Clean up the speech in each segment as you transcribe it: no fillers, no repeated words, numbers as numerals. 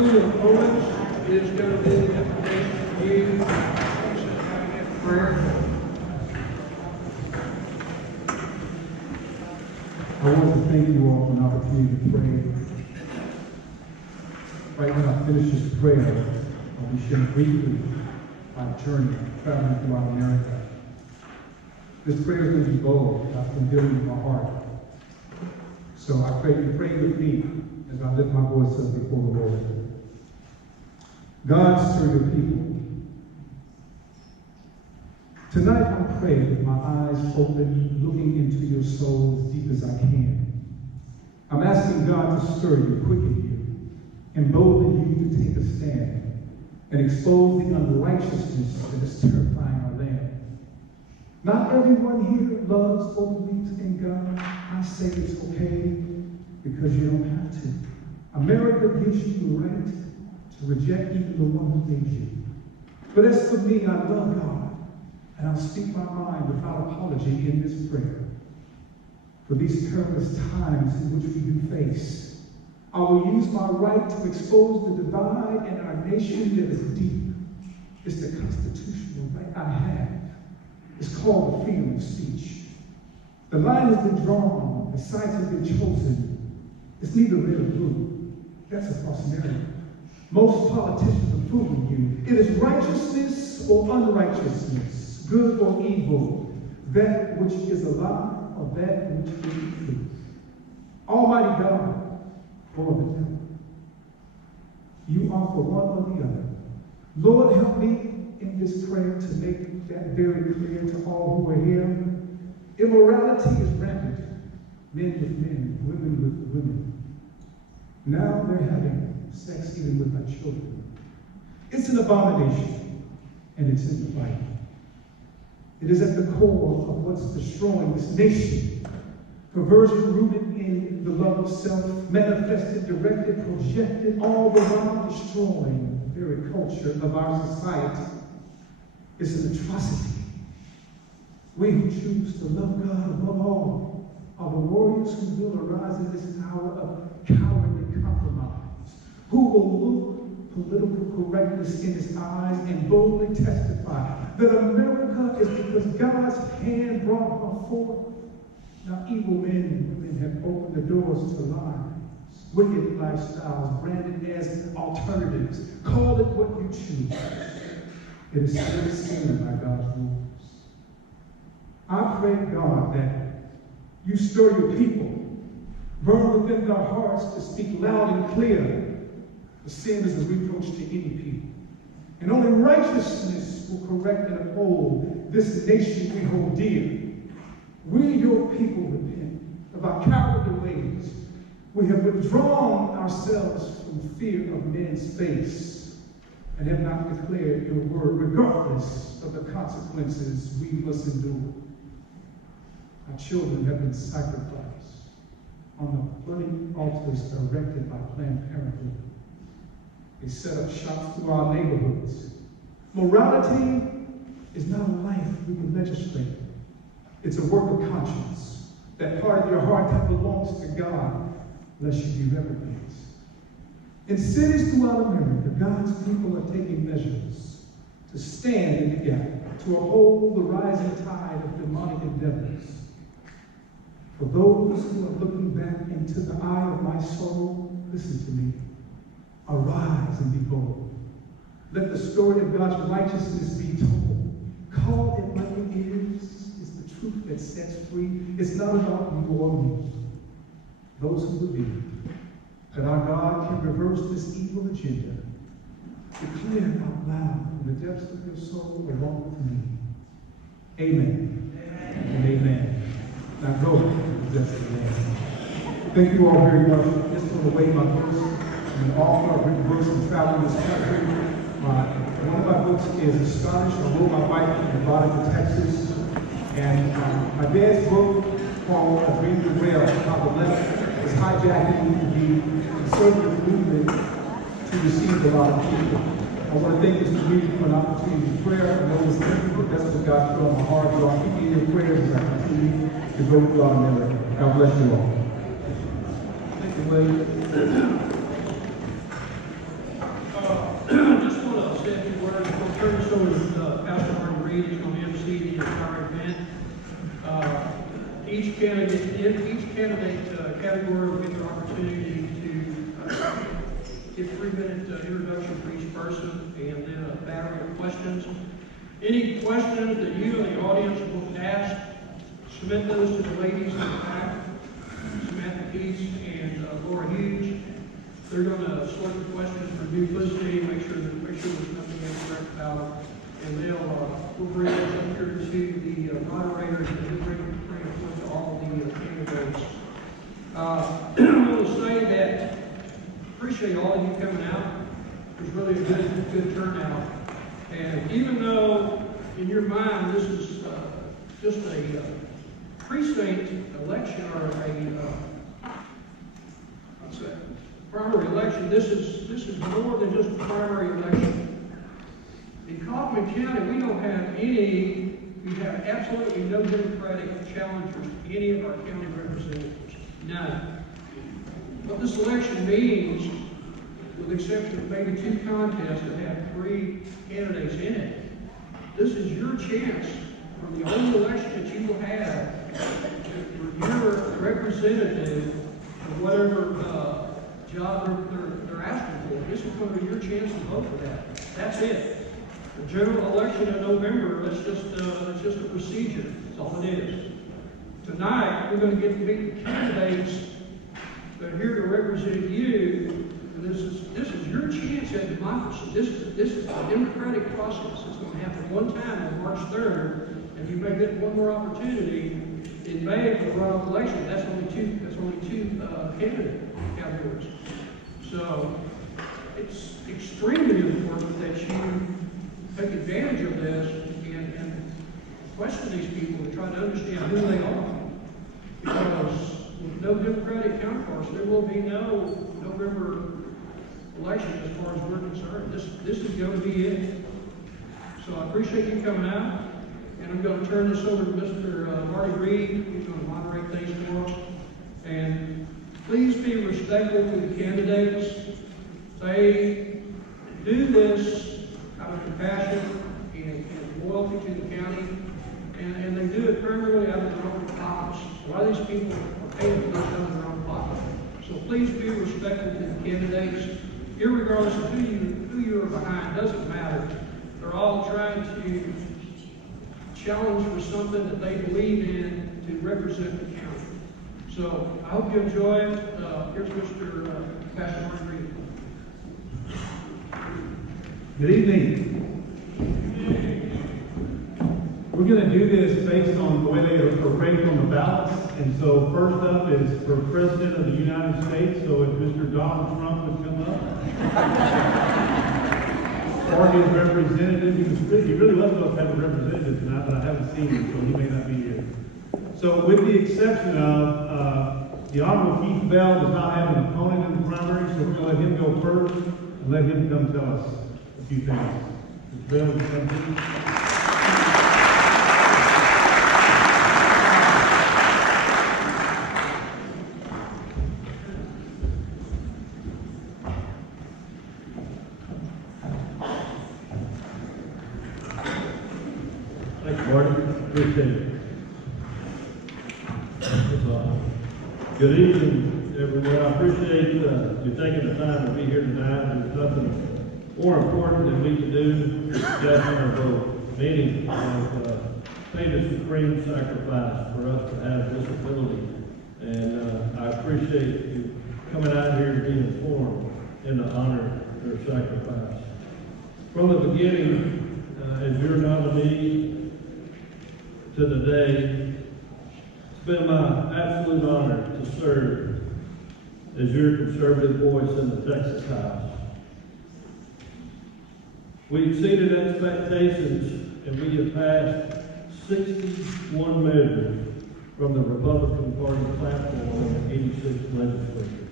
School of Poets is going to be you prayer. I want to thank you all for an opportunity to pray. Right when I finish this prayer, I'll be sharing briefly my journey traveling throughout America. This prayer is going to be bold. God's been dealing with my heart. So I pray you pray with me as I lift my voice up before the Lord. God, stir your people. Tonight I'm praying with my eyes open, looking into your soul as deep as I can. I'm asking God to stir you, quicken you, embolden you to take a stand and expose the unrighteousness that is terrifying our land. Not everyone here loves or believes in God. I say it's okay because you don't have to. America gives you the right to reject even the one who made you. But as for me, I love God. And I'll speak my mind without apology in this prayer. For these perilous times in which we do face, I will use my right to expose the divide in our nation that is deep. It's the constitutional right I have. It's called the freedom of speech. The line has been drawn, the sides have been chosen. It's neither red or blue. That's a false narrative. Most politicians are fooling you. It is righteousness or unrighteousness, good or evil, that which is a lie or that which is the truth. Almighty God or the devil. You are for one or the other. Lord, help me in this prayer to make that very clear to all who are here. Immorality is rampant. Men with men, women with women. Now they're having sex even with our children. It's an abomination, and it's in the Bible. It is at the core of what's destroying this nation. Perversion rooted in the love of self, manifested, directed, projected, all the while destroying the very culture of our society. It's an atrocity. We who choose to love God above all are the warriors who will arise in this hour of cowardly compromise, who will look political correctness in his eyes and boldly testify that America is because God's hand brought her forth. Now evil men and women have opened the doors to lies, wicked lifestyles branded as alternatives. Call it what you choose. It is still seen by God's rules. I pray, God, that you stir your people, burn within their hearts to speak loud and clear. The sin is a reproach to any people. And only righteousness will correct and uphold this nation we hold dear. We, your people, repent of our cowardly ways. We have withdrawn ourselves from fear of men's face and have not declared your word, regardless of the consequences we must endure. Our children have been sacrificed on the bloody altars erected by Planned Parenthood. They set up shops through our neighborhoods. Morality is not a life we can legislate. It's a work of conscience, that part of your heart that belongs to God, lest you be reprobate. In cities throughout America, God's people are taking measures to stand in the gap, to uphold the rising tide of demonic endeavors. For those who are looking back into the eye of my soul, listen to me. Arise and be bold. Let the story of God's righteousness be told. Call it like it is. It's the truth that sets free. It's not about you or me. Those who believe that our God can reverse this evil agenda, declare out loud from the depths of your soul along with me. Amen. Amen. And amen. Now go to the depths of the land. Thank you all very much. Just want to wait my verse. And all of our written books and traveling this country. One of my books is Astonished. I rode my bike from Nevada to Texas. And my dad's book called A Dream to Rail, how the left is hijacking the conservative movement to deceive a lot of people. I want to thank Mr. Reed for an opportunity to pray. I know it's difficult, but that's what God put on my heart. So I'll keep you in your prayers as I continue to go throughout America. God bless you all. Thank you, William. Reed is going to MC the entire event. Each candidate category will get their opportunity to get 3-minute introduction for each person, and then a battery of questions. Any questions that you and the audience will ask, submit those to the ladies in the back, Samantha Keats and Laura Hughes. They're going to sort the questions for duplicity, make sure there's nothing incorrect about them, and we'll bring this up here to the moderators and then bring it to all the candidates. I'm going to say that appreciate all of you coming out. It was really a good turnout. And even though in your mind this is just a precinct election or primary election, this is more than just a primary election. In Kaufman County, we have absolutely no Democratic challengers to any of our county representatives. None. What this election means, with the exception of maybe 2 contests that have 3 candidates in it, this is your chance from the only election that you will have for your representative of whatever job they're asking for. This is going to be your chance to vote for that. That's it. The general election in November, that's just a procedure. That's all it is. Tonight, we're going to get to meet the candidates that are here to represent you. And this is your chance at democracy. This is a democratic process. It's going to happen one time on March 3rd, and you may get one more opportunity in May for the runoff election. That's only two candidate categories. So it's extremely important that you take advantage of this and question these people and try to understand who they are. Because with no Democratic counterparts, there will be no November election as far as we're concerned. This is going to be it. So I appreciate you coming out, and I'm going to turn this over to Mr. Marty Reed, who's going to moderate things for us. And please be respectful to the candidates. They do this out of compassion and loyalty to the county, and they do it primarily out of their own pockets. A lot of these people are paying for this out of their own pocket. So please be respectful to the candidates, irregardless of who you are behind. Doesn't matter. They're all trying to challenge for something that they believe in to represent the county. So I hope you enjoy it. Here's Mr. Pastor Martin Reed. Good evening. We're going to do this based on the way they are ranked on the ballots. And so first up is for President of the United States. So if Mr. Donald Trump would come up. Or his representative. He really was supposed to have a representative tonight, but I haven't seen him, so he may not be here. So with the exception of the Honorable Keith Bell does not have an opponent in the primary, so we're going to let him go first and let him come tell us a few things. Mr. Bell, would you come please? Thanks, Marty. Appreciate it. Good evening, everyone. I appreciate you taking the time to be here tonight. There's nothing more important than we can do just on our meeting of paid a supreme sacrifice for us to have this ability. And I appreciate you coming out here to be informed and to honor their sacrifice. From the beginning, as your nominee to the day, it's been my absolute honor to serve as your conservative voice in the Texas House. We exceeded expectations and we have passed 61 measures from the Republican Party platform in the 86th legislature.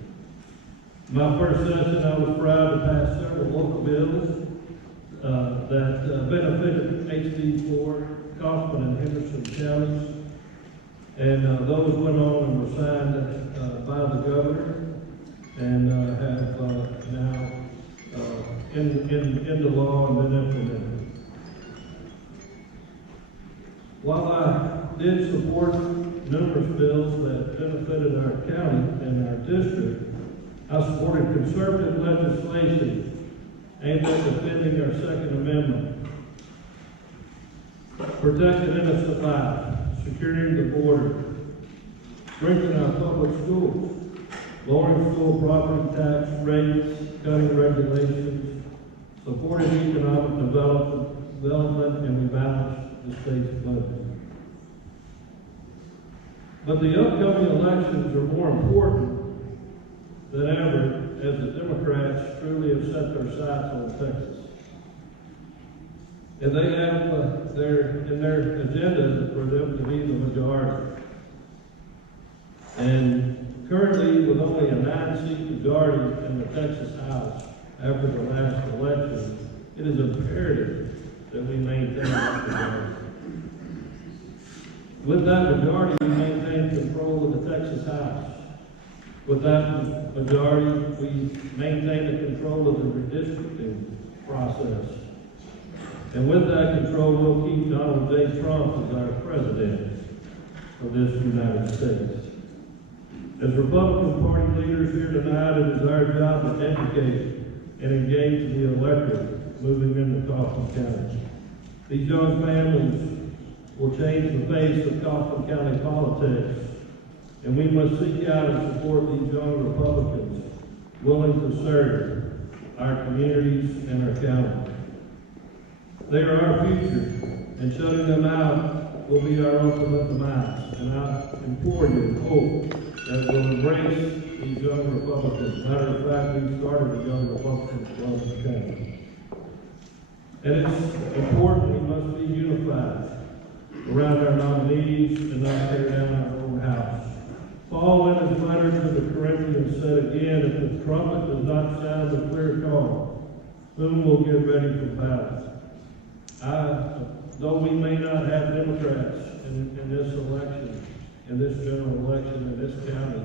My first session, I was proud to pass several local bills that benefited HD4, Kaufman, and Henderson counties. And those went on and were signed by the governor and have now into law and been implemented. While I did support numerous bills that benefited our county and our district, I supported conservative legislation aimed at defending our Second Amendment, protecting innocent lives, securing the border, strengthening our public schools, lowering school property tax rates, cutting regulations, supporting economic development, and rebalance the state's budget. But the upcoming elections are more important than ever as the Democrats truly have set their sights on Texas. And they have in their agenda for them to be the majority. And currently, with only a 9-seat majority in the Texas House after the last election, it is imperative that we maintain that majority. With that majority, we maintain control of the Texas House. With that majority, we maintain the control of the redistricting process. And with that control, we'll keep Donald J. Trump as our president of this United States. As Republican Party leaders here tonight, it is our job to educate and engage the electorate moving into Kaufman County. These young families will change the face of Kaufman County politics, and we must seek out and support these young Republicans willing to serve our communities and our county. They are our future, and shutting them out will be our ultimate demise. And I implore you and hope that we'll embrace these young Republicans. Matter of fact, we've started a young Republican club in County. And it's important we must be unified around our nominees and not tear down our own house. Paul, in his letter to the Corinthians, said again, if the trumpet does not sound a clear call, whom will get ready for battle? Though we may not have Democrats in this election, in this general election in this county,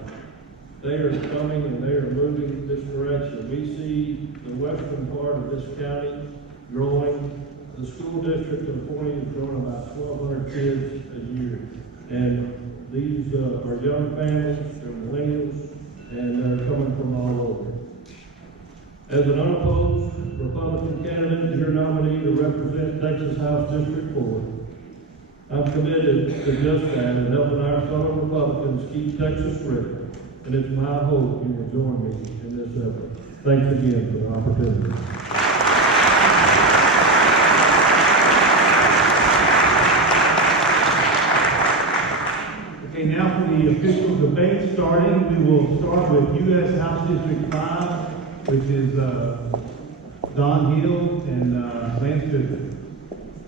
they are coming and they are moving this direction. We see the western part of this county growing. The school district in Forney is growing about 1,200 kids a year. And these are young families, they're millennials, and they're coming from all over. As an unopposed Republican candidate and your nominee to represent Texas House District 4, I'm committed to just that and helping our fellow Republicans keep Texas free. And it's my hope you will join me in this effort. Thanks again for the opportunity. Okay, now for the official debate starting. We will start with U.S. House District 5, which is Don Hill and Lance Bishop.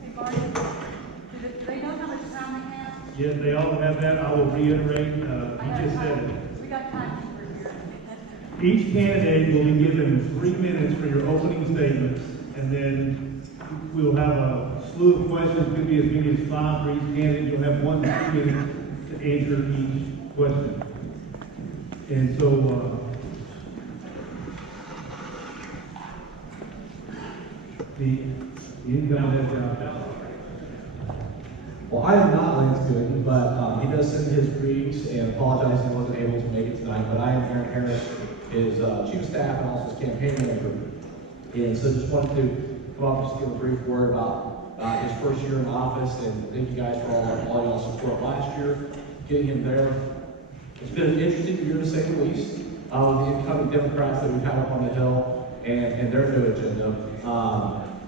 Hey, Barney, do they know how much time we have? Yes, they all have that. I will reiterate, he just said it. We got time for here. Each candidate will be given 3 minutes for your opening statements, and then we'll have a slew of questions, could be as many as 5 for each candidate. You'll have 1 to 2 minutes to answer each question. And so, the incoming has Well, I am not Lance Gooden, but he does send his greetings and apologize he wasn't able to make it tonight. But I am Aaron Harris, his chief of staff and also his campaign manager. And so just wanted to come up and just give a brief word about his first year in office, and thank you guys for all y'all support last year, getting him there. It's been an interesting year to say the least. The incoming Democrats that we've had up on the Hill and their new agenda.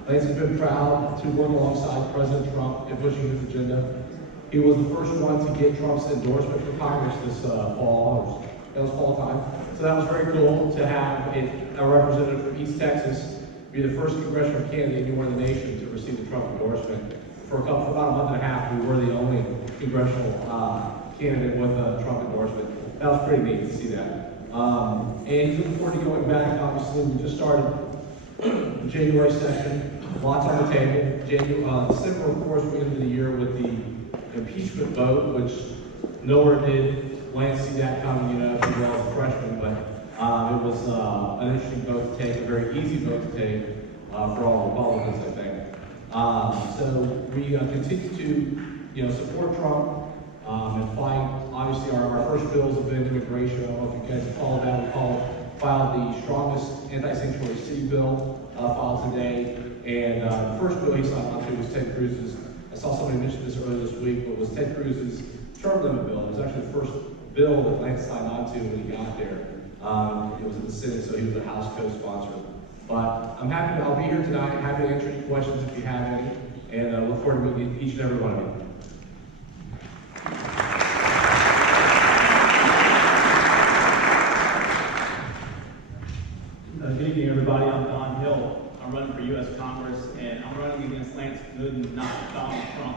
Lance has been proud to work alongside President Trump in pushing his agenda. He was the first one to get Trump's endorsement for Congress this fall. That was fall time. So that was very cool to have a representative from East Texas be the first congressional candidate anywhere in the nation to receive the Trump endorsement. For about a month and a half, we were the only congressional candidate with a Trump endorsement. That was pretty neat to see that. And he's looking forward to going back. Obviously, we just started the January session. Lots on the table. December, of course, we ended the year with the impeachment vote, which nowhere did Lance see that coming, as well as a freshman, but it was an interesting vote to take, a very easy vote to take for all Republicans, I think. So we continue to, support Trump and fight. Obviously, our first bills have been immigration. I don't know if you guys have followed that. We filed the strongest anti-sanctuary city bill filed today. And the first bill he signed onto was Ted Cruz's. I saw somebody mention this earlier this week, but it was Ted Cruz's term limit bill. It was actually the first bill that Lance signed onto when he got there. It was in the Senate, so he was a House co-sponsor. But I'll be here tonight. I'm happy to answer any questions if you have any, and look forward to meeting each and every one of you. Good evening, everybody. I'm Don Hill. I'm running for U.S. Congress, and I'm running against Lance Gooden, not Donald Trump.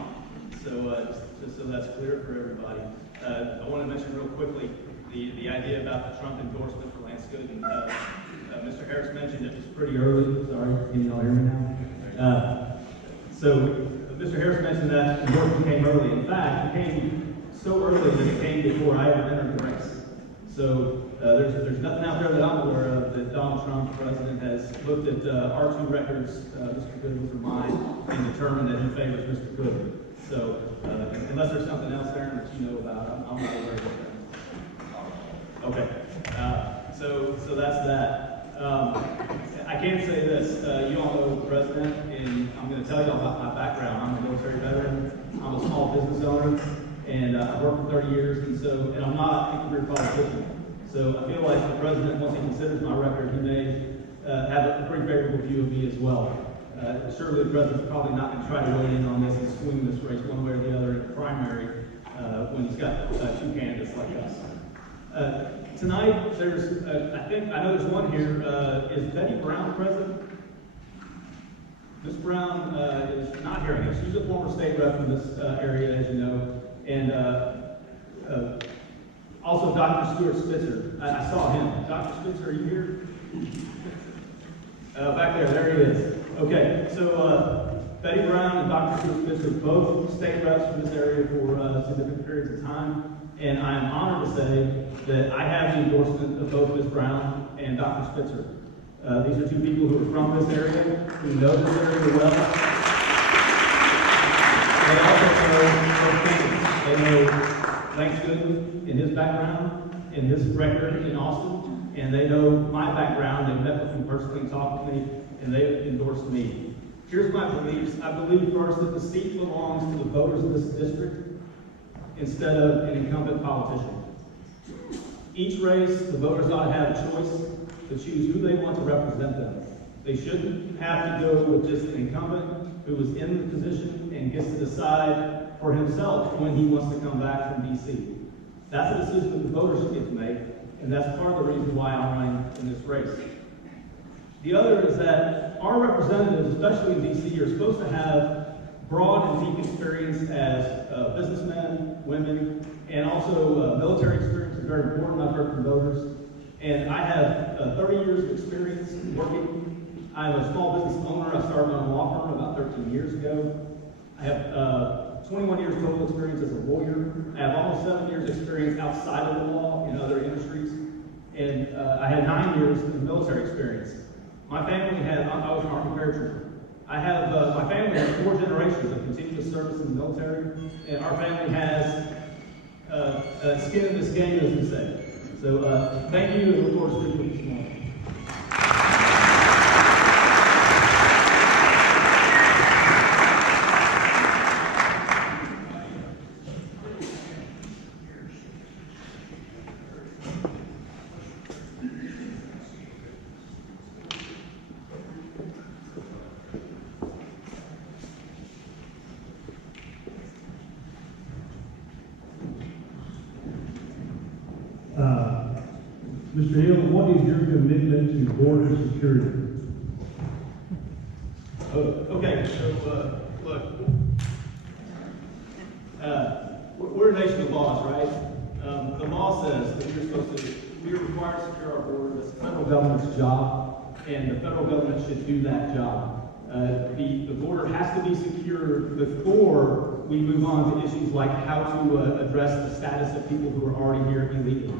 So, just so that's clear for everybody. I want to mention real quickly the idea about the Trump endorsement for Lance Gooden. Mr. Harris mentioned it was pretty early. Sorry, can you all hear me now? So, Mr. Harris mentioned that endorsement came early. In fact, it came so early that it came before I ever entered the race. So, there's nothing out there that I'm aware of that Donald Trump, the president, has looked at our two records, Mr. Gooden's and mine, and determined that he favors Mr. Gooden. So, unless there's something else there that you know about, I'm not aware of that. Okay, so that's that. I can say this, you all know the president, and I'm going to tell you all about my background. I'm a military veteran, I'm a small business owner, and I've worked for 30 years, and I'm not a career politician. So I feel like the president, once he considers my record, he may have a pretty favorable view of me as well. Surely the president's probably not going to try to weigh in on this and swing this race one way or the other in the primary when he's got two candidates like us. Tonight, there's, I know there's one here. Is Betty Brown present? Ms. Brown is not here. I guess she's a former state rep from this area, as you know. And also Dr. Stuart Spitzer. I saw him. Dr. Spitzer, are you here? Back there he is. Okay, so Betty Brown and Dr. Stuart Spitzer, both state reps from this area for significant periods of time. And I am honored to say that I have the endorsement of both Ms. Brown and Dr. Spitzer. These are two people who are from this area, who know this area well. They also know Lance Gooden and his background and his record in Austin, and they know my background. They met with me personally and talked to me, and they endorsed me. Here's my beliefs. I believe first that the seat belongs to the voters of this district instead of an incumbent politician. Each race, the voters ought to have a choice to choose who they want to represent them. They shouldn't have to go with just an incumbent who was in the position and gets to decide for himself when he wants to come back from D.C. That's a decision that the voters get to make, and that's part of the reason why I'm running in this race. The other is that our representatives, especially in D.C., are supposed to have broad and deep experience as businessmen, women, and also military experience is very important. I've heard from voters. And I have 30 years of experience working. I'm a small business owner. I started my own law firm about 13 years ago. I have 21 years total experience as a lawyer. I have almost 7 years experience outside of the law in other industries. And I had 9 years in military experience. My family had, I was an Army paratrooper. I have, my family has 4 generations of continuous service in the military, and our family has skin in this game, as we say. So thank you, and look forward to speaking with you tomorrow. Mr. Hill, what is your commitment to border security? Okay, so look, we're a nation of laws, right? The law says that we are required to secure our border. That's the federal government's job, and the federal government should do that job. The border has to be secured before we move on to issues like how to address the status of people who are already here illegally.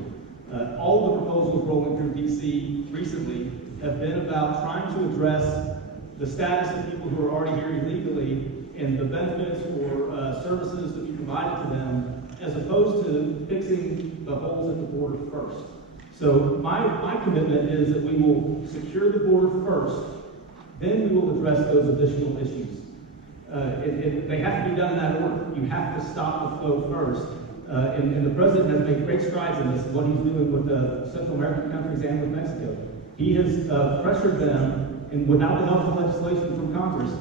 All the proposals rolling through D.C. recently have been about trying to address the status of people who are already here illegally and the benefits or services that people provided to them, as opposed to fixing the holes at the border first. So my commitment is that we will secure the border first, then we will address those additional issues. They have to be done in that order. You have to stop the flow first. And the president has made great strides in this, what he's doing with the Central American countries and with Mexico. He has pressured them, and without the help of legislation from Congress,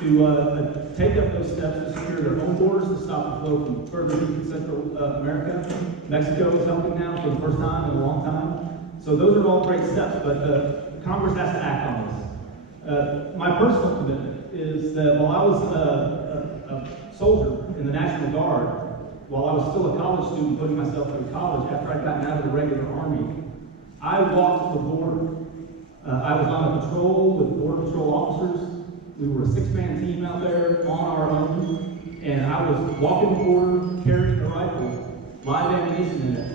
to take up those steps to secure their own borders, to stop the flow from further east in Central America. Mexico is helping now for the first time in a long time. So those are all great steps, but Congress has to act on this. My personal commitment is that while I was a soldier in the National Guard, while I was still a college student putting myself through college after I'd gotten out of the regular Army, I walked the border. I was on a patrol with Border Patrol officers. We were a 6-man team out there on our own, and I was walking the border, carrying a rifle, live ammunition in it,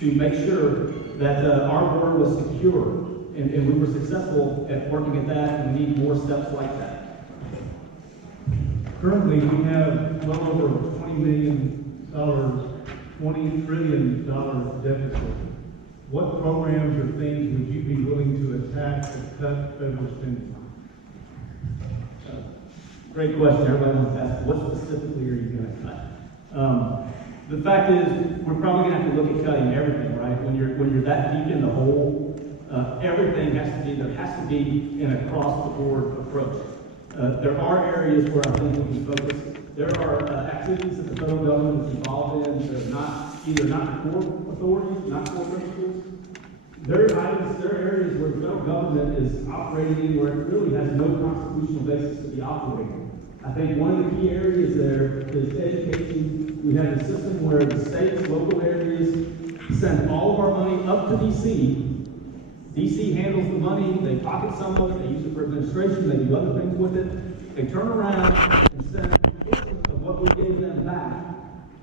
to make sure that our border was secure. And we were successful at working at that, and we need more steps like that. Currently, we have well over $20 million, $20 trillion deficit. What programs or things would you be willing to attack to cut federal spending? Great question. Everybody wants to ask, what specifically are you going to cut? The fact is, we're probably going to have to look at cutting everything, right? When you're that deep in the hole, everything has to be, there has to be an across-the-board approach. There are areas where I think we can focus. There are activities that the federal government is involved in that are not, either not core authorities, not core principles. There are areas where the federal government is operating where it really has no constitutional basis to be operating. I think one of the key areas there is education. We have a system where the states, local areas send all of our money up to DC. DC handles the money, they pocket some of it, they use it for administration, they do other things with it. They turn around and send a portion of what we gave them back,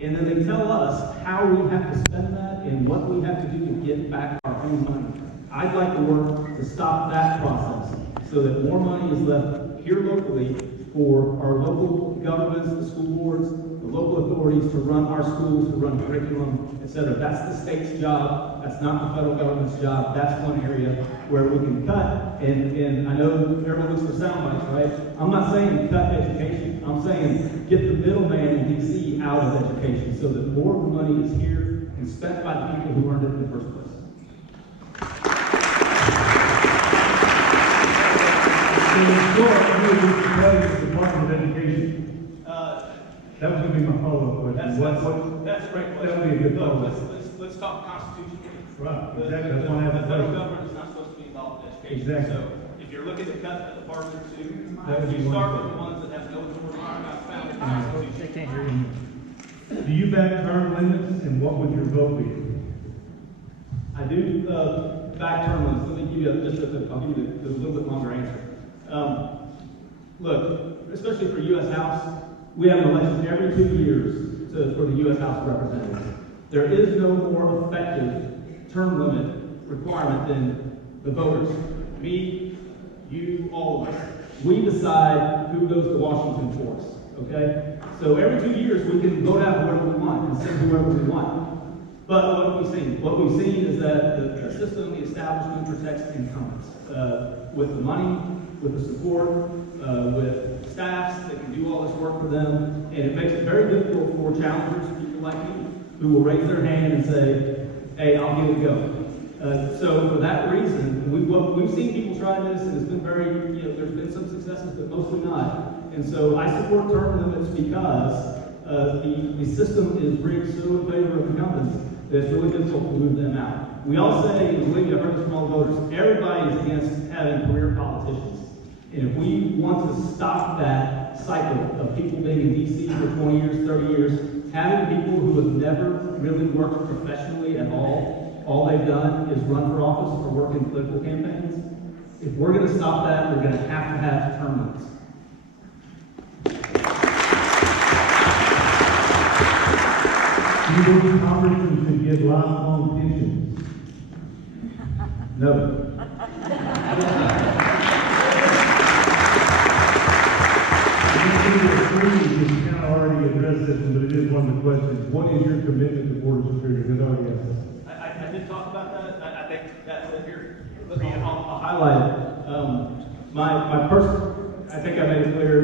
and then they tell us how we have to spend that and what we have to do to get back our own money. I'd like to work to stop that process so that more money is left here locally for our local governments, the school boards, the local authorities to run our schools, to run curriculum, etc. That's the state's job. That's not the federal government's job. That's one area where we can cut. And I know everyone looks for sound bites, right? I'm not saying cut education. I'm saying get the middleman in DC out of education so that more of the money is here and spent by the people who earned it in the first place. Department of Education. That was going to be my follow-up question. That's a great question. That would be a good follow-up. Let's talk constitution. Right, The exactly. That's why I have the the federal question. government is not supposed to be involved in education. Exactly. So if you're looking to cut at the part or two, That would be you start one. with the ones that have no authority or are not found in the Constitution. They can't hear you. Do you back term limits, and what would your vote be? I do back term limits. Let me give you I'll give you the little bit longer answer. Look, especially for U.S. House, we have an election every 2 years for the U.S. House of Representatives. There is no more effective term limit requirement than the voters. Me, you, all of us. We decide who goes to Washington for us, okay? So every 2 years, we can vote out whoever we want and send whoever we want. But what have we seen? What we've seen is that the system, the establishment protects incumbents with the money, with the support, with staffs that can do all this work for them, and it makes it very difficult for challengers, people like me, who will raise their hand and say, hey, I'll give it a go. So for that reason, we've seen people try this, and it's been very, there's been some successes, but mostly not. And so I support term limits because the system is rigged so in favor of incumbents that it's really difficult to move them out. We all say, and believe me, I've heard this from all the voters, everybody is against having career politicians. And if we want to stop that cycle of people being in D.C. for 20 years, 30 years, having people who have never really worked professionally at all they've done is run for office or work in political campaigns. If we're going to stop that, we're going to have term limits. Do you believe Congress should give lifelong pensions? No. You kind of already addressed this, but it is one on the questions. What is your commitment to border security? Because I already asked that. I did talk about that. I think that's it here. I'll highlight it. My first, I think I made it clear,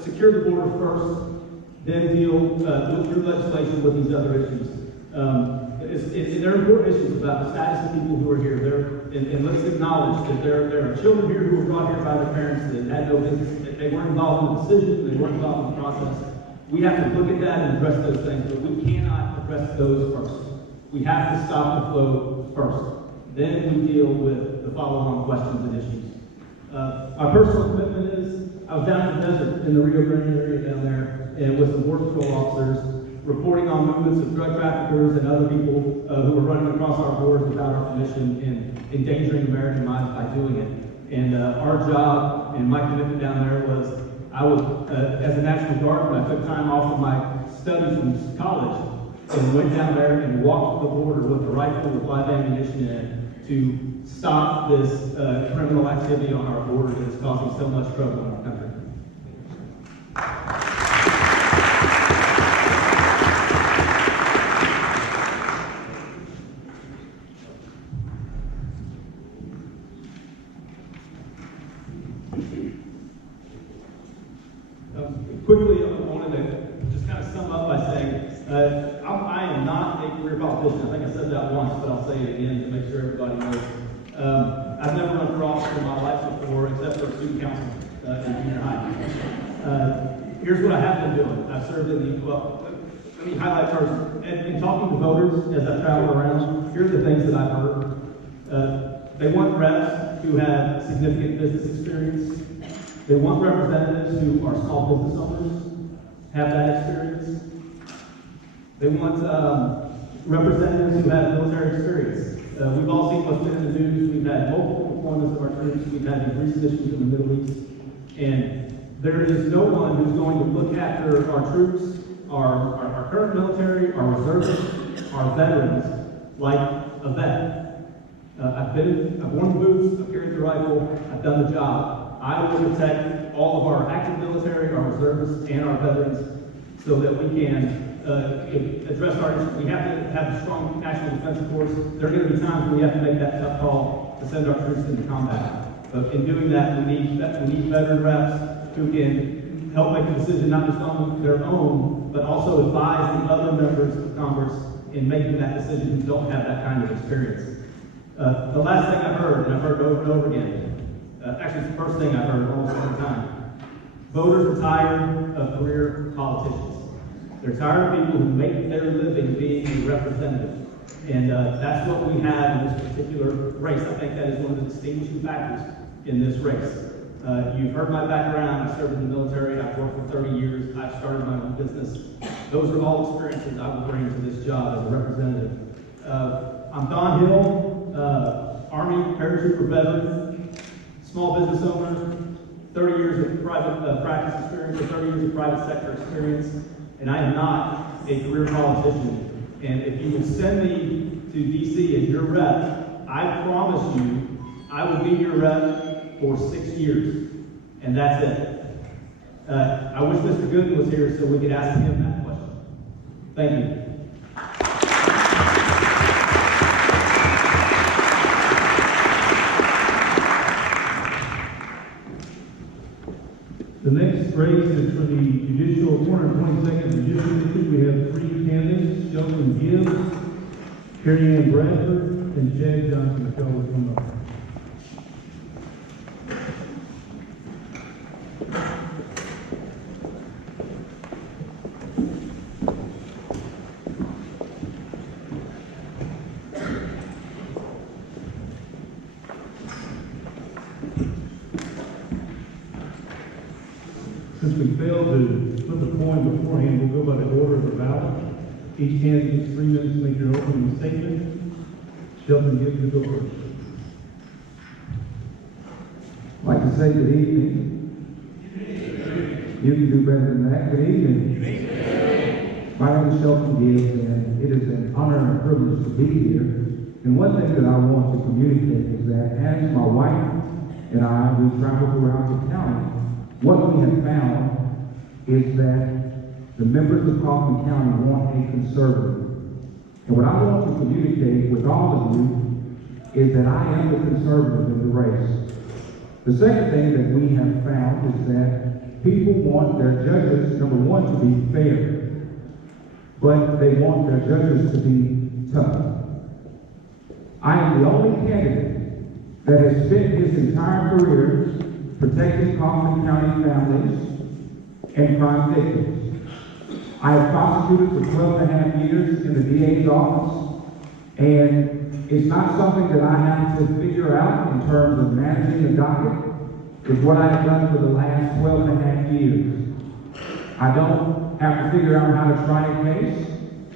secure the border first, then deal through legislation with these other issues. There are important issues about the status of people who are here. And let's acknowledge that there are children here who were brought here by their parents that had no business. They weren't involved in the decision. They weren't involved in the process. We have to look at that and address those things, but we cannot address those first. We have to stop the flow first. Then we deal with the follow-on questions and issues. My personal commitment is, I was down in the desert in the Rio Grande area down there, and with some Border Patrol officers, reporting on movements of drug traffickers and other people who were running across our borders without our permission and endangering American lives by doing it. And our job and my commitment down there was, I was, as a National Guardsman, I took time off of my studies from college and went down there and walked the border with a rifle with live ammunition in it to stop this criminal activity on our border that is causing so much trouble in our country. Quickly, I wanted to just kind of sum up by saying, I am not a career politician. I think I said that once, but I'll say it again to make sure everybody knows. I've never run for office in my life before, except for student council in junior high. Here's what I have been doing. I've served in the, let me highlight first. In talking to voters as I've traveled around, here are the things that I've heard. They want reps who have significant business experience. They want representatives who are small business owners, have that experience. They want representatives who have military experience. We've all seen what's been in the news. We've had multiple deployments of our troops. We've had these recent issues in the Middle East. And there is no one who's going to look after our troops, our current military, our reservists, our veterans, like a vet. I've worn the boots, I've carried the rifle, I've done the job. I will protect all of our active military, our reservists, and our veterans so that we can address our issues. We have to have a strong national defense force. There are going to be times when we have to make that tough call to send our troops into combat. But in doing that, we need veteran reps who can help make a decision not just on their own, but also advise the other members of Congress in making that decision who don't have that kind of experience. The last thing I've heard, and I've heard it over and over again, actually it's the first thing I've heard almost every time. Voters are tired of career politicians. They're tired of people who make their living being a representative. And that's what we have in this particular race. I think that is one of the distinguishing factors in this race. You've heard my background. I served in the military. I've worked for 30 years. I've started my own business. Those are all experiences I will bring to this job as a representative. I'm Don Hill, Army paratrooper veteran, small business owner, 30 years of private practice experience, or 30 years of private sector experience, and I am not a career politician. And if you will send me to DC as your rep, I promise you I will be your rep for 6 years, and that's it. I wish Mr. Gooden was here so we could ask him that question. Thank you. The next race is for the judicial 422nd Judicial District. We have 3 candidates: Shelton Gibbs, Carrie Ann Bradford, and Chad Johnson. Y'all will come up. Since we failed to flip a coin beforehand, we'll go by the order of the ballot. Each candidate gets 3 minutes to make your opening statement. Shelton Gibbs, you go first. I'd like to say good evening. You can do better than that. Good evening. My name is Shelton Gibbs, and it is an honor and a privilege to be here. And one thing that I want to communicate is that as my wife and I, we travel throughout the county, what we have found is that the members of Kaufman County want a conservative. And what I want to communicate with all of you is that I am the conservative in the race. The second thing that we have found is that people want their judges, number one, to be fair, but they want their judges to be tough. I am the only candidate that has spent his entire career protecting Kaufman County families and crime victims. I have prosecuted for 12 and a half years in the DA's office, and it's not something that I have to figure out in terms of managing a docket. It's what I have done for the last 12 and a half years. I don't have to figure out how to try a case.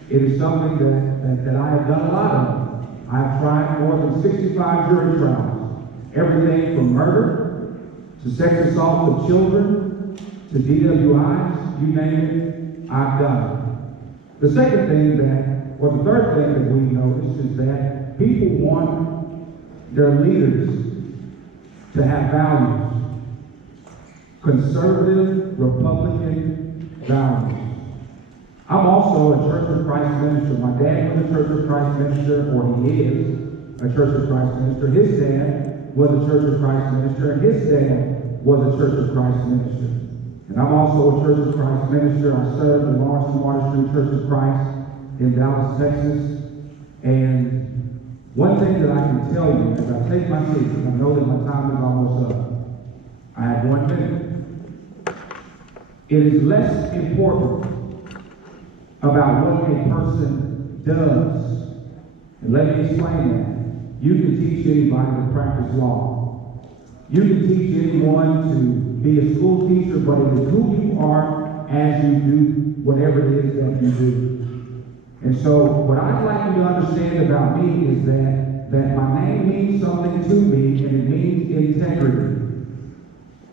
It is something that I have done a lot of. I have tried more than 65 jury trials. Everything from murder to sex assault of children to DWIs, you name it, I've done it. The second thing the third thing that we notice is that people want their leaders to have values. Conservative, Republican values. I'm also a Church of Christ minister. My dad was a Church of Christ minister, or he is a Church of Christ minister. His dad was a Church of Christ minister, and his dad was a Church of Christ minister. And I'm also a Church of Christ minister. I serve the Lawrence and Water Street Church of Christ in Dallas, Texas. And one thing that I can tell you as I take my seat, because I know that my time is almost up, I have 1 minute. It is less important about what a person does. And let me explain that. You can teach anybody to practice law. You can teach anyone to be a school teacher, but it is who you are as you do whatever it is that you do. And so what I'd like you to understand about me is that my name means something to me, and it means integrity.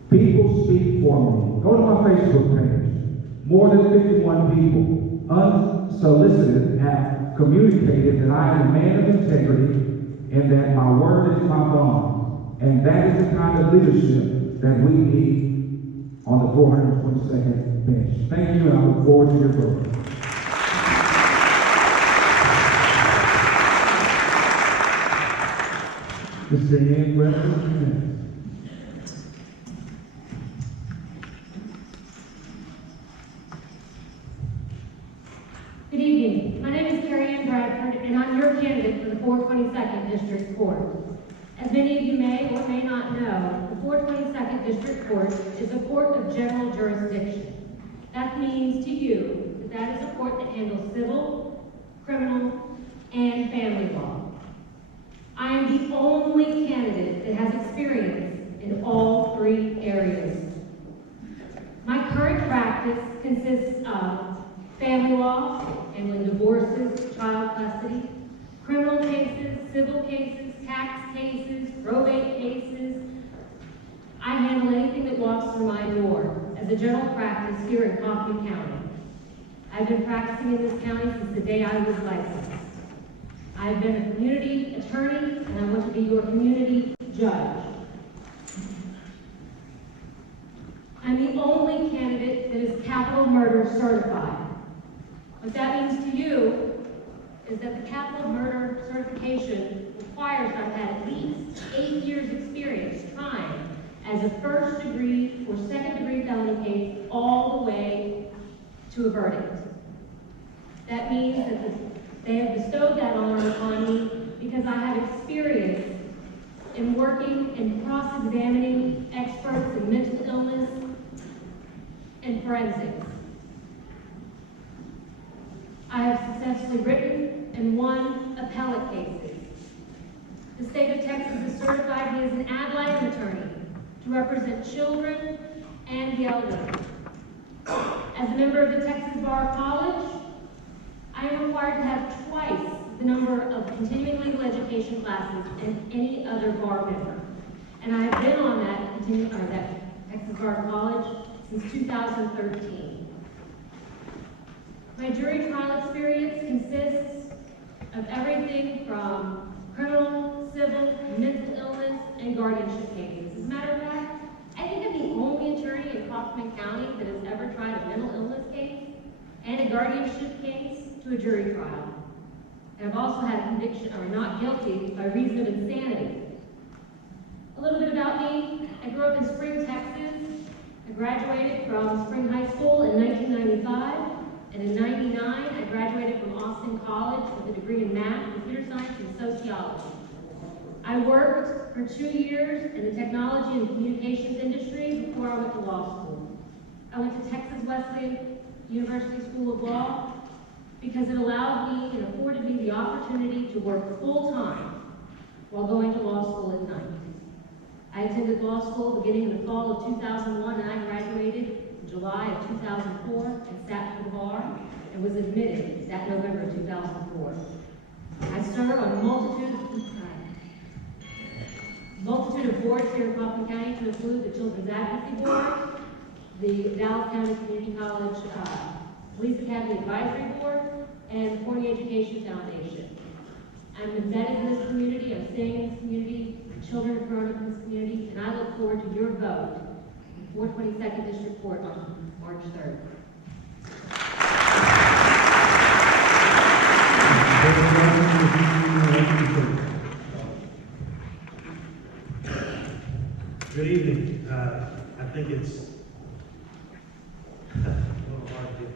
People speak for me. Go to my Facebook page. More than 51 people, unsolicited, have communicated that I am a man of integrity and that my word is my bond. And that is the kind of leadership that we need on the 422nd bench. Thank you, and I look forward to your vote. Mr. Ian Bradford. Good evening. My name is Carrie Ann Bradford, and I'm your candidate for the 422nd District Court. As many of you may or may not know, the 422nd District Court is a court of general jurisdiction. That means to you that is a court that handles civil, criminal, and family law. I am the only candidate that has experience in all three areas. My current practice consists of family law, handling divorces, child custody, criminal cases, civil cases, tax cases, probate cases. I handle anything that walks through my door as a general practice here in Kaufman County. I've been practicing in this county since the day I was licensed. I've been a community attorney, and I want to be your community judge. I'm the only candidate that is capital murder certified. What that means to you is that the capital murder certification requires I've had at least 8 years experience trying as a first degree or second degree felony case all the way to a verdict. That means that they have bestowed that honor on me because I have experience in working and cross-examining experts in mental illness and forensics. I have successfully written and won appellate cases. The state of Texas has certified me as an ad litem attorney to represent children and the elderly. As a member of the Texas Bar College, I am required to have twice the number of continuing legal education classes than any other bar member. And I have been on that Texas Bar College since 2013. My jury trial experience consists of everything from criminal, civil, mental illness, and guardianship cases. As a matter of fact, I think I'm the only attorney in Kaufman County that has ever tried a mental illness case. and a guardianship case to a jury trial. And I've also had a conviction, or not guilty, by reason of insanity. A little bit about me. I grew up in Spring, Texas. I graduated from Spring High School in 1995, and in 99, I graduated from Austin College with a degree in math, computer science, and sociology. I worked for 2 years in the technology and communications industry before I went to law school. I went to Texas Wesleyan University School of Law because it allowed me and afforded me the opportunity to work full-time while going to law school at night. I attended law school beginning in the fall of 2001, and I graduated in July of 2004 and sat for the bar and was admitted that November 2004. I serve on a multitude of boards here in Kaufman County, to include the Children's Advocacy Board, the Dallas County Community College Police Academy Advisory Board, and the Corny Education Foundation. I'm embedded in this community, I'm staying in this community, my children have grown up in this community, and I look forward to your vote in 422nd District Court on March 3rd. Good evening. I think it's a little hard to get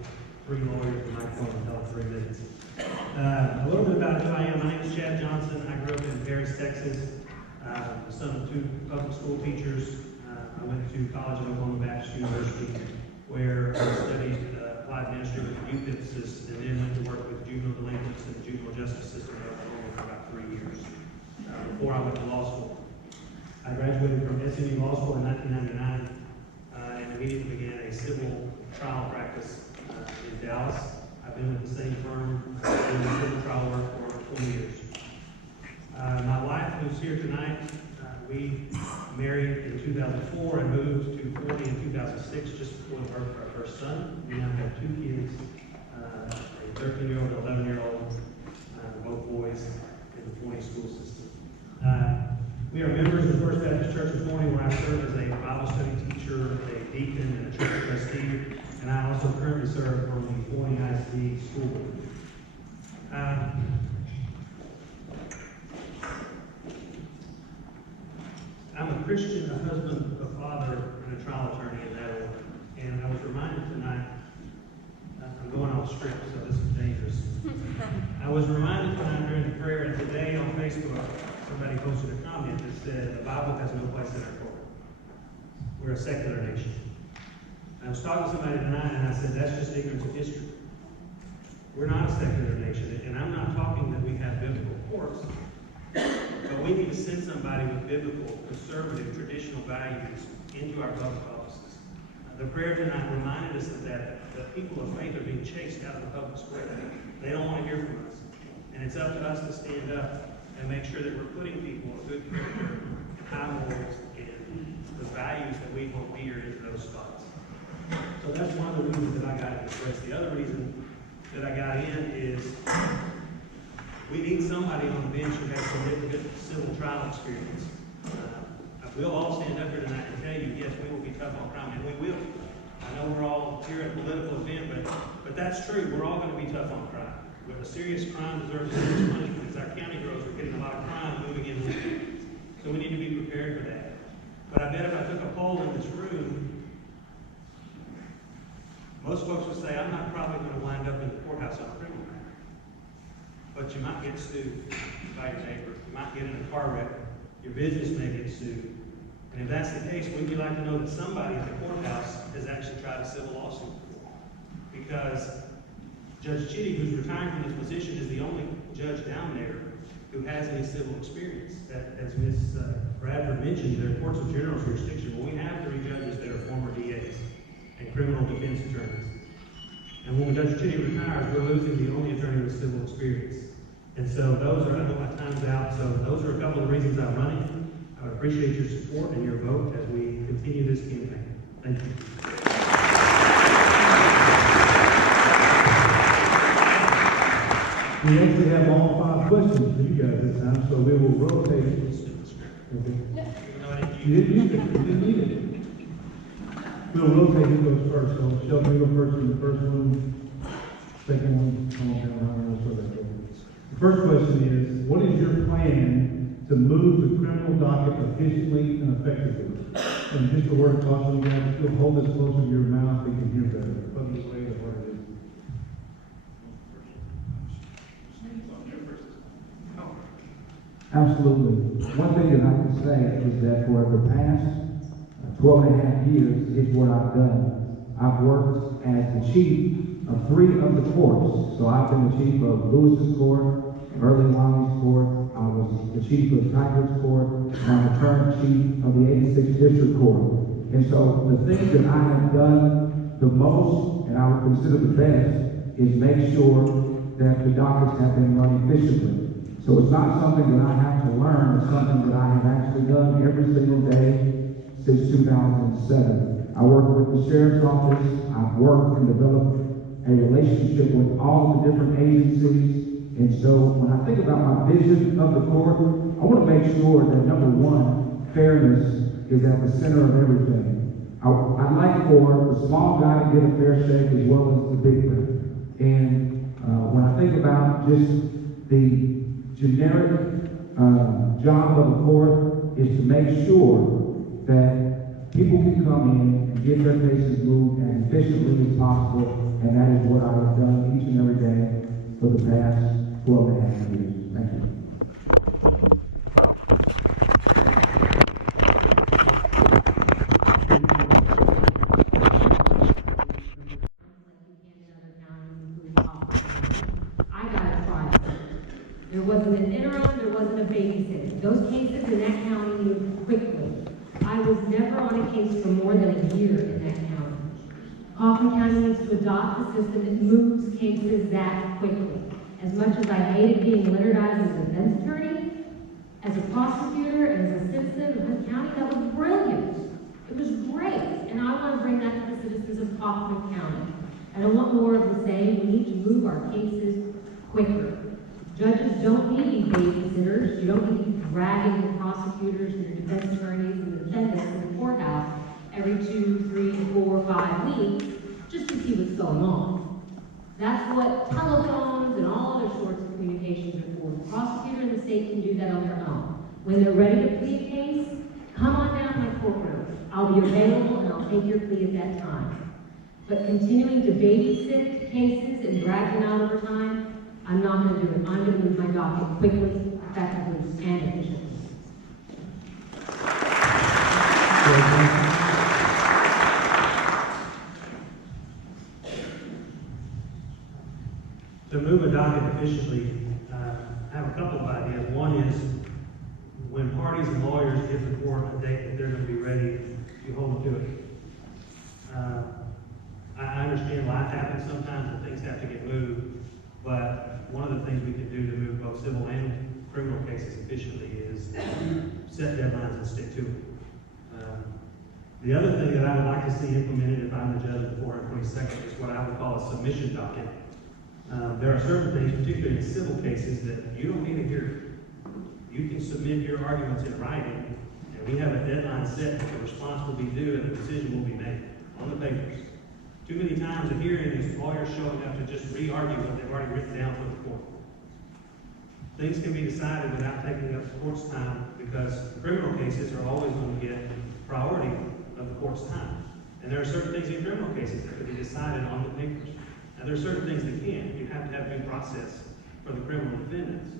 3 lawyers and microphone in about 3 minutes. A little bit about who I am. My name is Chad Johnson. I grew up in Paris, Texas. The son of 2 public school teachers. I went to college at Oklahoma Baptist University, where I studied applied ministry with a youth emphasis, and then went to work with juvenile delinquents in the juvenile justice system in Oklahoma for about 3 years before I went to law school. I graduated from SMU Law School in 1999 and immediately began a civil trial practice in Dallas. I've been with the same firm doing civil trial work for over 20 years. My wife, who's here tonight, we married in 2004 and moved to Forney in 2006, just before the birth of our first son. We now have 2 kids, a 13-year-old and 11-year-old, both boys in the Forney school system. We are members of the First Baptist Church of Forney, where I serve as a Bible study teacher, a deacon, and a church trustee, and I also currently serve on the Forney ISD school board. I'm a Christian, a husband, a father, and a trial attorney in that order. And I was reminded tonight, I'm going off script, so this is dangerous. I was reminded tonight during the prayer, and today on Facebook, somebody posted a comment that said, the Bible has no place in our court. We're a secular nation. I was talking to somebody tonight, and I said, that's just ignorance of history. We're not a secular nation, and I'm not talking that we have biblical courts, but we need to send somebody with biblical, conservative, traditional values into our public offices. The prayer tonight reminded us of that the people of faith are being chased out of the public square. They don't want to hear from us. And it's up to us to stand up and make sure that we're putting people of good character, high morals, and the values that we hold dear into those spots. So that's one of the reasons that I got in this race. The other reason that I got in is we need somebody on the bench who has significant civil trial experience. We'll all stand up here tonight and tell you, yes, we will be tough on crime, and we will. I know we're all here at a political event, but that's true. We're all going to be tough on crime. A serious crime deserves serious punishment. As our county grows, we're getting a lot of crime moving in. So we need to be prepared for that. But I bet if I took a poll in this room, most folks would say, I'm not probably going to wind up in the courthouse on a criminal matter. But you might get sued by your neighbor. You might get in a car wreck. Your business may get sued. And if that's the case, we'd like to know that somebody at the courthouse has actually tried a civil lawsuit before. Because Judge Chitty, who's retiring from this position, is the only judge down there who has any civil experience. As Ms. Bradford mentioned, they're courts of general jurisdiction. Well, we have 3 judges that are former DAs and criminal defense attorneys. And when Judge Chitty retires, we're losing the only attorney with civil experience. And so those are, I know my time's out, so those are a couple of reasons I'm running. I would appreciate your support and your vote as we continue this campaign. Thank you. We actually have all 5 questions for you guys this time, so we will rotate. Okay. You didn't need it. We'll rotate who goes first. So Shelby, you go first in the first one. Second one, come on down, around, so that goes. The first question is, what is your plan to move the criminal docket efficiently and effectively? And just a word of caution, you guys, if you'll hold this closer to your mouth, we can hear better. Public way of what it is. Absolutely. One thing that I can say is that for the past 12 and a half years, is what I've done. I've worked as the chief of 3 of the courts. So I've been the chief of Lewis's court, Early Wiley's court, I was the chief of Tigard's court, and I'm the current chief of the 86th District Court. And so the thing that I have done the most, and I would consider the best, is make sure that the dockets have been run efficiently. So it's not something that I have to learn, it's something that I have actually done every single day since 2007. I work with the sheriff's office, I've worked and developed a relationship with all the different agencies. And so when I think about my vision of the court, I want to make sure that number one, fairness is at the center of everything. I'd like for the small guy to get a fair shake as well as the big guy. And when I think about just the generic job of the court is to make sure that people can come in and get their cases moved as efficiently as possible, and that is what I have done each and every day for the past 12 and a half years. Thank you. I got a trial. There wasn't an interim, there wasn't a babysitter. Those cases in that county moved quickly. I was never on a case for more than a year in that county. Kaufman County needs to adopt a system that moves cases that quickly. As much as I hated being litterdized as a defense attorney, as a prosecutor, and as a citizen of Hunt County, that was brilliant. It was great, and I want to bring that to the citizens of Kaufman County. I don't want more of the same. We need to move our cases quicker. Judges don't need babysitters. You don't need to be dragging the prosecutors and the defense attorneys and the defendants to the courthouse every 2, 3, 4, 5 weeks just to see what's going on. That's what telephones and all other sorts of communications are for. The prosecutor and the state can do that on their own. When they're ready to plead a case, come on down to my courtroom. I'll be available and I'll take your plea at that time. But continuing to babysit cases and drag them out over time, I'm not going to do it. I'm going to move my docket quickly, effectively, and efficiently. To move a docket efficiently, I have a couple of ideas. One is when parties and lawyers give the court a date that they're going to be ready, you hold them to it. I understand life happens sometimes and things have to get moved, but one of the things we can do to move both civil and criminal cases efficiently is set deadlines and stick to it. The other thing that I would like to see implemented if I'm the judge of the 422nd is what I would call a submission docket. There are certain things, particularly in civil cases, that you don't need a hearing. You can submit your arguments in writing, and we have a deadline set that the response will be due and the decision will be made on the papers. Too many times a hearing is lawyers showing up to just re-argue what they've already written down for the court. Things can be decided without taking up the court's time because criminal cases are always going to get priority of the court's time. And there are certain things in criminal cases that can be decided on the papers. Now, there are certain things that can't. You have to have due process for the criminal defendants.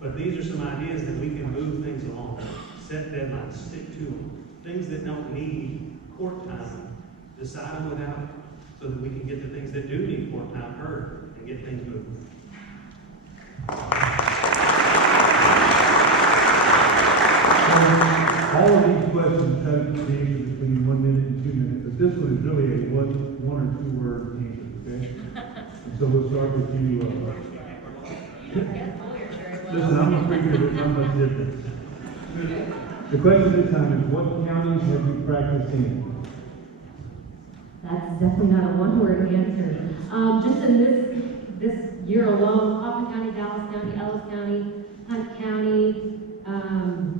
But these are some ideas that we can move things along, set deadlines, stick to them. Things that don't need court time, decide them without it, so that we can get the things that do need court time heard and get things moving. All of these questions have to be answered between 1 minute and 2 minutes, but this one is really a one or two word answer, okay? And so we'll start with you. Listen, I'm a preacher, there's not much difference. The question this time is, what counties have you practiced in? That's definitely not a one-word answer. Just in this year alone, Kaufman County, Dallas County, Ellis County, Hunt County,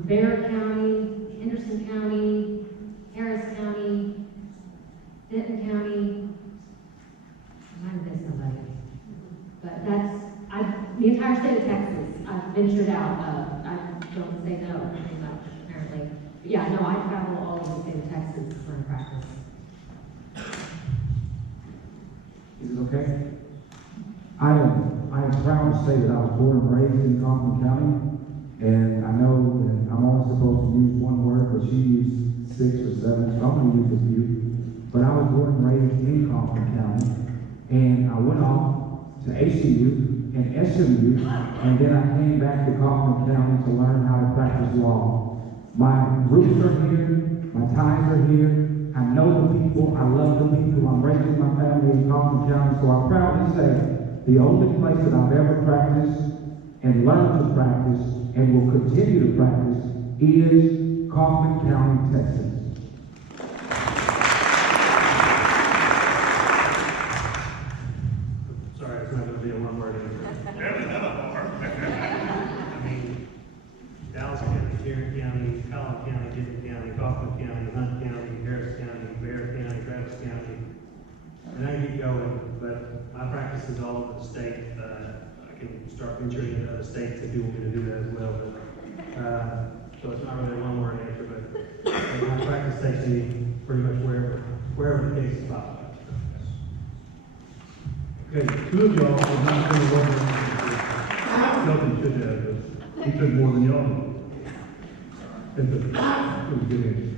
Bexar County, Henderson County, Harris County, Denton County. I might have missed somebody. state of Texas. I've ventured out. I don't say no very much, apparently. But yeah, no, I travel all over the state of Texas for practice. Is it okay? I am proud to say that I was born and raised in Kaufman County, and I know that I'm only supposed to use one word, but she used 6 or 7, so I'm going to use a few. But I was born and raised in Kaufman County, and I went off to ACU and SMU, and then I came back to Kaufman County to learn how to practice law. My roots are here, my ties are here, I know the people, I love the people, I'm raising my family in Kaufman County, so I proudly say the only place that I've ever practiced and learned to practice and will continue to practice is Kaufman County, Texas. Sorry, it's not gonna be a one-word answer. I mean, Dallas County, Tarrant County, Collin County, Denton County, Kaufman County, Hunt County, Harris County, Bear County, Travis County. And I keep going, but my practice is all over the state. I can start venturing into other states if you want me to do that as well. But, so it's not really a one-word answer, but my practice takes me pretty much wherever the case is filed. Okay, 2 of y'all have not been working. Nothing should have, but he took more than y'all did. It was a good answer.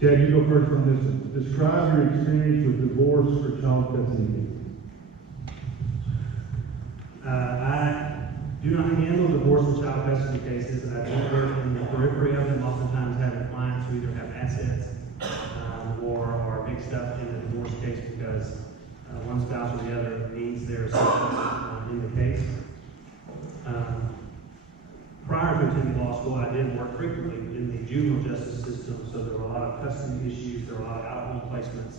Chad, you go first on this one. Describe your experience with divorce or child custody. I do not handle divorce and child custody cases. I do work in the periphery of them, oftentimes having clients who either have assets or are mixed up in the divorce case because one spouse or the other needs their assistance in the case. Prior to attending law school, I did work frequently in the juvenile justice system, so there were a lot of custody issues, there were a lot of out-of-home placements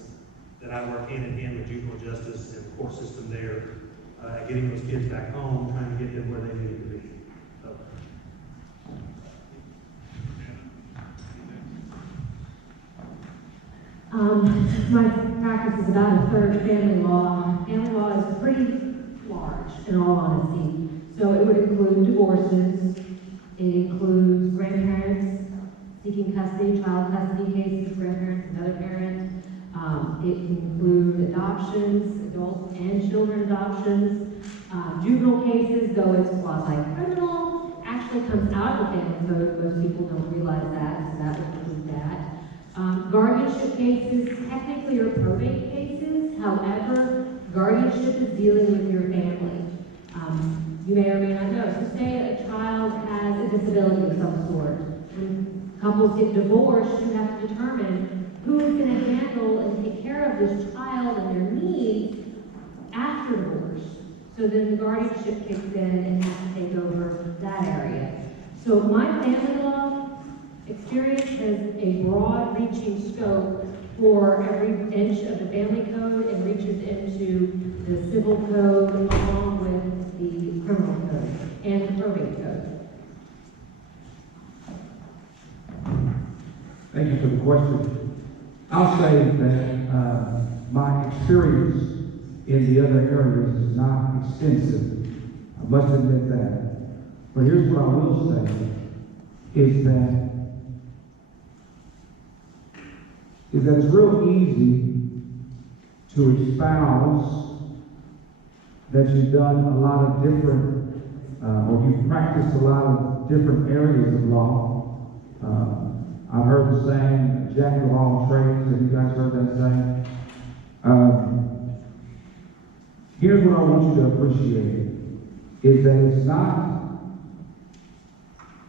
that I work hand in hand with juvenile justice and the court system there, getting those kids back home, trying to get them where they needed to be. So. My practice is about a third family law. Family law is pretty large, in all honesty. So it would include divorces, it includes grandparents seeking custody, child custody cases, grandparents, another parent. It can include adoptions, adult and children adoptions. Juvenile cases, though it's quasi-criminal, actually comes out of the family code. Most people don't realize that, so that would include that. Guardianship cases technically are probate cases. However, guardianship is dealing with your family. You may or may not know. So say a child has a disability of some sort. When couples get divorced, you have to determine who is going to handle and take care of this child and their needs after divorce. So then the guardianship kicks in and has to take over that area. So my family law experience has a broad-reaching scope for every inch of the family code and reaches into the civil code along with the criminal code and the probate code. Thank you for the question. I'll say that my experience in the other areas is not extensive. I must admit that. But here's what I will say, is that it's real easy to espouse that you've done a lot of different, or you've practiced a lot of different areas of law. I've heard the saying, jack of all trades. Have you guys heard that saying? Here's what I want you to appreciate, is that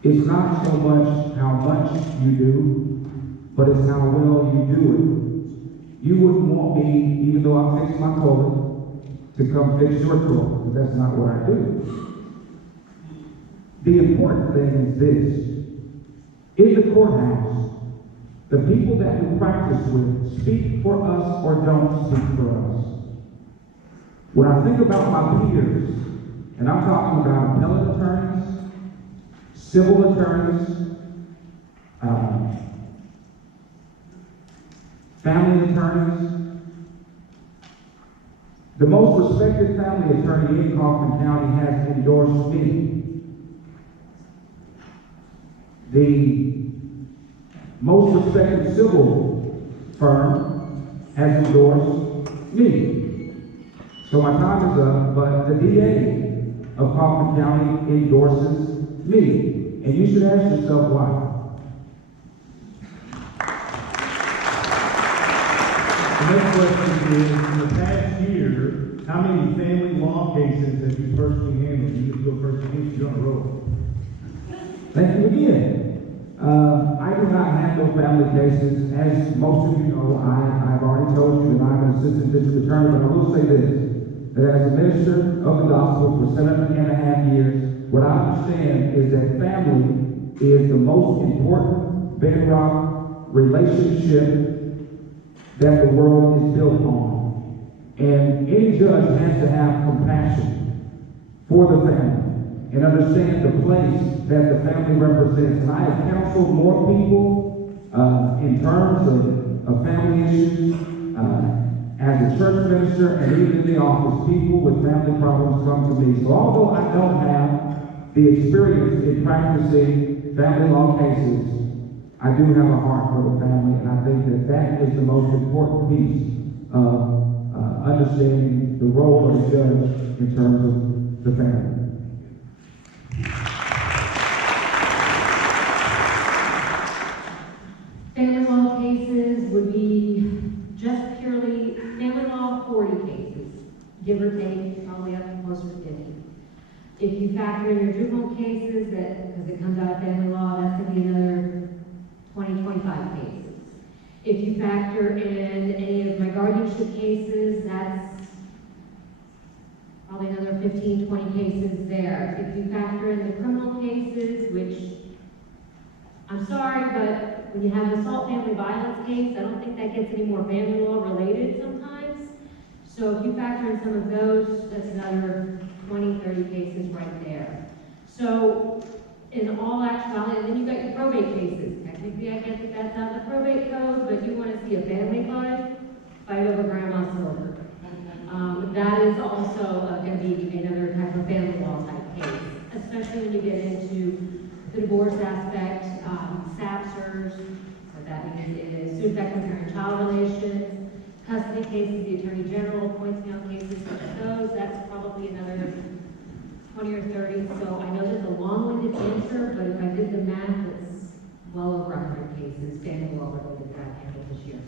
it's not so much how much you do, but it's how well you do it. You wouldn't want me, even though I fix my toilet, to come fix your toilet, because that's not what I do. The important thing is this. In the courthouse, the people that we practice with speak for us or don't speak for us. When I think about my peers, and I'm talking about appellate attorneys, civil attorneys, family attorneys, The most respected family attorney in Kaufman County has endorsed me. The most respected civil firm has endorsed me. So my time is up, but the DA of Kaufman County endorses me. And you should ask yourself why. The next question is, in the past year, how many family law cases have you personally handled? You just go personally, you're on a roll. Thank you again. I do not handle family cases. As most of you know, I've already told you that I'm an assistant district attorney, but I will say this, that as a minister of the gospel for 7.5 years, what I understand is that family is the most important bedrock relationship that the world is built on. And any judge has to have compassion for the family and understand the place that the family represents. And I have counseled more people in terms of family issues as a church minister, and even in the office, people with family problems come to me. So although I don't have the experience in practicing family law cases, I do have a heart for the family, and I think that that is the most important piece of understanding the role of the judge in terms of the family. Family law cases would be just purely family law 40 cases, give or take, probably up to closer to 50. If you factor in your juvenile cases, that because it comes out of family law, that's going to be another 20, 25 cases. If you factor in any of my guardianship cases, that's probably another 15, 20 cases there. If you factor in the criminal cases, which I'm sorry, but when you have an assault family violence case, I don't think that gets any more family law related sometimes. So if you factor in some of those, that's another 20, 30 cases right there. So in all actuality, and then you've got your probate cases. Technically, I get that that's out of the probate code, but you want to see a family card, fight over grandma's silver. That is also going to be another type of family law type case, especially when you get into the divorce aspect, SAPSers, what that means is suspect parent-child relations, custody cases, the Attorney General appoints me on cases such as those, that's probably another 20 or 30. So I know that's a long-winded answer, but if I did the math, it's well over 100 cases, family law related that I handled this year.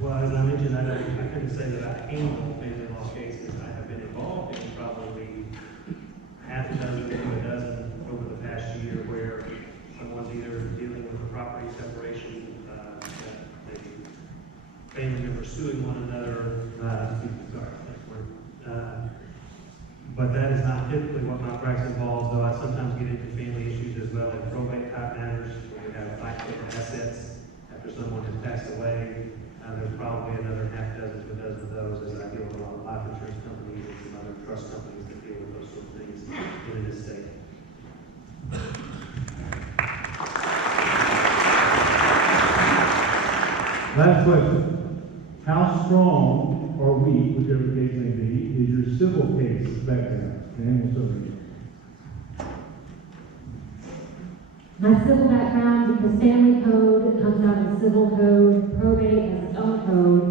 Well, as I mentioned, I couldn't say that I handle family law cases. I have been involved in probably half a dozen to a dozen over the past year where someone's either dealing with a property separation, maybe family members suing one another, but that is not typically what my practice involves, though I sometimes get into family issues as well in probate type matters, where we have fight over assets after someone has passed away. There's probably another half dozen to a dozen of those, as I deal with a lot of life insurance companies and some other trust companies that deal with those sort of things in this state. Last question. How strong or weak, whichever the case may be, is your civil case background? And we'll start with you. My civil background, because family code comes out of civil code, probate has its own code.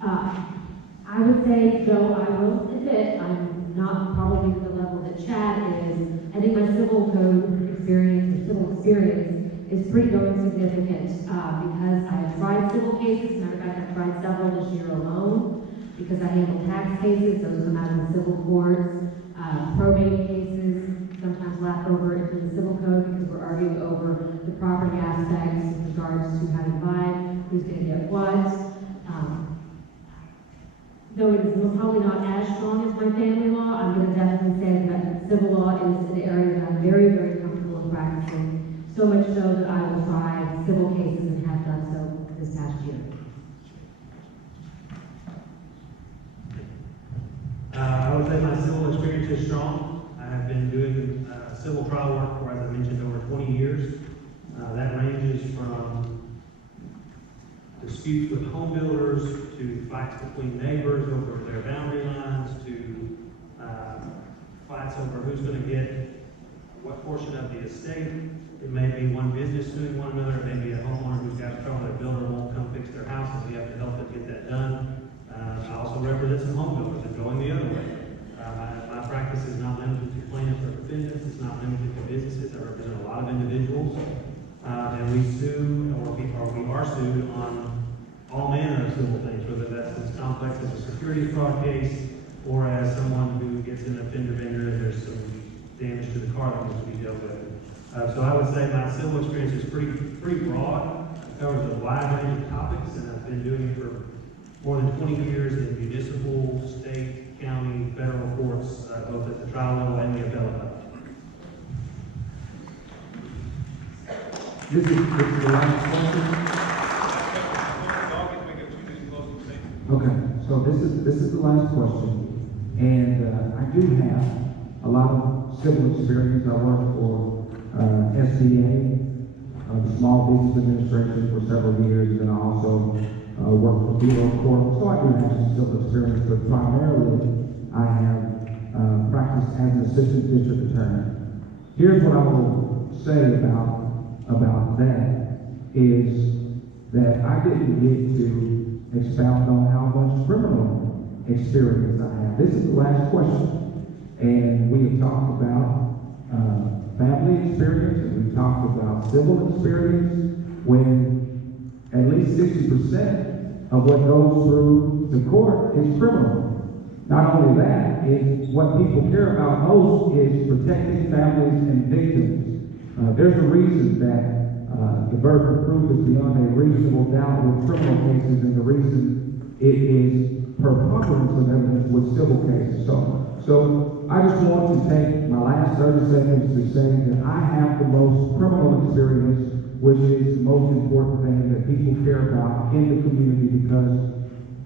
I would say, though I will admit, I'm not probably to the level that Chad is, I think my civil code experience, or civil experience, is pretty darn significant, because I have tried civil cases. Matter of fact, I've tried several this year alone, because I handle tax cases, those come out of the civil courts, probate cases, sometimes lap over into the civil code because we're arguing over the property aspects in regards to how to divide, who's going to get what. Though it is probably not as strong as my family law, I'm going to definitely say that civil law is an area that I'm very, very comfortable in practicing. So much so that I will try civil cases and have done so this past year. I would say my civil experience is strong. I have been doing civil trial work for, as I mentioned, over 20 years. That ranges from disputes with home builders, to fights between neighbors over their boundary lines, to fights over who's going to get what portion of the estate. It may be one business suing one another. It may be a homeowner who's got trouble, their builder won't come fix their house, and we have to help them get that done. I also represent some home builders and going the other way. My practice is not limited to plaintiffs or defendants. It's not limited to businesses. I represent a lot of individuals. And we sue, or we are sued on all manner of civil things, whether that's as complex as a securities fraud case, or as someone who gets in a fender bender and there's some damage to the car that needs to be dealt with. So I would say my civil experience is pretty broad. It covers a wide range of topics, and I've been doing it for more than 20 years in municipal, state, county, federal courts, both at the trial level and the appellate level. This is the last question. Okay, so this is the last question, and I do have a lot of civil experience. I worked for SBA, the Small Business Administration, for several years, and I also worked for Bureau Court. So I do have some civil experience, but primarily I have practiced as an assistant district attorney. Here's what I will say about that is that I didn't get to expound on how much criminal experience I have. This is the last question. And we have talked about family experience, and we've talked about civil experience, when at least 60% of what goes through the court is criminal. Not only that, is what people care about most is protecting families and victims. There's a reason that the burden of proof is beyond a reasonable doubt with criminal cases, and the reason it is preponderance of evidence with civil cases. So I just want to take my last 30 seconds to say that I have the most criminal experience, which is the most important thing that people care about in the community, because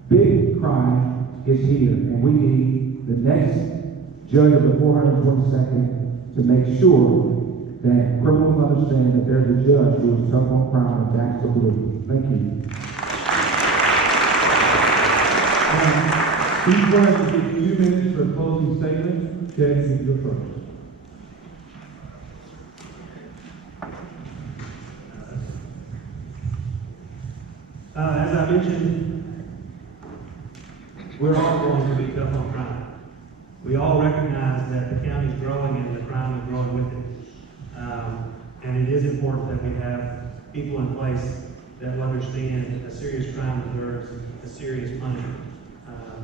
big crime is here, and we need the next judge of the 422nd to make sure that criminals understand that there's a judge who is tough on crime and backs the blue. Thank you. Each one will get 2 minutes for a closing statement. Chad, you go first. As I mentioned, we're all going to be tough on crime. We all recognize that the county is growing and the crime is growing with it. And it is important that we have people in place that will understand a serious crime deserves a serious punishment.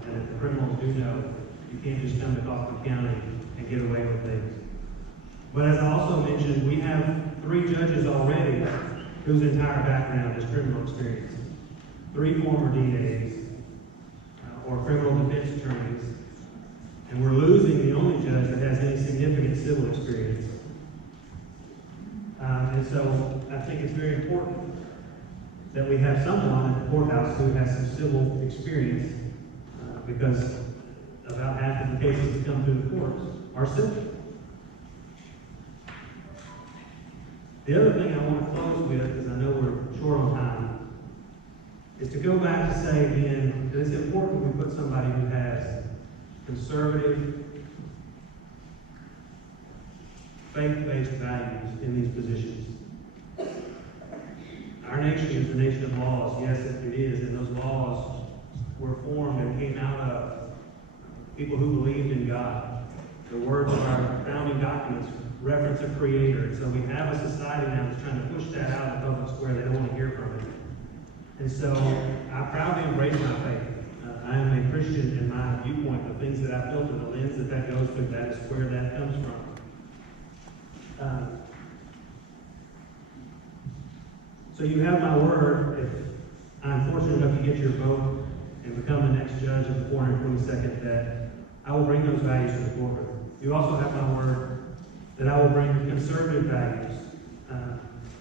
And if the criminals do know, you can't just come to Kaufman County and get away with things. But as I also mentioned, we have 3 judges already whose entire background is criminal experience. 3 former DAs or criminal defense attorneys. And we're losing the only judge that has any significant civil experience. And so I think it's very important that we have someone at the courthouse who has some civil experience, because about half of the cases that come through the courts are civil. The other thing I want to close with, because I know we're short on time, is to go back to say again that it's important we put somebody who has conservative, faith-based values in these positions. Our nation is a nation of laws. Yes, it is, and those laws were formed and came out of people who believed in God. The words of our founding documents reference a creator. So we have a society now that's trying to push that out of the public square. They don't want to hear from it. And so I proudly embrace my faith. I am a Christian in my viewpoint. The things that I filter, the lens that goes through, that is where that comes from. So you have my word. If I'm fortunate enough to get your vote and become the next judge of the 422nd, that I will bring those values to the courtroom. You also have my word that I will bring conservative values,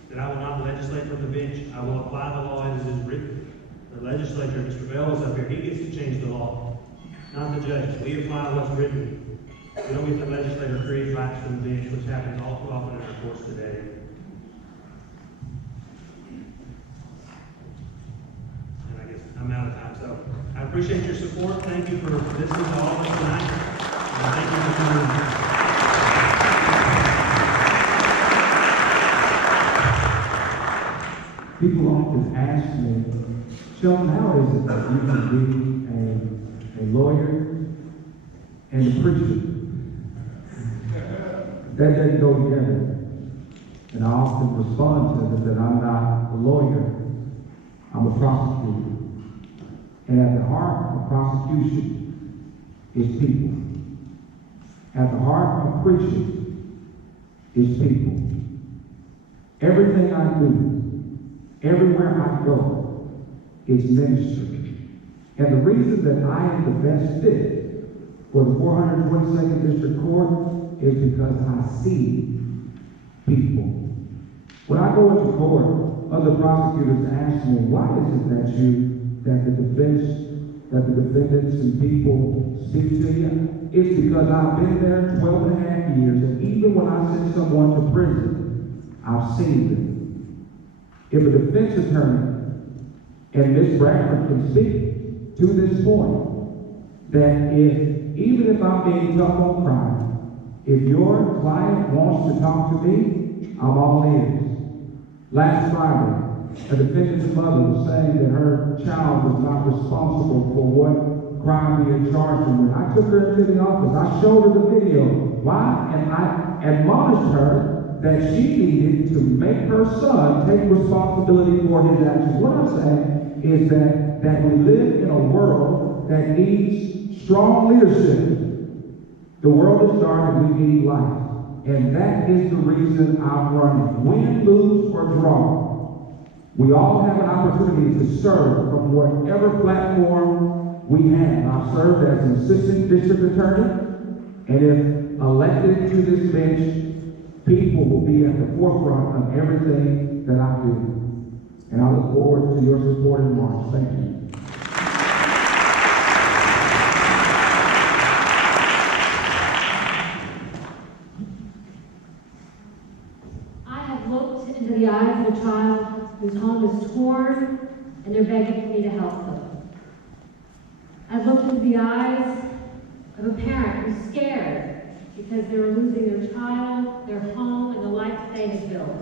that I will not legislate from the bench. I will apply the law as it is written. The legislature, Mr. Bell is up here, he gets to change the law, not the judges. We apply what's written. We don't get the legislator create rights from the bench, which happens all too often in our courts today. appreciate your support. Thank you for listening to all of us tonight. And thank you for coming here. People often ask me, Sheldon, how is it that you can be a lawyer and a preacher? That doesn't go together. And I often respond to them that I'm not a lawyer, I'm a prosecutor. And at the heart of prosecution is people. At the heart of preaching is people. Everything I do, everywhere I go, is ministry. And the reason that I am the best fit for the 422nd District Court is because I see people. When I go into court, other prosecutors ask me, why is it that the defendants and people speak to you? It's because I've been there 12 and a half years, and even when I send someone to prison, I've seen them. If a defense attorney, and Ms. Bradford can speak to this point, that even if I'm being tough on crime, if your client wants to talk to me, I'm all ears. Last Friday, a defendant's mother was saying that her child was not responsible for what crime he had charged him with. I took her into the office. I showed her the video. Why? And I admonished her that she needed to make her son take responsibility for his actions. What I'm saying is that we live in a world that needs strong leadership. The world is dark and we need light. And that is the reason I'm running. Win, lose, or draw. We all have an opportunity to serve from whatever platform we have. I've served as an assistant district attorney, and if elected to this bench, people will be at the forefront of everything that I do. And I look forward to your support in March. Thank you. Into the eyes of a child whose home is torn and they're begging for me to help them. I've looked into the eyes of a parent who's scared because they're losing their child, their home, and the life that they have built.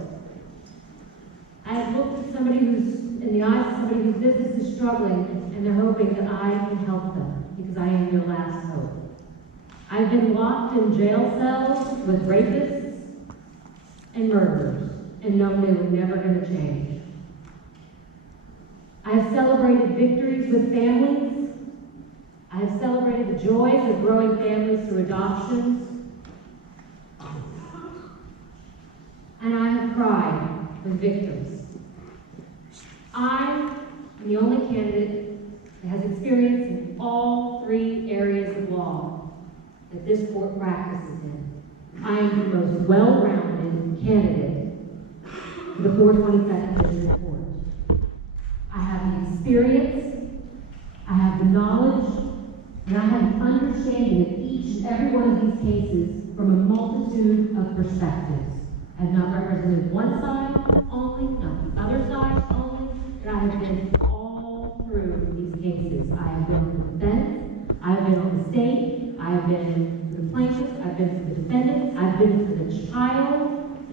I have looked at somebody in the eyes of somebody whose business is struggling and they're hoping that I can help them because I am their last hope. I've been locked in jail cells with rapists and murderers, and known they were never going to change. I have celebrated victories with families. I have celebrated the joys of growing families through adoptions. And I have cried with victims. I am the only candidate that has experience in all three areas of law that this court practices in. I am the most well-rounded candidate for the 422nd District Court. I have the experience, I have the knowledge, and I have an understanding of each and every one of these cases from a multitude of perspectives. I have not represented one side only, not the other side only, but I have been all through these cases. I have been on the defense, I have been on the state, I have been for the plaintiffs, I've been for the defendant, I've been for the child,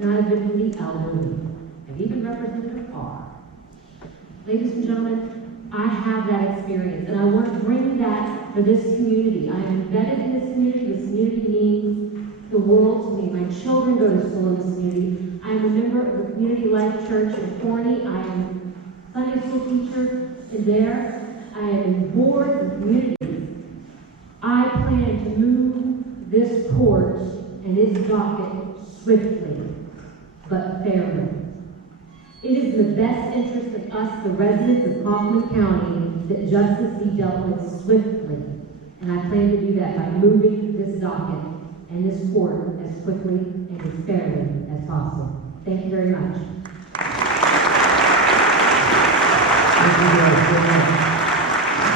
and I've been for the elderly. I've even represented a car. Ladies and gentlemen, I have that experience, and I want to bring that for this community. I am embedded in this community. This community means the world to me. My children go to school in this community. I am a member of the Community Life Church in Forney. I am a Sunday school teacher in there. I am in board of communities. I plan to move this court and its docket swiftly, but fairly. It is in the best interest of us, the residents of Kaufman County, that justice be dealt with swiftly. And I plan to do that by moving this docket and this court as quickly and as fairly as possible. Thank you very much. Thank you guys so much.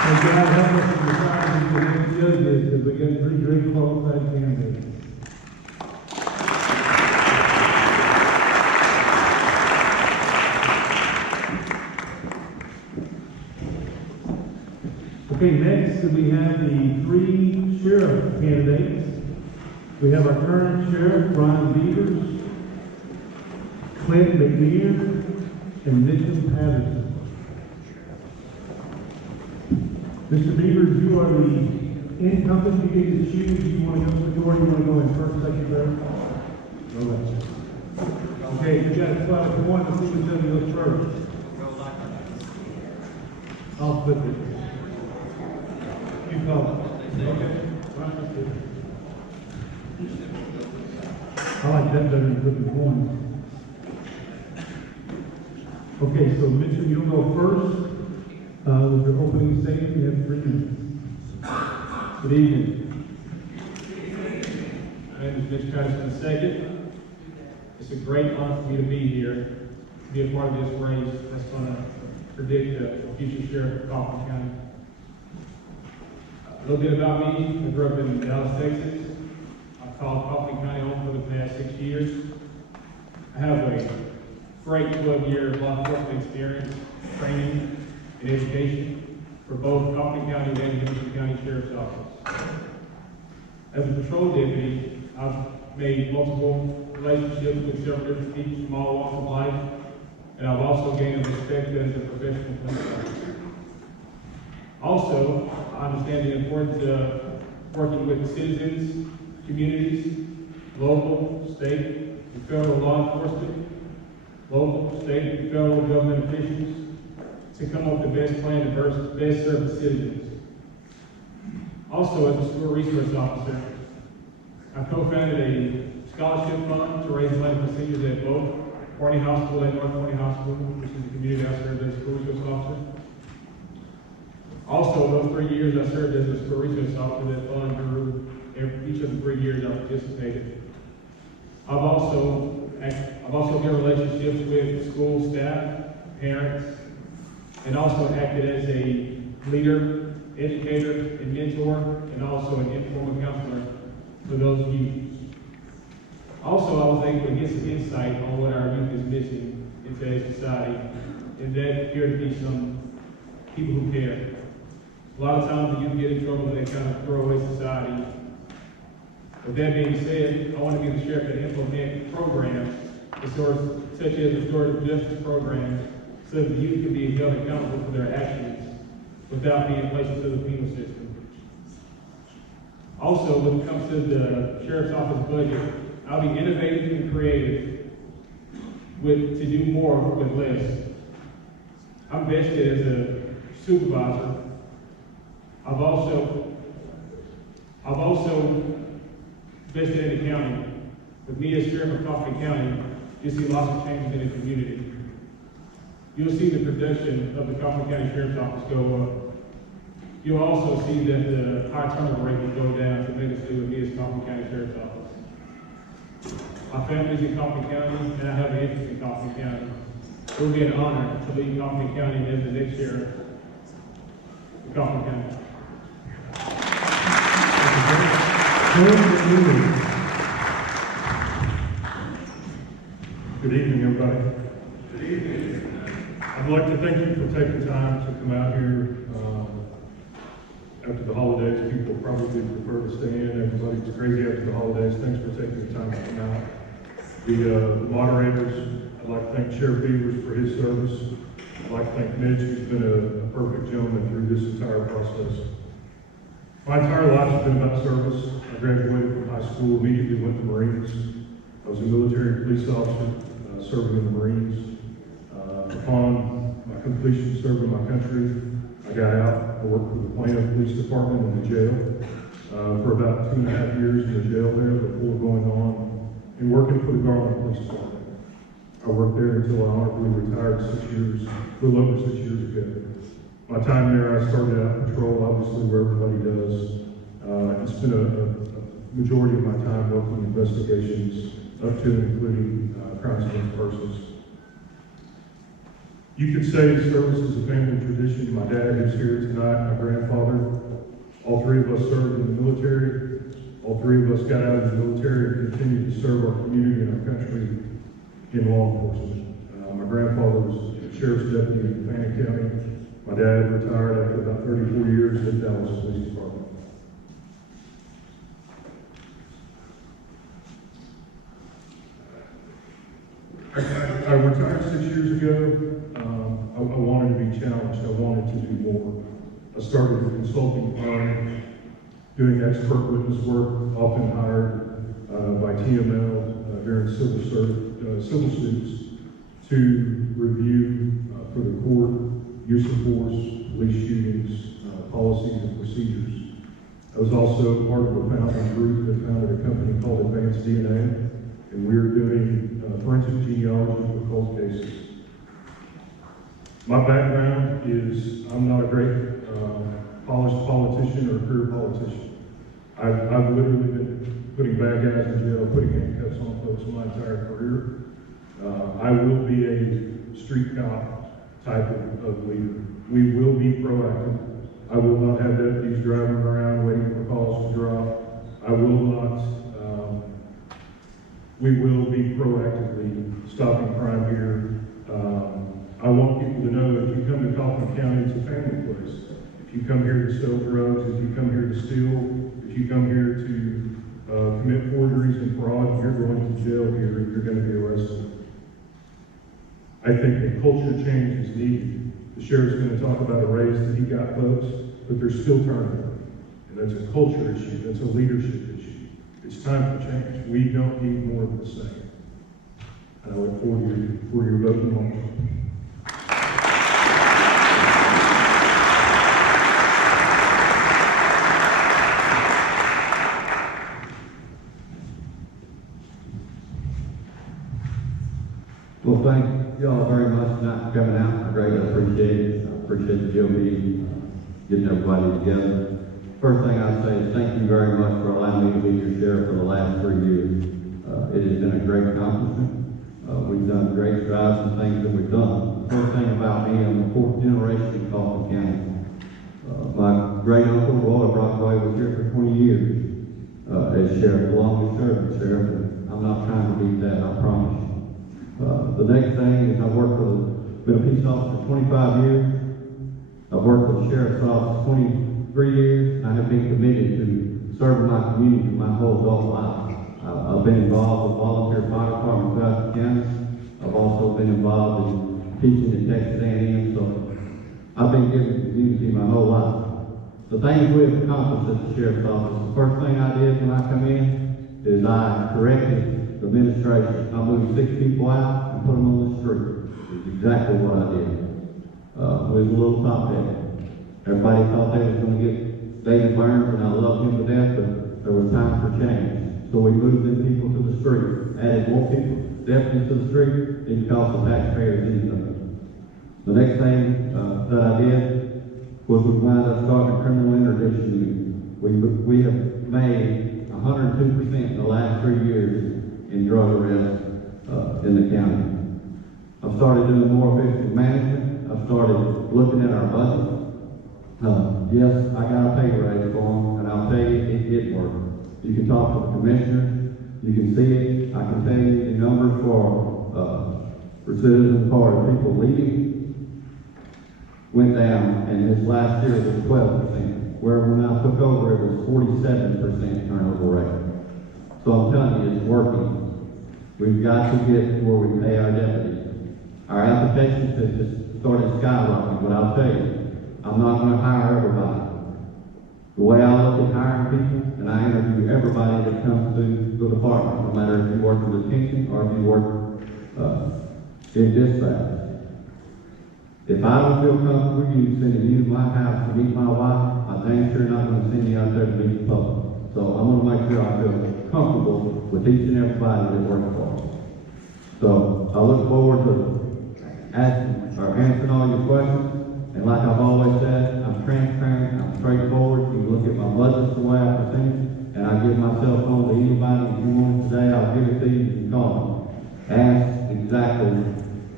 And God help us in the time to begin judges to begin three qualified candidates. Okay, next we have the 3 sheriff candidates. We have our current sheriff, Brian Beavers, Clint McNear, and Mitchell Patterson. Mr. Beavers, you are the incumbent. You get to choose. Do you want to go to the door? You want to go in first, second, third? All right. Okay, you got to try to come on to see who's going to go first. I'll flip it. You call it. Okay. I like that better than flipping coins. Okay, so Mitchell, you'll go first. With your opening statement, you have 3 minutes. Good evening. My name is Mitch Patterson II. It's a great honor for me to be here, to be a part of this race that's going to predict the future sheriff of Kaufman County. A little bit about me. I grew up in Dallas, Texas. I've called Kaufman County home for the past 6 years. I have a great 12-year law enforcement experience, training, and education for both Kaufman County and Henderson County Sheriff's Office. As a patrol deputy, I've made multiple relationships with several different people from all walks of life, and I've also gained a respect as a professional police officer. Also, I understand the importance of working with citizens, communities, local, state, and federal law enforcement, local, state, and federal government officials to come up with the best plan to best serve the citizens. Also, as a school resource officer, I co-founded a scholarship fund to raise money for seniors at both Barney Hospital and North Barney Hospital, which is the community I served as a school resource officer. Also, those 3 years I served as a school resource officer, that fund grew each of the 3 years I participated. I've also built relationships with school staff, parents, and also acted as a leader, educator, and mentor, and also an informal counselor for those youth. Also, I was able to get some insight on what our youth is missing in today's society, and that appear to be some people who care. A lot of times the youth get in trouble and they kind of throw away society. With that being said, I want to be the sheriff that implement programs such as restorative justice programs so that the youth can be held accountable for their actions without being placed into the penal system. Also, when it comes to the sheriff's office budget, I'll be innovative and creative to do more with less. I'm vested as a supervisor. I've also vested in the county. With me as sheriff of Kaufman County, you'll see lots of changes in the community. You'll see the production of the Kaufman County Sheriff's Office go up. You'll also see that the high turnover rate will go down tremendously with me as Kaufman County Sheriff's Office. My family's in Kaufman County, and I have an interest in Kaufman County. It will be an honor to lead Kaufman County as the next sheriff of Kaufman County. Good evening, everybody. Good evening. I'd like to thank you for taking time to come out here. After the holidays, people probably prefer to stay in. Everybody's crazy after the holidays. Thanks for taking the time to come out. The moderators, I'd like to thank Sheriff Beavers for his service. I'd like to thank Mitch, who's been a perfect gentleman through this entire process. My entire life has been about service. I graduated from high school, immediately went to Marines. I was a military police officer, serving in the Marines. Upon my completion serving my country, I got out. I worked for the Plano Police Department in the jail for about 2.5 years in the jail there before going on and working for the Garland Police Department. I worked there until I honorably retired a little over 6 years ago. My time there, I started out patrol, obviously, where everybody does. I spent a majority of my time working investigations up to and including crimes against persons. You could say service is a family tradition. My dad is here tonight, my grandfather. All 3 of us served in the military. All 3 of us got out of the military and continued to serve our community and our country in law enforcement. My grandfather was sheriff's deputy in Fannin County. My dad retired after about 34 years in Dallas Police Department. I retired 6 years ago. I wanted to be challenged. I wanted to do more. I started a consulting firm doing expert witness work, often hired by TML during civil suits to review for the court use of force, police shootings, policies and procedures. I was also part of a founding group that founded a company called Advanced DNA, and we were doing forensic genealogy for cold cases. My background is, I'm not a great polished politician or a career politician. I've literally been putting bad guys in jail, putting handcuffs on folks my entire career. I will be a street cop type of leader. We will be proactive. I will not have deputies driving around waiting for calls to drop. I will not, we will be proactively stopping crime here. I want people to know if you come to Kaufman County, it's a family place. If you come here to sell drugs, if you come here to steal, if you come here to commit forgeries and fraud, you're going to jail here and you're going to be arrested. I think a culture change is needed. The sheriff's going to talk about a raise that he got folks, but there's still turnover. And that's a culture issue, that's a leadership issue. It's time for change. We don't need more of the same. And I look forward for your vote tomorrow. Well, thank y'all very much tonight for coming out. I greatly appreciate it. I appreciate the GOP getting everybody together. First thing I'd say is thank you very much for allowing me to be your sheriff for the last 3 years. It has been a great accomplishment. We've done great strides and things that we've done. The first thing about me, I'm the 4th generation in Kaufman County. My great uncle, Roy Brockway, was here for 20 years as sheriff, the longest serving sheriff. And I'm not trying to beat that, I promise you. The next thing is I've been a police officer 25 years. I've worked for the sheriff's office 23 years. I have been committed to serving my community my whole adult life. I've been involved with volunteer fire department throughout the county. I've also been involved in teaching at Texas A&M, so I've been giving the community my whole life. The things we have accomplished at the sheriff's office, the first thing I did when I come in is I corrected the administration. I moved 6 people out and put them on the street. It's exactly what I did. It was a little top-heavy. Everybody thought they was going to get David Burns, and I loved him to death, but there was time for change. So we moved them people to the street, added more people, deputies to the street, didn't cost the taxpayers anything. The next thing that I did was we wound up starting a criminal interdiction unit. We have made 102% in the last 3 years in drug arrests in the county. I've started doing more efficient management. I've started looking at our budget. Yes, I got a pay raise for them, and I'll tell you, it did work. You can talk to the commissioners, you can see it. I can tell you the numbers for citizen card people leaving went down, and this last year was 12%. Where when I took over, it was 47% turnover rate. So I'm telling you, it's working. We've got to get to where we pay our deputies. Our applications have just started skyrocketing, but I'll tell you, I'm not going to hire everybody. The way I look at hiring people, and I interview everybody that comes to the department, no matter if you work in detention or if you work in dispatch. If I don't feel comfortable you sending you to my house to meet my wife, I'm dang sure not going to send you out there to meet the public. So I'm going to make sure I feel comfortable with each and everybody that works for us. So I look forward to answering all your questions. And like I've always said, I'm transparent, I'm straightforward. You can look at my budgets the way I present it, and I give my cell phone to anybody. If you want it today, I'll give it to you. You can call me. Ask exactly,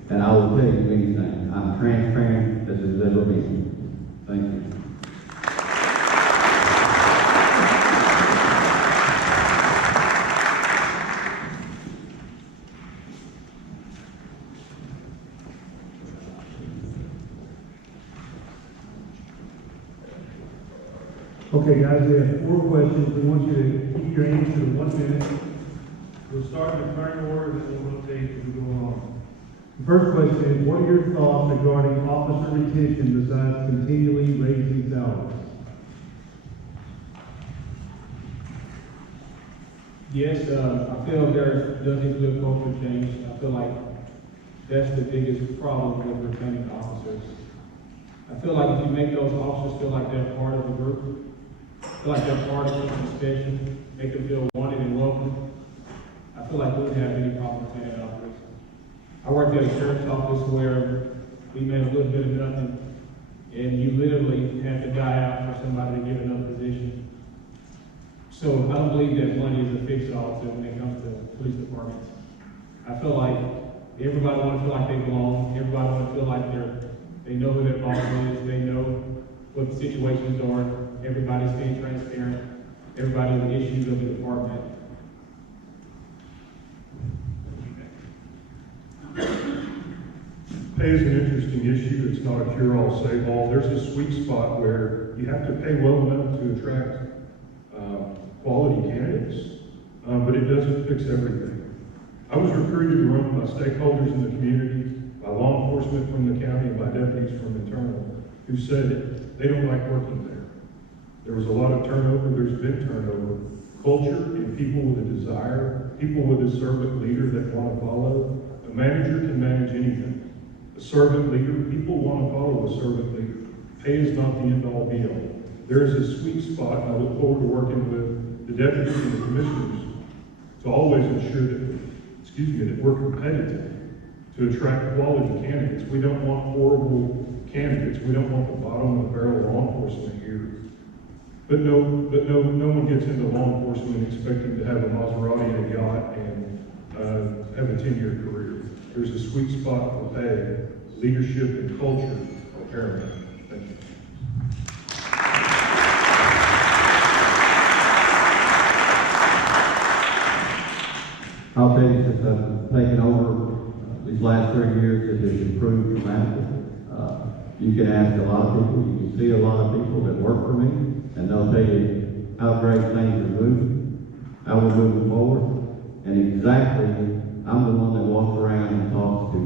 and I will tell you anything. I'm transparent as it's ever been. Thank you. Okay, guys, we have 4 questions. We want you to keep your answer to 1 minute. We'll start in the current order, and then we'll rotate as we go along. The first question is, what are your thoughts regarding officer retention besides continually raising salaries? Yes, I feel there does need to be a culture change. I feel like that's the biggest problem with retaining officers. I feel like if you make those officers feel like they're part of the group, feel like they're part of something special, make them feel wanted and welcome, I feel like we wouldn't have any problem retaining officers. I worked at a sheriff's office where we made a little bit of nothing, and you literally had to die out for somebody to get another position. So I don't believe that money is a fix-all when it comes to police departments. I feel like everybody want to feel like they belong. Everybody want to feel like they know who their boss is. They know what the situations are. Everybody's being transparent. Everybody knows the issues of the department. Pay is an interesting issue. It's not a cure-all, save-all. There's a sweet spot where you have to pay well enough to attract quality candidates, but it doesn't fix everything. I was recruited to run by stakeholders in the community, by law enforcement from the county, and by deputies from internal, who said they don't like working there. There was a lot of turnover. There's been turnover. Culture and people with a desire, people with a servant leader that want to follow. A manager can manage anything. A servant leader, people want to follow a servant leader. Pay is not the end-all be-all. There is a sweet spot, and I look forward to working with the deputies and the commissioners to always ensure that we're competitive, to attract quality candidates. We don't want horrible candidates. We don't want the bottom of the barrel law enforcement here. But no one gets into law enforcement expecting to have a Maserati and a yacht and have a 10-year career. There's a sweet spot for pay. Leadership and culture are paramount. Thank you. I'll tell you, since I've taken over these last 3 years, it has improved dramatically. You can ask a lot of people, you can see a lot of people that work for me, and they'll tell you how great things are moving, how we're moving forward, and exactly, I'm the one that walks around and talks to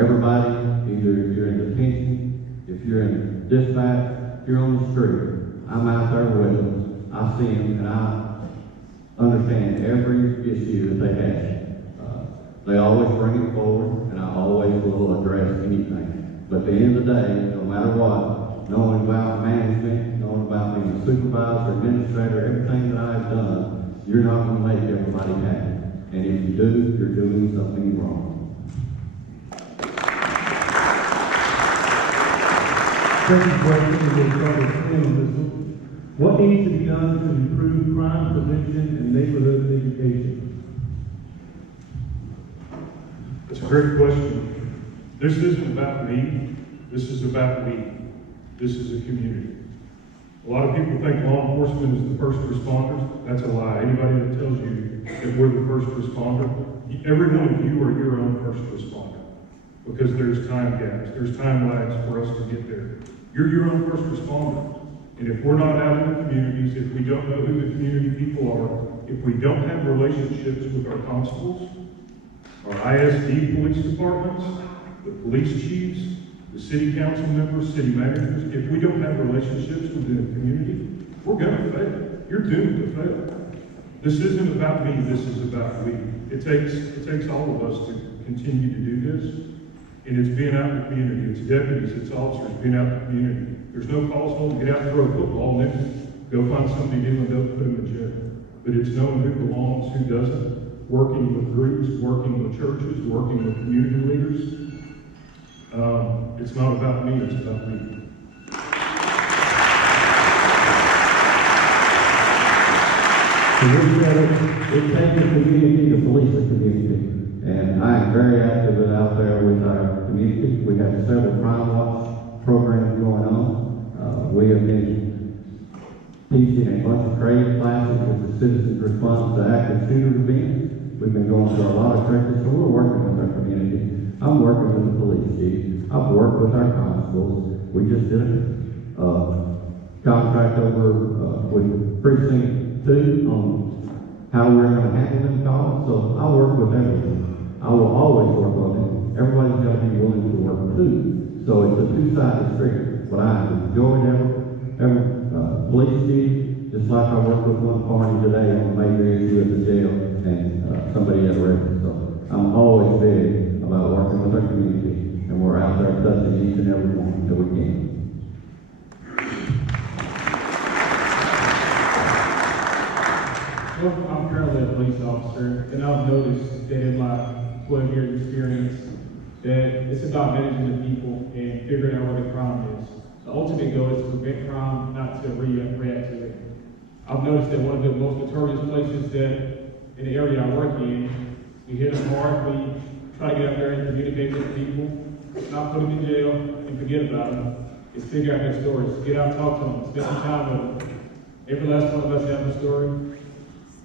everybody, either if you're in detention, if you're in dispatch, if you're on the street, I'm out there with them, I see them, and I understand every issue that they have. They always bring it forward, and I always will address anything. But at the end of the day, no matter what, knowing about management, knowing about being a supervisor, administrator, everything that I've done, you're not going to make everybody happy. And if you do, you're doing something wrong. Second question, we'll start with Tim on this one. What needs to be done to improve crime prevention and neighborhood education? That's a great question. This isn't about me. This is about we. This is a community. A lot of people think law enforcement is the first responders. That's a lie. Anybody that tells you that we're the first responder, every one of you are your own first responder. Because there's time gaps. There's time lags for us to get there. You're your own first responder. And if we're not out in the communities, if we don't know who the community people are, if we don't have relationships with our constables, our ISD police departments, the police chiefs, the city council members, city managers, if we don't have relationships within the community, we're gonna fail. You're doomed to fail. This isn't about me, this is about we. It takes all of us to continue to do this. And it's being out in the community. It's deputies, it's officers being out in the community. There's no calls home to get out and throw a football and then go find somebody to do and don't put them in jail. But it's knowing who belongs, who doesn't, working with groups, working with churches, working with community leaders. It's not about me, it's about me. So we said it takes a community to police a community. And I am very active out there with our community. We have several crime watch programs going on. We have been teaching a bunch of training classes with the citizens' response to active shooter events. We've been going through a lot of training, so we're working with our community. I'm working with the police chief. I've worked with our constables. We just did a contract over, with Precinct 2 on how we're gonna handle them calls, so I work with everyone. I will always work on it. Everybody's gotta be willing to work too. So it's a two-sided street. But I enjoyed every police chief, just like I worked with one party today on a major issue at the jail and somebody at arrested. So I'm always big about working with our community, and we're out there touching each and every one that we can. Well, I'm currently a police officer, and I've noticed that in my 12 years experience, that it's about managing the people and figuring out where the crime is. The ultimate goal is to prevent crime, not to react to it. I've noticed that one of the most notorious places that, in the area I work in, we hit them hard, we try to get out there and communicate with people, not put them in jail and forget about them. It's figure out their stories, get out and talk to them, spend some time with them. Every last one of us have a story.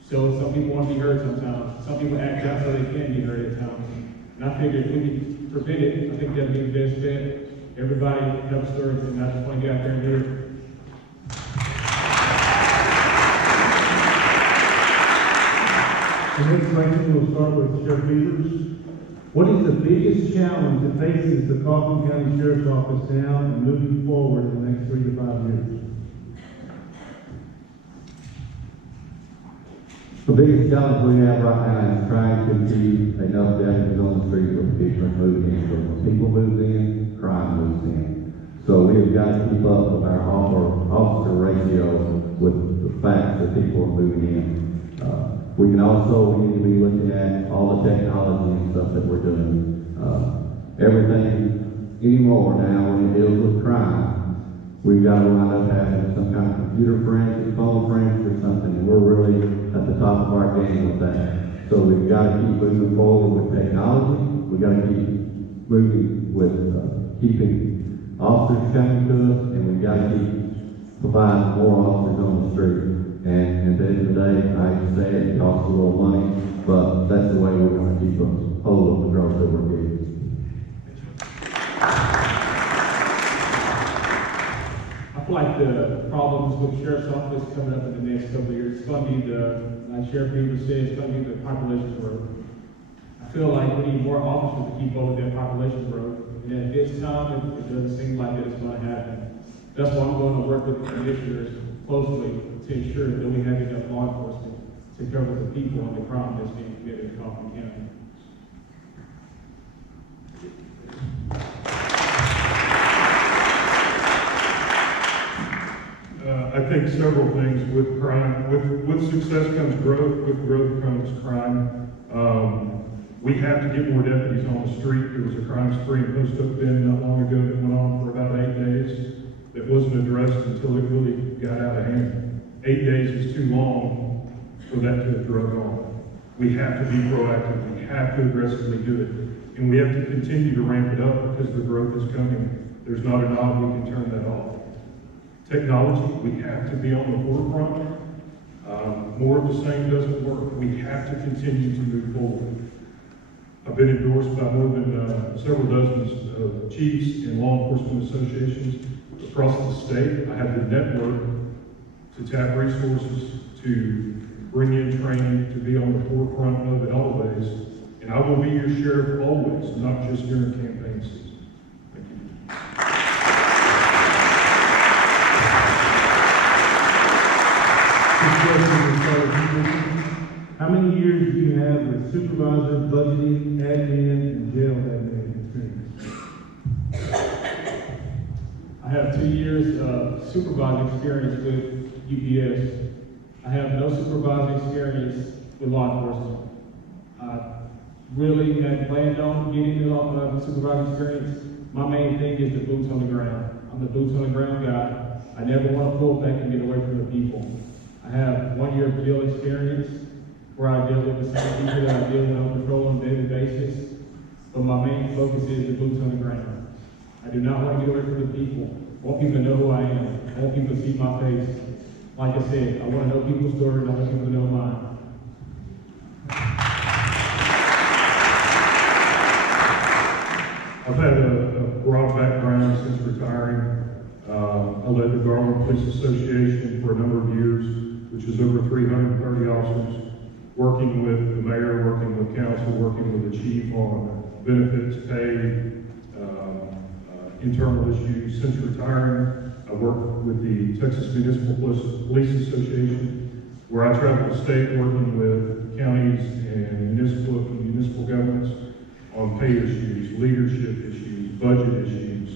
So some people want to be heard sometimes. Some people act out so they can be heard at times. And I figure if we can prevent it, I think that'd be the best bet. Everybody have a story, and I just want to get out there and do it. The next question will start with Sheriff Peters. What is the biggest challenge that faces the Kaufman County Sheriff's Office now and moving forward in the next 3 to 5 years? The biggest challenge we have right now is trying to keep enough deputies on the street where people are moving in. So when people move in, crime moves in. So we have got to keep up with our officer ratio with the fact that people are moving in. We need to be looking at all the technology and stuff that we're doing. Everything anymore now when it deals with crime, we've got to wind up having some kind of computer forensics, phone forensics or something, and we're really at the top of our game with that. So we've got to keep moving forward with technology. We've got to keep moving with keeping officers coming to us, and we've got to keep providing more officers on the street. And at the end of the day, I hate to say it costs a little money, but that's the way we're going to keep a hold of the growth that we're getting. I feel like the problems with the Sheriff's Office coming up in the next couple of years, it's going to be like Sheriff Beaver said, it's going to be the population growth. I feel like we need more officers to keep up with that population growth. And at this time, it doesn't seem like that it's going to happen. That's why I'm going to work with the commissioners closely to ensure that we have enough law enforcement to cover the people and the crime that's being committed in Kaufman County. I think several things with crime. With success comes growth. With growth comes crime. We have to get more deputies on the street. There was a crime spree in Post Oak Bend not long ago that went on for about 8 days. That wasn't addressed until it really got out of hand. 8 days is too long for that to have drug on. We have to be proactive. We have to aggressively do it. And we have to continue to ramp it up because the growth is coming. There's not a knob we can turn that off. Technology, we have to be on the forefront. More of the same doesn't work. We have to continue to move forward. I've been endorsed by more than several dozens of chiefs and law enforcement associations across the state. I have the network to tap resources, to bring in training, to be on the forefront of it always. And I will be your sheriff always, not just during campaign season. Thank you. How many years do you have with supervisor, budgeting, admin, and jail admin experience? I have 2 years of supervising experience with UPS. I have no supervising experience with law enforcement. I really had planned on getting the supervising experience. My main thing is the boots on the ground. I'm the boots on the ground guy. I never want to pull back and get away from the people. I have 1 year of jail experience where I deal with the same people that I deal with on patrol on a daily basis. But my main focus is the boots on the ground. I do not want to get away from the people. I want people to know who I am. I want people to see my face. Like I said, I want to know people's stories. I want people to know mine. I've had a broad background since retiring. I led the Garland Police Association for a number of years, which is over 330 officers, working with the mayor, working with council, working with the chief on benefits, pay, internal issues. Since retiring, I worked with the Texas Municipal Police Association, where I travel the state working with counties and municipal governments on pay issues, leadership issues, budget issues.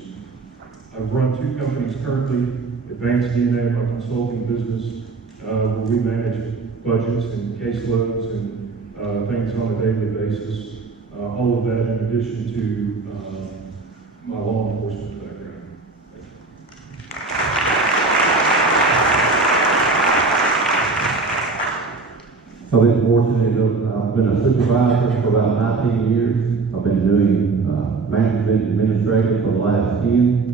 I've run 2 companies currently, Advanced DNA, my consulting business, where we manage budgets and caseloads and things on a daily basis. All of that in addition to my law enforcement background. I've been fortunate, I've been a supervisor for about 19 years. I've been doing management administrative for the last 10.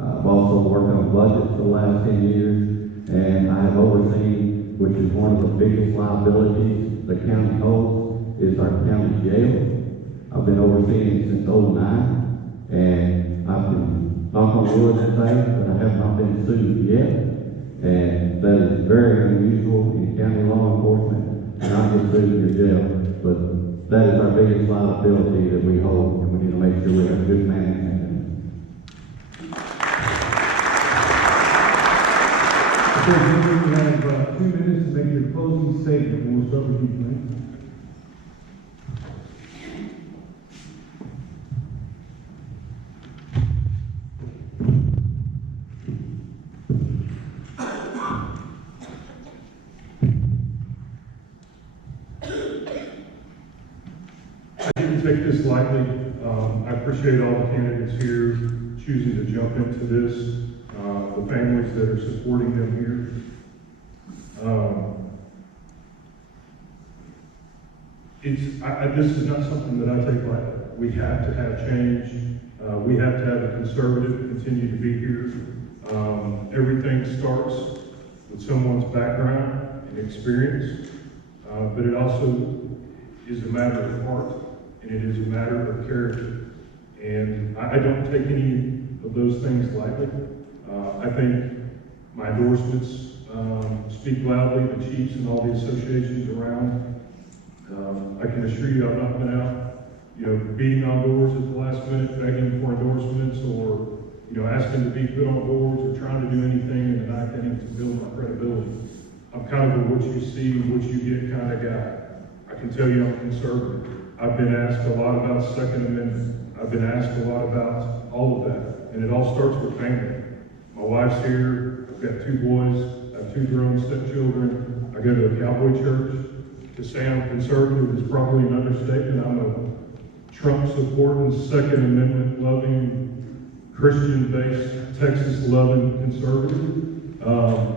I've also worked on budgets for the last 10 years. And I have overseen, which is one of the biggest liabilities the county holds, is our county jail. I've been overseeing it since '09, and I can knock on wood and say that I have not been sued yet. And that is very unusual in county law enforcement, not get sued in your jail. But that is our biggest liability that we hold, and we need to make sure we have good management. Okay, gentlemen, you have 2 minutes to make your closing statement, and we'll start with you, Clint. I didn't take this lightly. I appreciate all the candidates here choosing to jump into this, the families that are supporting them here. This is not something that I take lightly. We have to have change. We have to have a conservative continue to be here. Everything starts with someone's background and experience, but it also is a matter of heart, and it is a matter of character. And I don't take any of those things lightly. I think my endorsements speak loudly. The chiefs and all the associations around. I can assure you I've not been out, beating on doors at the last minute, begging for endorsements, or, asking to be put on boards, or trying to do anything in the night inning to build my credibility. I'm kind of a what you see, what you get kind of guy. I can tell you I'm conservative. I've been asked a lot about Second Amendment. I've been asked a lot about all of that, and it all starts with family. My wife's here. I've got 2 boys. I have 2 grown stepchildren. I go to a cowboy church. To say I'm conservative is probably an understatement. I'm a Trump-supporting, Second Amendment-loving, Christian-based, Texas-loving conservative.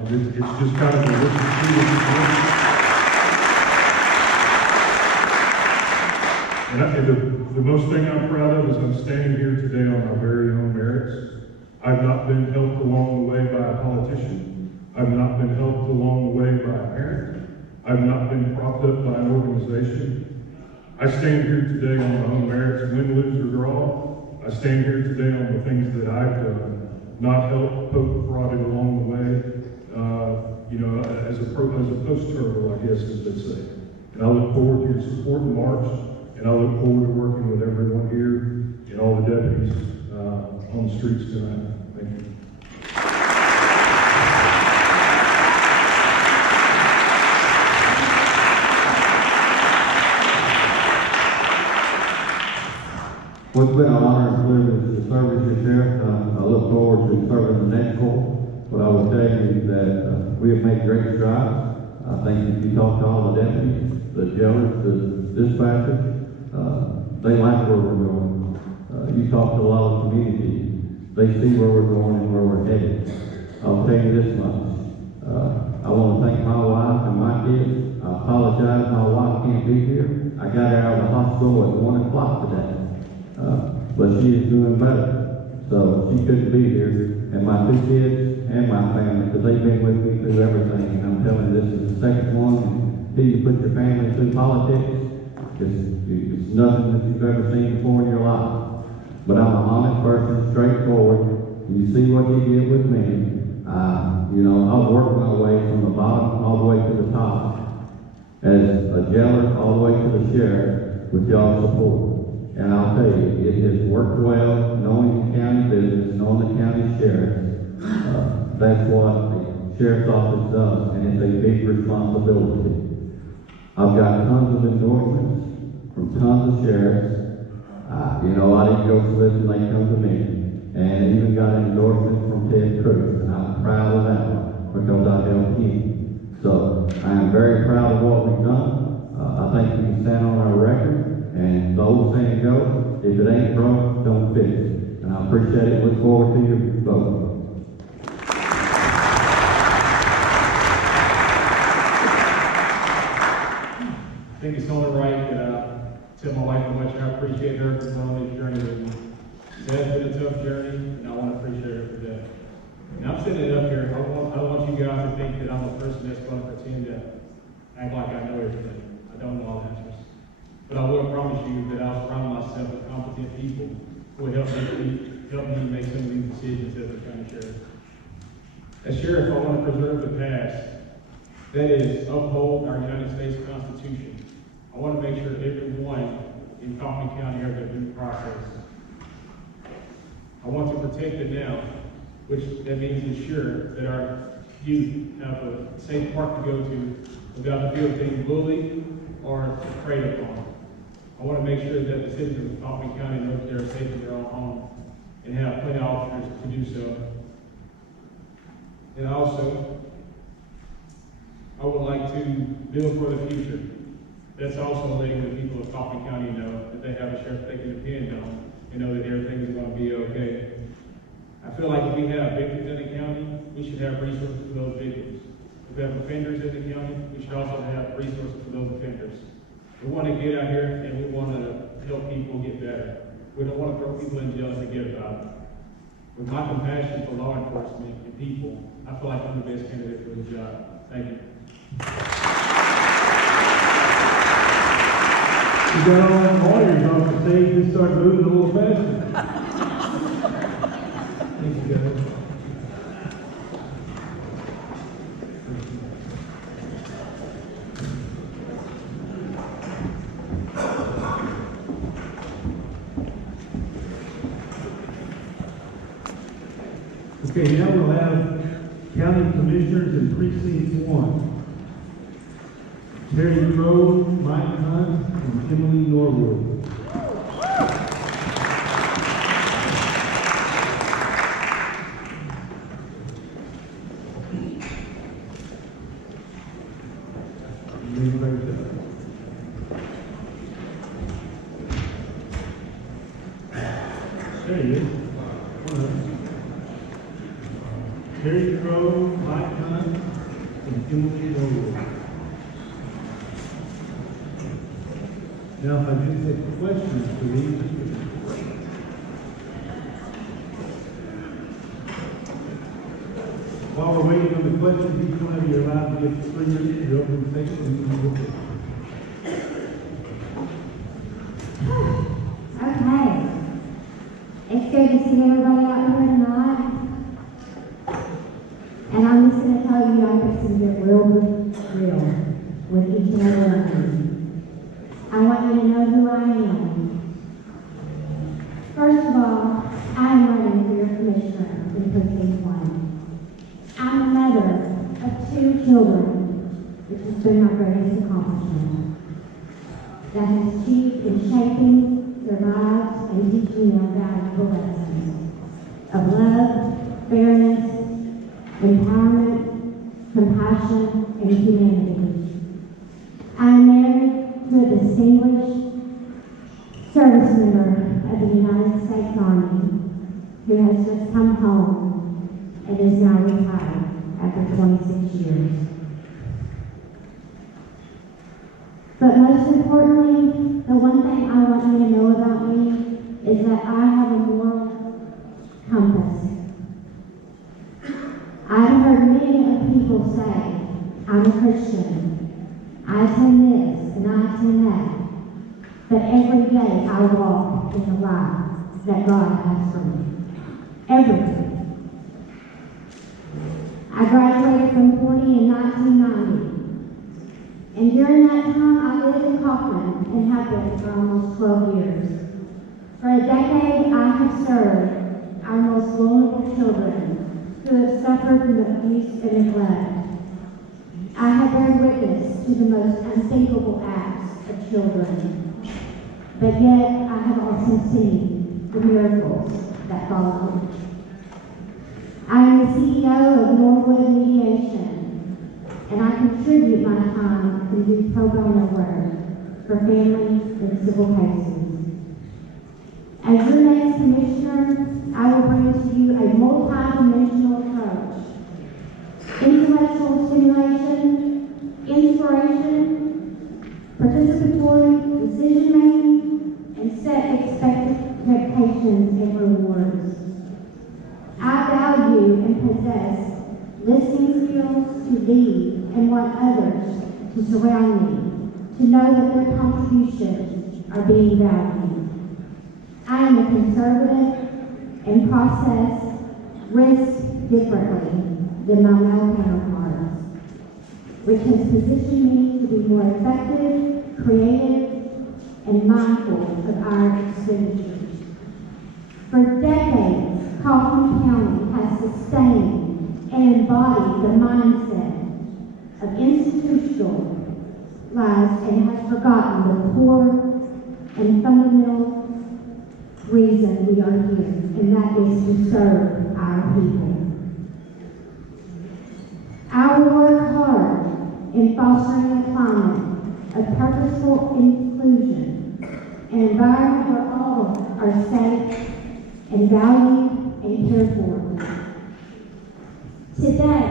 It's just kind of a what you see what you get. And the most thing I'm proud of is I'm standing here today on my very own merits. I've not been helped along the way by a politician. I've not been helped along the way by a parent. I've not been propped up by an organization. I stand here today on my own merits, win, lose, or draw. I stand here today on the things that I've done, not helped, poked, prodded along the way, as a post-turtle, I guess, as they say. And I look forward to your support in March, and I look forward to working with everyone here and all the deputies on the streets tonight. Thank you. Well, it's been an honor and privilege to serve as your sheriff. I look forward to serving the next court. But I will tell you that we have made great strides. I think if you talk to all the deputies, the jailers, the dispatchers, they like where we're going. You talk to a lot of the communities, they see where we're going and where we're headed. I'll tell you this much. I want to thank my wife and my kids. I apologize my wife can't be here. I got her out of the hospital at 1 o'clock today. But she is doing better, so she couldn't be here. And my 2 kids and my family, because they've been with me through everything. And I'm telling you, this is the second one. And till you put your family through politics, it's nothing that you've ever seen before in your life. But I'm an honest person, straightforward. You see what you did with me. I I've worked my way from the bottom all the way to the top as a jailer all the way to the sheriff with y'all's support. And I'll tell you, it has worked well, knowing the county business, knowing the county sheriff. That's what the sheriff's office does, and it's a big responsibility. I've got tons of endorsements from tons of sheriffs. I didn't go soliciting, they come to me. And even got an endorsement from Ted Cruz, and I'm proud of that one because I helped him. So I am very proud of what we've done. I think we can stand on our record, and the old saying goes, if it ain't broke, don't fix it. And I appreciate it. Look forward to your vote. I think it's only right that I tell my wife how much I appreciate her for going on this journey with me. It has been a tough journey, and I want to appreciate her for that. And I'm sitting up here, I don't want you guys to think that I'm a person that's going to pretend to act like I know everything. I don't know all the answers. But I will promise you that I'll surround myself with competent people who will help me make some of these decisions as a county sheriff. As sheriff, I want to preserve the past. That is, uphold our United States Constitution. I want to make sure everyone in Kaufman County has their due process. I want to protect it now, which that means ensure that our youth have a safe park to go to without the fear of being bullied or preyed upon. I want to make sure that the citizens of Kaufman County know that they're safe in their own home and have plenty of officers to do so. And also, I would like to build for the future. That's also letting the people of Kaufman County know that they have a sheriff they can depend on and know that everything is going to be okay. I feel like if we have victims in the county, we should have resources for those victims. If we have offenders in the county, we should also have resources for those offenders. We want to get out here and we want to help people get better. We don't want to throw people in jail and forget about it. With my compassion for law enforcement and people, I feel like I'm the best candidate for the job. Thank you. You got all that lawyers off the stage and start moving a little faster. Thank you, guys. Okay, now we'll have county commissioners in precinct 1. Terry Crowe, Mike Hunt, and Emily Norwood. There he is. Terry Crowe, Mike Hunt, and Emily Norwood. Now, if I do have questions for these, while we're waiting on the questions, each one of you are allowed to get 3 minutes to your opening statement. Okay. It's good to see everybody out here tonight. And I'm just going to tell you, I get to get real with each and every one of you. I want you to know who I am. First of all, I am running for your commissioner in Precinct 1. I'm a mother of 2 children, which has been my greatest accomplishment. That has achieved in shaping their lives and teaching them valuable lessons of love, fairness, empowerment, compassion, and humanity. I am married to a distinguished service member of the United States Army who has just come home and is now retired after 26 years. But most importantly, the one thing I want you to know about me is that I have a moral compass. I've heard many of people say, I'm a Christian. I attend this and I attend that. But every day I walk in the life that God has for me. Every day. from 40 in 1990. And during that time, I lived in Kaufman and have been for almost 12 years. For a decade, I have served our most vulnerable children who have suffered from abuse and neglect. I have borne witness to the most unthinkable acts of children, but yet I have also seen the miracles that follow. I am the CEO of Norwood Mediation, and I contribute my time to do pro bono work for families in civil cases. As your next commissioner, I will bring to you a multi-dimensional approach. Intellectual stimulation, inspiration, participatory decision-making, and set expectations and rewards. I value and possess listening skills to lead and want others to surround me, to know that their contributions are being valued. I am a conservative and process risk differently than my male counterparts, which has positioned me to be more effective, creative, and mindful of our expenditures. For decades, Kaufman County has sustained and embodied the mindset of institutionalized and has forgotten the core and fundamental reason we are here, and that is to serve our people. I will work hard in fostering a climate of purposeful inclusion, an environment where all are safe and valued and cared for. Today,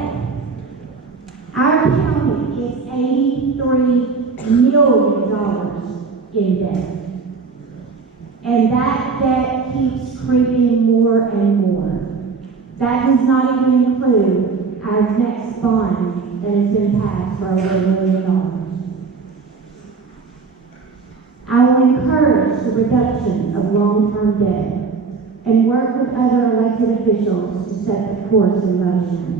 our county is $83 million in debt. And that debt keeps creeping more and more. That does not even include our next bond that has been passed for over $1 million. I will encourage the reduction of long-term debt and work with other elected officials to set the course in motion.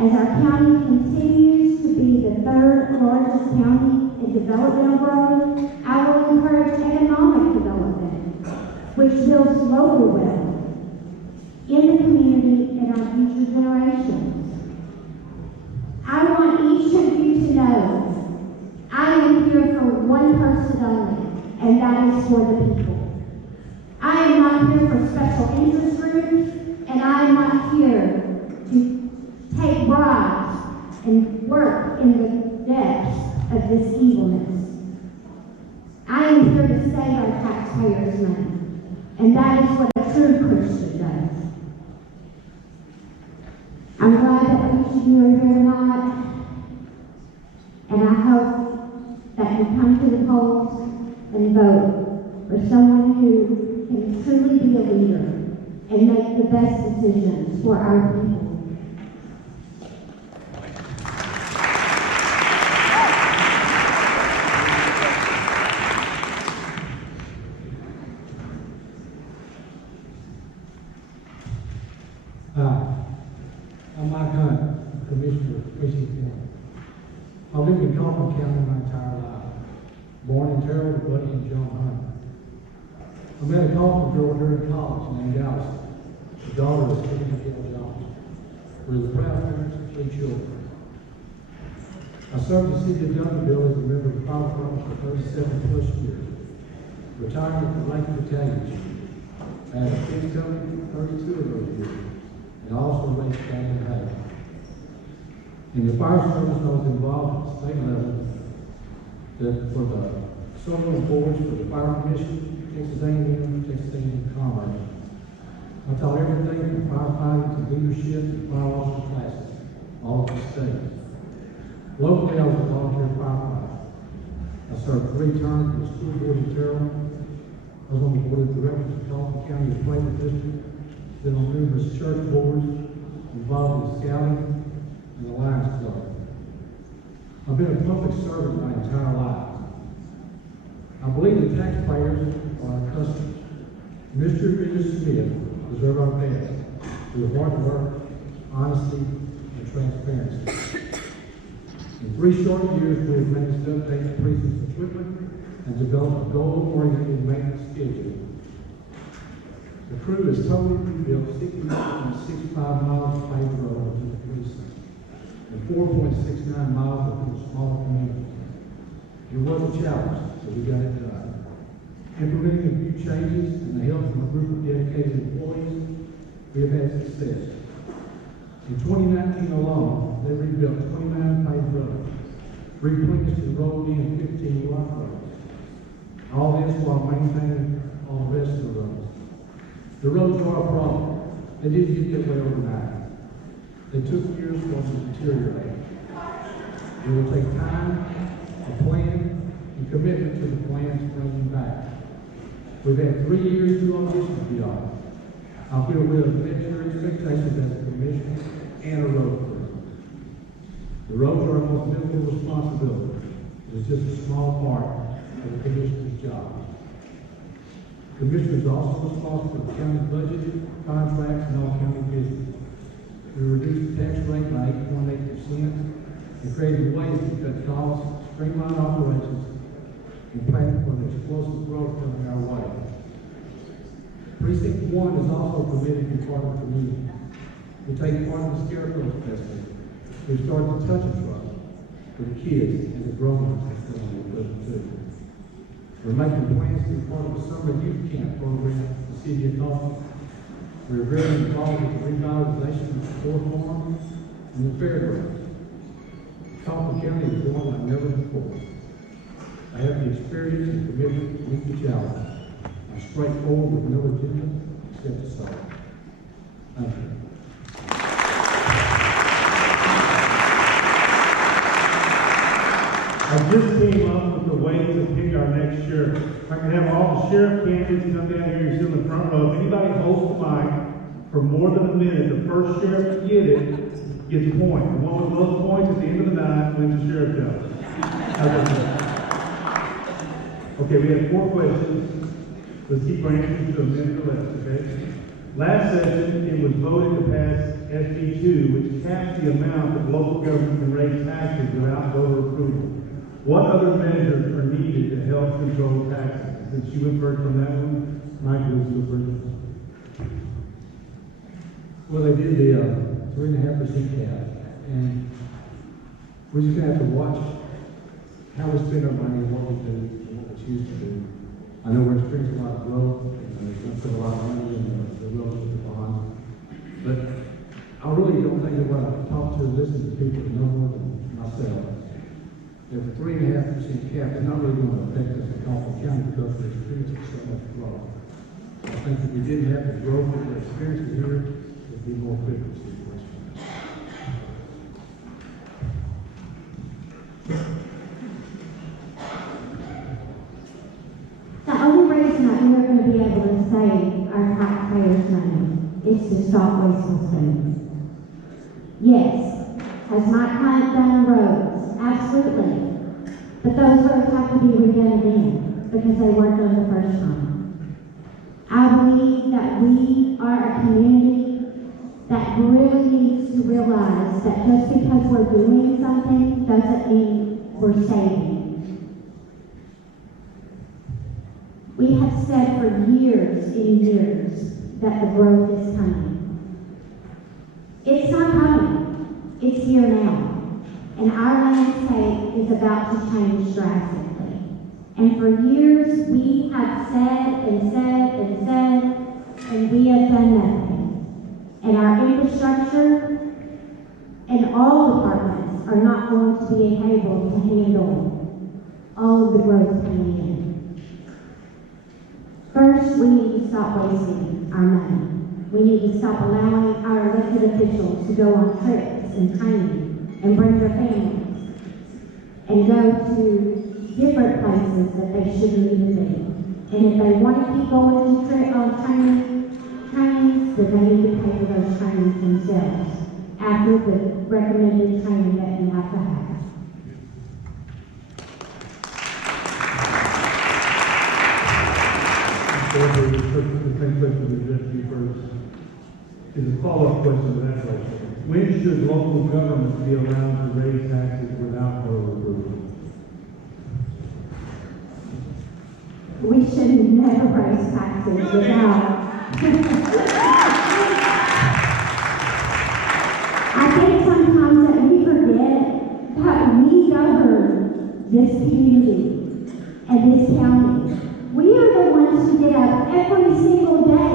As our county continues to be the third largest county in developmental growth, I will encourage economic development, which builds local wealth in the community and our future generations. I want each of you to know I am here for one person only, and that is for the people. I am not here for special interest groups, and I am not here to take bribes and work in the depths of this evilness. I am here to save our taxpayers' money, and that is what a true Christian does. I'm glad that each of you are here tonight, and I hope that you come to the polls and vote for someone who can truly be a leader and make the best decisions for our people. I'm Mike Hunt, Commissioner of Precinct 1. I lived in Kaufman County my entire life. Born in Terrell with Buddy and John Hunt. I met a Kaufman girl during college named Allison, the daughter of Stephen McGill Jones. We were the proud parents of 3 children. I served the city of Youngville as a member of the fire department for 37 plus years. Retiring from Lincoln Battalion Chief. I had a fixed company for 32 of those years. And also raised family hay. In the fire service, I was involved at the state level for the social boards for the Fire Commission, Texas A&M, Texas A&M Commerce. I taught everything from firefighting to leadership and fire officer classes, all over the state. Locally, I was a volunteer firefighter. I served 3 terms in the school board in Terrell. I was on the board of directors of Kaufman County Appointment District. Been on numerous church boards, involved in scouting and the Lions Club. I've been a public servant my entire life. I believe the taxpayers are our customers. Mr. and Mrs. Smith deserve our best through hard work, honesty, and transparency. In 3 short years, we have managed to update the precinct's equipment and develop a goal-oriented maintenance schedule. The crew has totally rebuilt 60.65 miles of paved road to the precinct and 4.69 miles of the smaller communities. It was a challenge, so we got it done. Implementing a few changes and the help from a group of dedicated employees, we have had success. In 2019 alone, they rebuilt 29 paved roads, replenished and rolled in 15 rock roads. All this while maintaining all the rest of the roads. The roads are a problem. They didn't get that way overnight. They took years for them to deteriorate. It will take time, a plan, and commitment to the plan to bring them back. We've had 3 years to audition for y'all. I feel we have met your expectations as a commission and a road crew. The roads are our most difficult responsibility. It is just a small part of the commissioner's job. The commissioner is also responsible for the county budget, contracts, and all county business. We reduced the tax rate by 8.8% and created ways to cut costs, streamline operations, and plan for the explosive growth coming our way. Precinct 1 is also committed to be part of the community. We take part in the Scarecrow Festival. We've started the Touch a Truck for the kids and the grown-ups that's going to be with them too. We're making plans to be part of the summer youth camp program at the city of Kaufman. We're very involved with the revitalization of the Ford Farm and the fairgrounds. Kaufman County is growing like never before. I have the experience and commitment to meet the challenge. I'm straightforward with no agenda except to solve. Thank you. I just came up with a way to pick our next sheriff. If I can have all the sheriff candidates come down here, you sit in the front row. If anybody holds the mic for more than a minute, the first sheriff to get it gets a point. The one with the most points at the end of the night wins the sheriff job. Okay, we have 4 questions. Let's keep our answers to a minute or less, okay? Last session, it was voted to pass SB 2, which caps the amount that local government can raise taxes without voter approval. What other measures are needed to help control taxes? Since you went first on that one, Mike goes to the first. Well, they did the 3.5% cap, and we're just gonna have to watch how we spend our money and what we do and what we choose to do. I know we're experiencing a lot of growth, and we're going to put a lot of money in the relative bonds, but I really don't think that what I talk to and listen to people no more than myself. The 3.5% cap is not really going to affect us in Kaufman County because we're experiencing so much growth. I think if we didn't have the growth that we're experiencing here, it'd be more critical situation. The only reason that we're going to be able to save our taxpayers' money is to stop wasteful spending. Yes, has Mike Hunt done roads? Absolutely. But those roads have to be redone again because they weren't done the first time. I believe that we are a community that really needs to realize that just because we're doing something doesn't mean we're saving. We have said for years and years that the growth is coming. It's not coming. It's here now. And our landscape is about to change drastically. And for years we have said and said and said, and we have done nothing. And our infrastructure and all departments are not going to be able to handle all of the growth coming in. First, we need to stop wasting our money. We need to stop allowing our elected officials to go on trips and training and bring their families and go to different places that they shouldn't even be. And if they want to keep going to trainings, then they need to pay for those trainings themselves after the recommended training that you have to have. is a follow-up question to that question. When should local governments be allowed to raise taxes without borough approval? We should never raise taxes without. I think sometimes that we forget that we govern this community and this county. We are the ones who get up every single day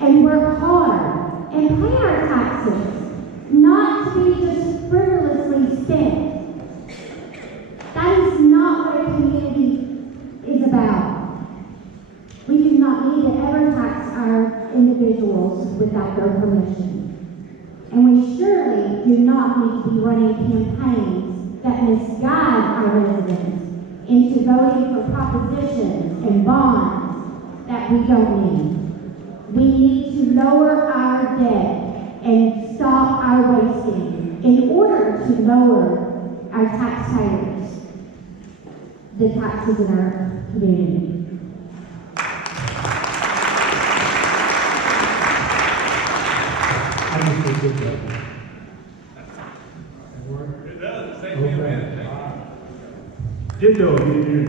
and work hard and pay our taxes, not to be just frivolously spent. That is not what a community is about. We do not need to ever tax our individuals without their permission. And we surely do not need to be running campaigns that misguide our residents into voting for propositions and bonds that we don't need. We need to lower our debt and stop our wasting in order to lower our taxpayers, the taxes in our community. It does, same Okay. thing. Ditto, you did.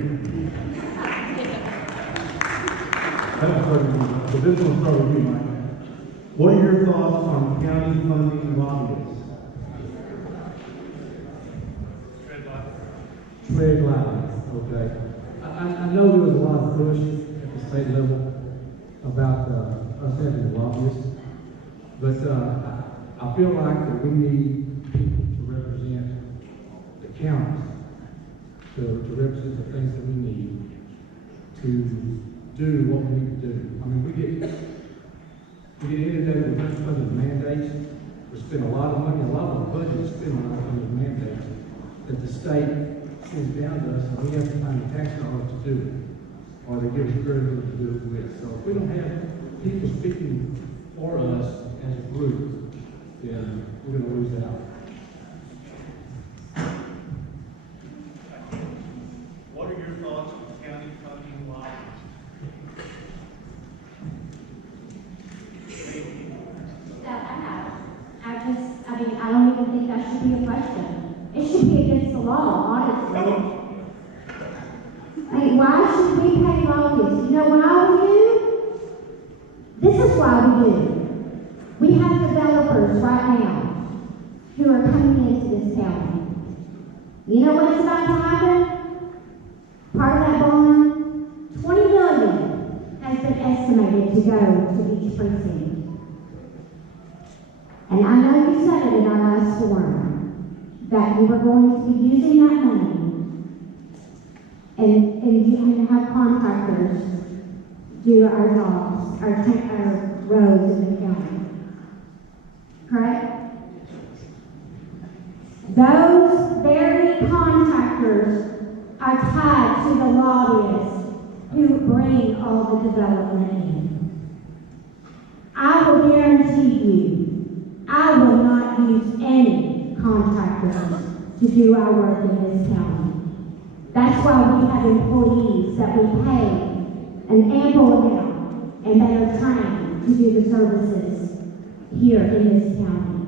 That was starting with me, so this one started with you, Mike. What are your thoughts on county funding lobbyists? Tread lightly, okay. I know there was a lot of push at the state level about us having lobbyists, but I feel like that we need people to represent the counties, to represent the things that we need to do what we need to do. I mean, we get inundated with unfunded mandates. We spend a lot of money, a lot of the budget is spent on unfunded mandates that the state sends down to us, and we have to find the tax dollars to do it, or they give us very little to do it with. So if we don't have people speaking for us as a group, then we're going to lose out. What are your thoughts on county funding lobbyists? I don't even think that should be a question. It should be against the law, honestly. I mean, why should we pay lobbyists? You know why we do? This is why we do. We have developers right now who are coming into this county. You know what's about to happen? Part of that bond, $20 million has been estimated to go to each precinct. And I know you said it in our last forum, that you were going to be using that money and you can have contractors do our jobs, our roads in the county. Correct? Those very contractors are tied to the lobbyists who bring all the development in. I will guarantee you, I will not use any contractors to do our work in this county. That's why we have employees that we pay an ample amount and that are trained to do the services here in this county.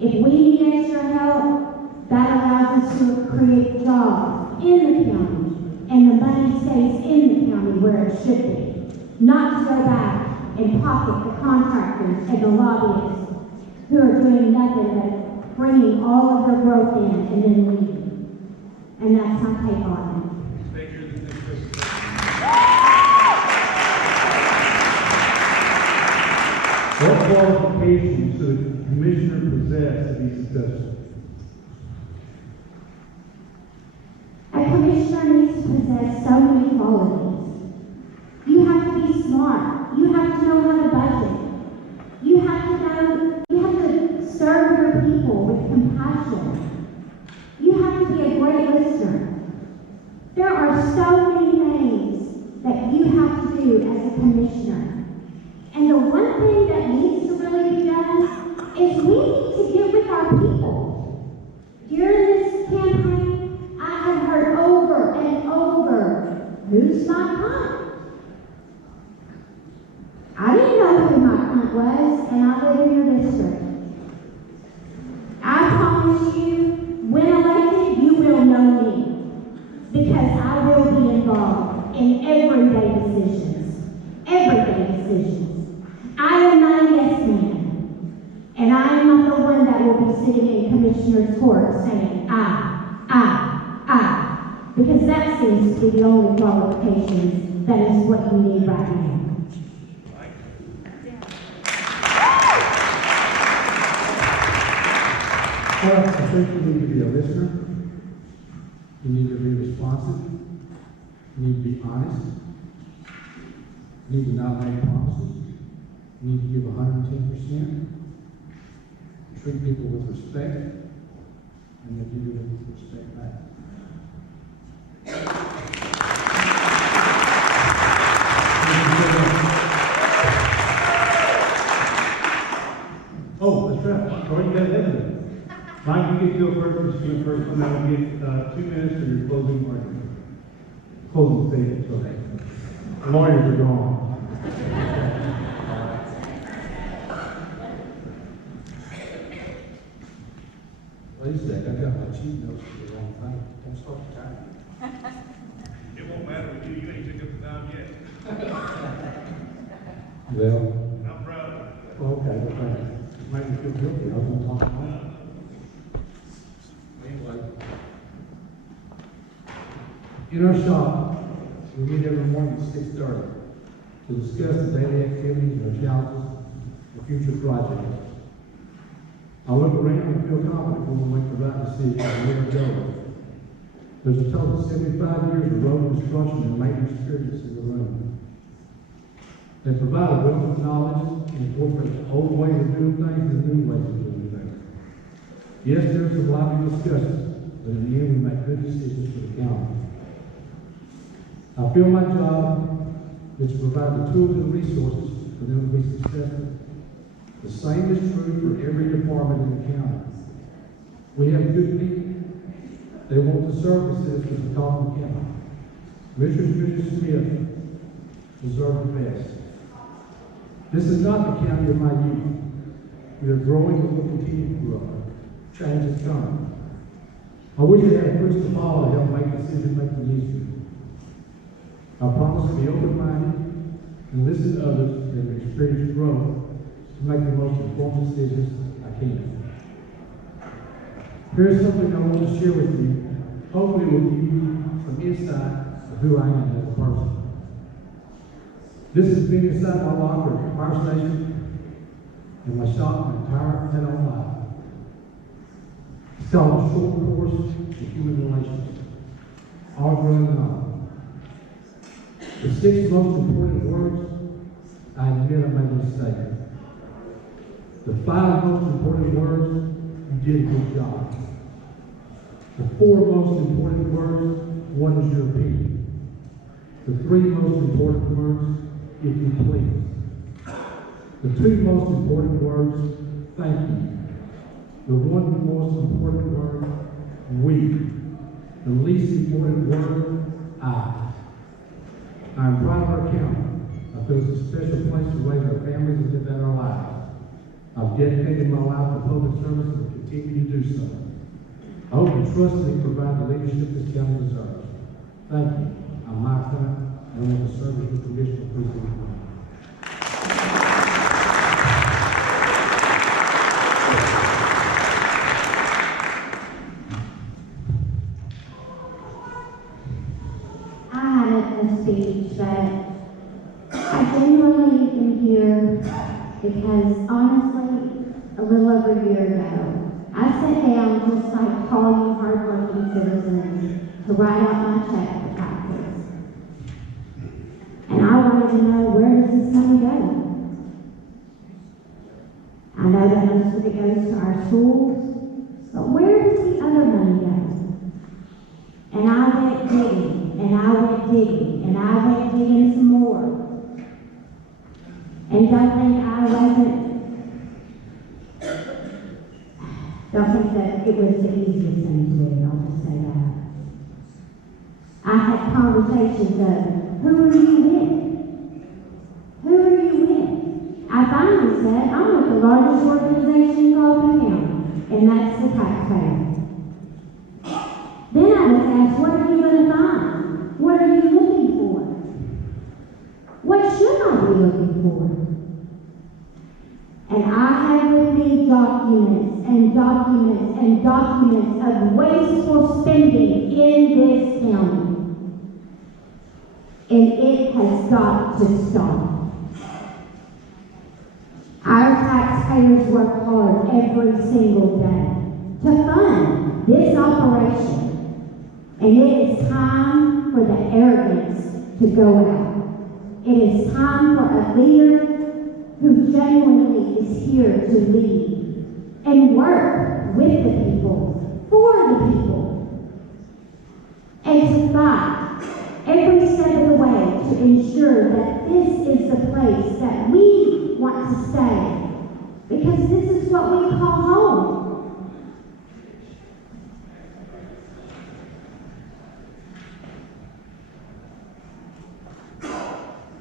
If we need extra help, that allows us to create jobs in the county, and the money stays in the county where it should be, not to go back and pocket the contractors and the lobbyists who are doing nothing but bringing all of their growth in and then leaving. And that's my take on it. What qualifications should a commissioner possess to be successful? A commissioner needs to possess so many qualities. You have to be smart. You have to know how to budget. You have to serve your people with compassion. You have to be a great listener. There are so many things that you have to do as a commissioner. And the one thing that needs to really be done is we need to get with our people. During this campaign, I have heard over and over, who's my aunt? I didn't know who my aunt was decisions, everyday decisions. I am not a yes man, and I am not the one that will be sitting in Commissioner's Court saying, because that seems to be the only qualifications that is what you need right now. Well, I think you need to be a listener. You need to be responsive. You need to be honest. You need to not make promises. You need to give 110%. Treat people with respect, and then give them respect back. Oh, that's right. Troy, you got it. Mike, you get to go first, because you first. I'm going to get 2 minutes for your closing argument. Closing statement, okay. Lawyers are gone. Wait a sec, I got my cheat notes for the wrong thing. Don't start the time. It won't matter with you. You ain't took up the time yet. Well, I'm proud of you. okay, but thank you. It made me feel guilty. I was going to talk about it. Anyway. In our shop, we meet every morning at 6:30 to discuss the daily activities and our challenges and future projects. I look around and feel confident we will make the right decision where to go. There's a total of 75 years of road construction and maintenance experience in the room. They provide a wealth of knowledge and incorporate old ways of doing things and new ways of doing things. Yes, there's some lively discussions, but in the end, we make good decisions for the county. I feel my job is to provide the tools and resources for them to be successful. The same is true for every department in the county. We have good people. They want to serve the citizens of Kaufman County. Mr. and Mrs. Smith deserve the best. This is not the county of my youth. We are growing and will continue to grow. Change is coming. I wish I had a crystal ball to help make decision-making easier. I promise to be open-minded and listen to others that have experienced growth to make the most informed decisions I can. Here's something I want to share with you. Hopefully it will give you some insight of who I am as a person. This has been inside my locker at the fire station and my shop my entire head-on life. It's called a short course in human relations. All growing up. The 6 most important words, I admit I made a mistake. The 5 most important words, you did a good job. The 4 most important words, one is your opinion. The 3 most important words, if you please. The 2 most important words, thank you. The 1 most important word, we. The least important word, I. I am proud of our county. I feel it's a special place to raise our families and live out our lives. I've dedicated my life to public service and will continue to do so. I hope you trust me to provide the leadership this county deserves. Thank you. I'm Mike Hunt, and I want to serve as the Commissioner of Precinct 1. A speech, but I genuinely am here because honestly, a little over a year ago, I sat down just like all you hardworking citizens to write out my check for taxes. And I wanted to know, where does this money go? I know that most of it goes to our schools, but where does the other money go? And I went digging, and I went digging, and I went digging some more. And don't think that it was the easiest thing to do, I'll just say that. I had conversations of, who are you with? Who are you with? I finally said, I'm with the largest organization in Kaufman County, and that's the taxpayer. Then I was asked, what are you going to find? What are you looking for? documents and documents and documents of wasteful spending in this county. And it has got to stop. Our taxpayers work hard every single day to fund this operation. And it is time for the arrogance to go out. It is time for a leader who genuinely is here to lead and work with the people, for the people, and to fight every step of the way to ensure that this is the place that we want to stay, because this is what we call home.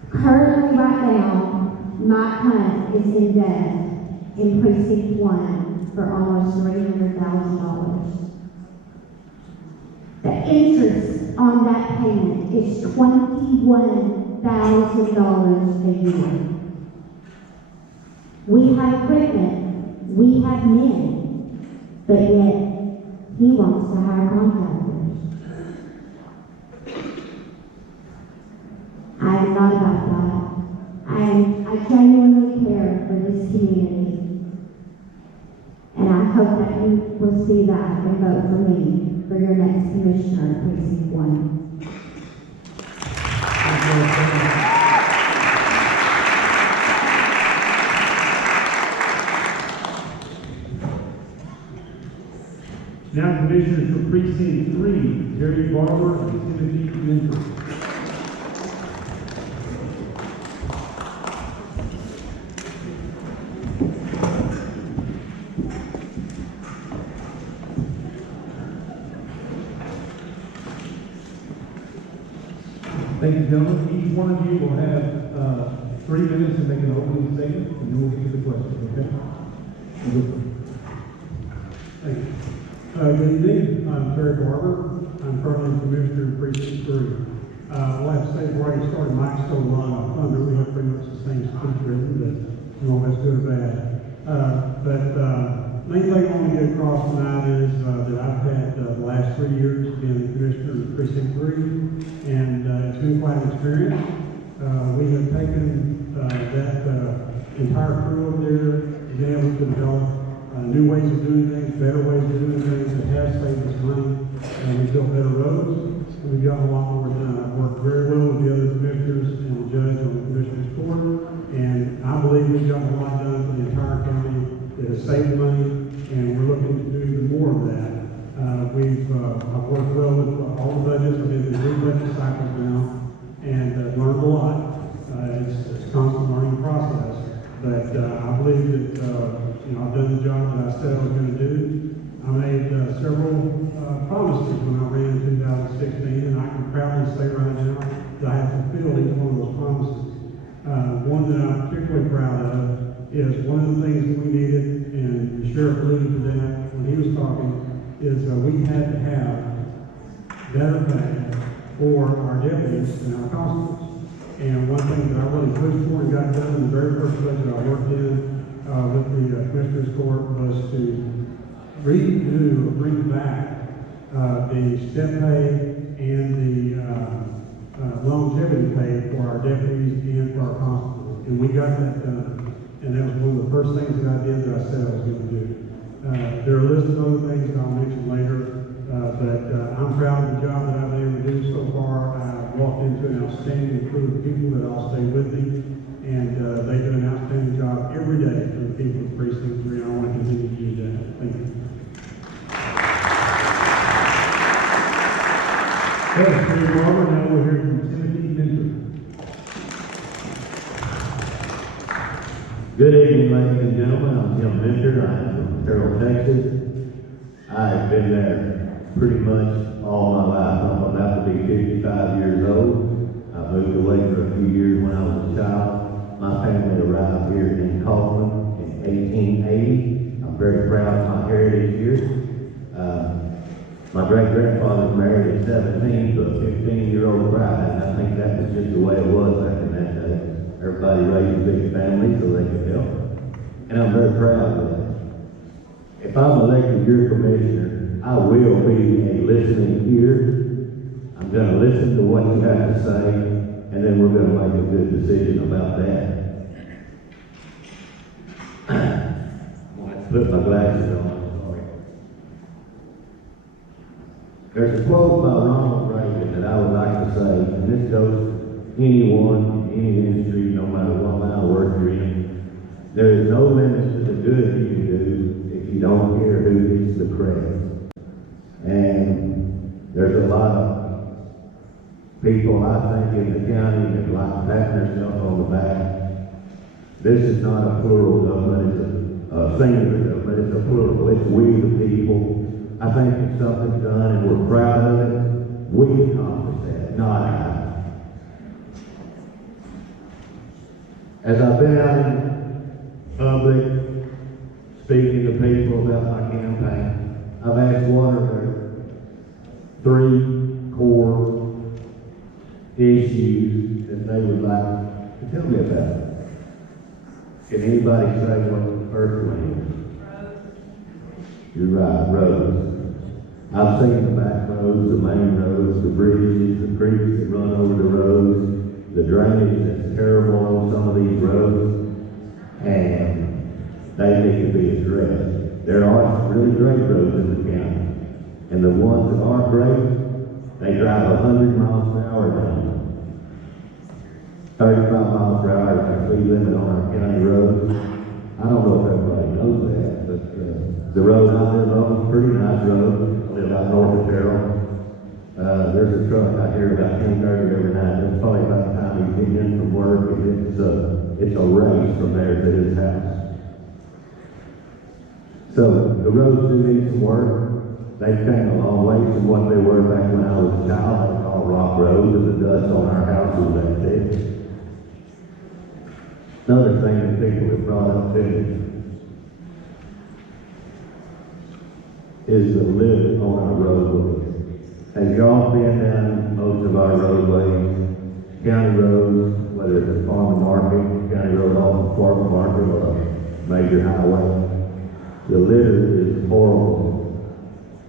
Currently, right now, Mike Hunt is in debt in Precinct 1 for almost $300,000. The interest on that payment is $21,000 a year. We have equipment, we have men, but yet he wants to hire contractors. I am not about that. I genuinely care for this community. And I hope that you will see that and vote for me for your next commissioner of Precinct 1. Now commissioners for Precinct 3, Terry Barber and Timothy Mentor. Thank you, gentlemen. Each one of you will have 3 minutes to make an opening statement, and then we'll get to the questions, okay? Thank you. Good evening. I'm Terry Barber. I'm currently Commissioner of Precinct 3. Well, I have to say, before I get started, Mike stole a line of thunder. We have pretty much the same speech written, but I don't know if that's good or bad. Main thing I want to get across tonight is that I've had the last 3 years being Commissioner of Precinct 3, and it's been quite an experience. We have taken that entire crew over there and been able to develop new ways of doing things, better ways of doing things that have saved us money, and we've built better roads, and we've gotten a lot more done. I've worked very well with the other commissioners and the judge on the commissioner's court, and I believe we've gotten a lot done for the entire county that has saved money, and we're looking to do even more of that. I've worked well with all the budgets. I've been through 3 budget cycles now, and learned a lot. It's a constant learning process, but I believe that I've done the job that I said I was going to do. I made several promises when I ran in 2016, and I can proudly say right now that I have fulfilled each one of those promises. One that I'm particularly proud of is one of the things that we needed, and the sheriff alluded to that when he was talking, is we had to have better pay for our deputies and our constables. And one thing that I really pushed for and got done in the very first budget I worked in with the Commissioner's Court was to redo or bring back the step pay and the longevity pay for our deputies and for our constables. And we got that done. And that was one of the first things that I did that I said I was going to do. There are a list of other things that I'll mention later, but I'm proud of the job that I've been able to do so far. I walked into an outstanding crew of people that all stay with me, and they do an outstanding job every day for the people of Precinct 3, and I want to continue to do that. Thank you. Thanks, Terry Barber. Now we'll hear from Timothy Mentor. Good evening, ladies and gentlemen. I'm Tim Mentor. I'm from Carroll, Texas. I've been there pretty much all my life. I'm about to be 55 years old. I moved away for a few years when I was a child. My family arrived here in Kaufman in 1880. I'm very proud of my heritage here. My great-grandfather married at 17 to a 15-year-old bride, and I think that was just the way it was back in that day. Everybody raised a big family so they could help. And I'm very proud of that. if I'm elected your commissioner, I will be a listening ear. I'm gonna listen to what you have to say, and then we're gonna make a good decision about that. I have to put my glasses on, sorry. There's a quote by Ronald Reagan that I would like to say, and this goes to anyone, in any industry, no matter what line of work you're in. There is no limit to the good you can do if you don't care who gets the credit. And there's a lot of people, I think, in the county that like patting themselves on the back. This is not a plural government, it's a singular government, it's a plural, it's we the people. I think if something's done and we're proud of it, we accomplish that, not I. As I've been out in public, speaking to people about my campaign, I've asked what are their 3 core issues that they would like to tell me about. Can anybody say what the first one is? You're right, roads. I've seen the back roads, the main roads, the bridges, the creeks that run over the roads, the drainage that's terrible on some of these roads, and they need to be addressed. There are some really great roads in the county, and the ones that aren't great, they drive 100 miles per hour down. 35 miles per hour is our speed limit on our county roads. I don't know if everybody knows that, but the road I live on is a pretty nice road. I live out north of Terrell. There's a truck out here about 10:30 every night. It's probably about the time he's getting in from work, and it's a race from there to his house. So the roads do need some work. They've came a long way from what they were back when I was a child. They called rock roads, and the dust on our house was that thick. Another thing that people have brought up to me is the living on our roadways. Have y'all been down most of our roadways, county roads, whether it's a farm market, county road off the farm market, or a major highway? The litter is horrible.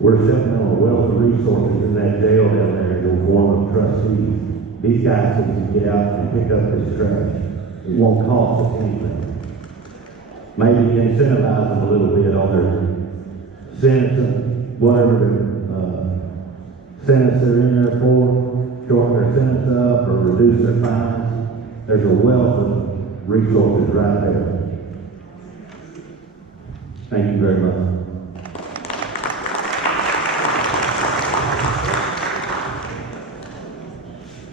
We're sitting on a wealth of resources in that jail down there in the form of trustees. These guys can get out and pick up this trash. It won't cost us anything. Maybe incentivize them a little bit on their sentence, whatever sentence they're in there for, shorten their sentence up or reduce their fines. There's a wealth of resources right there. Thank you very much.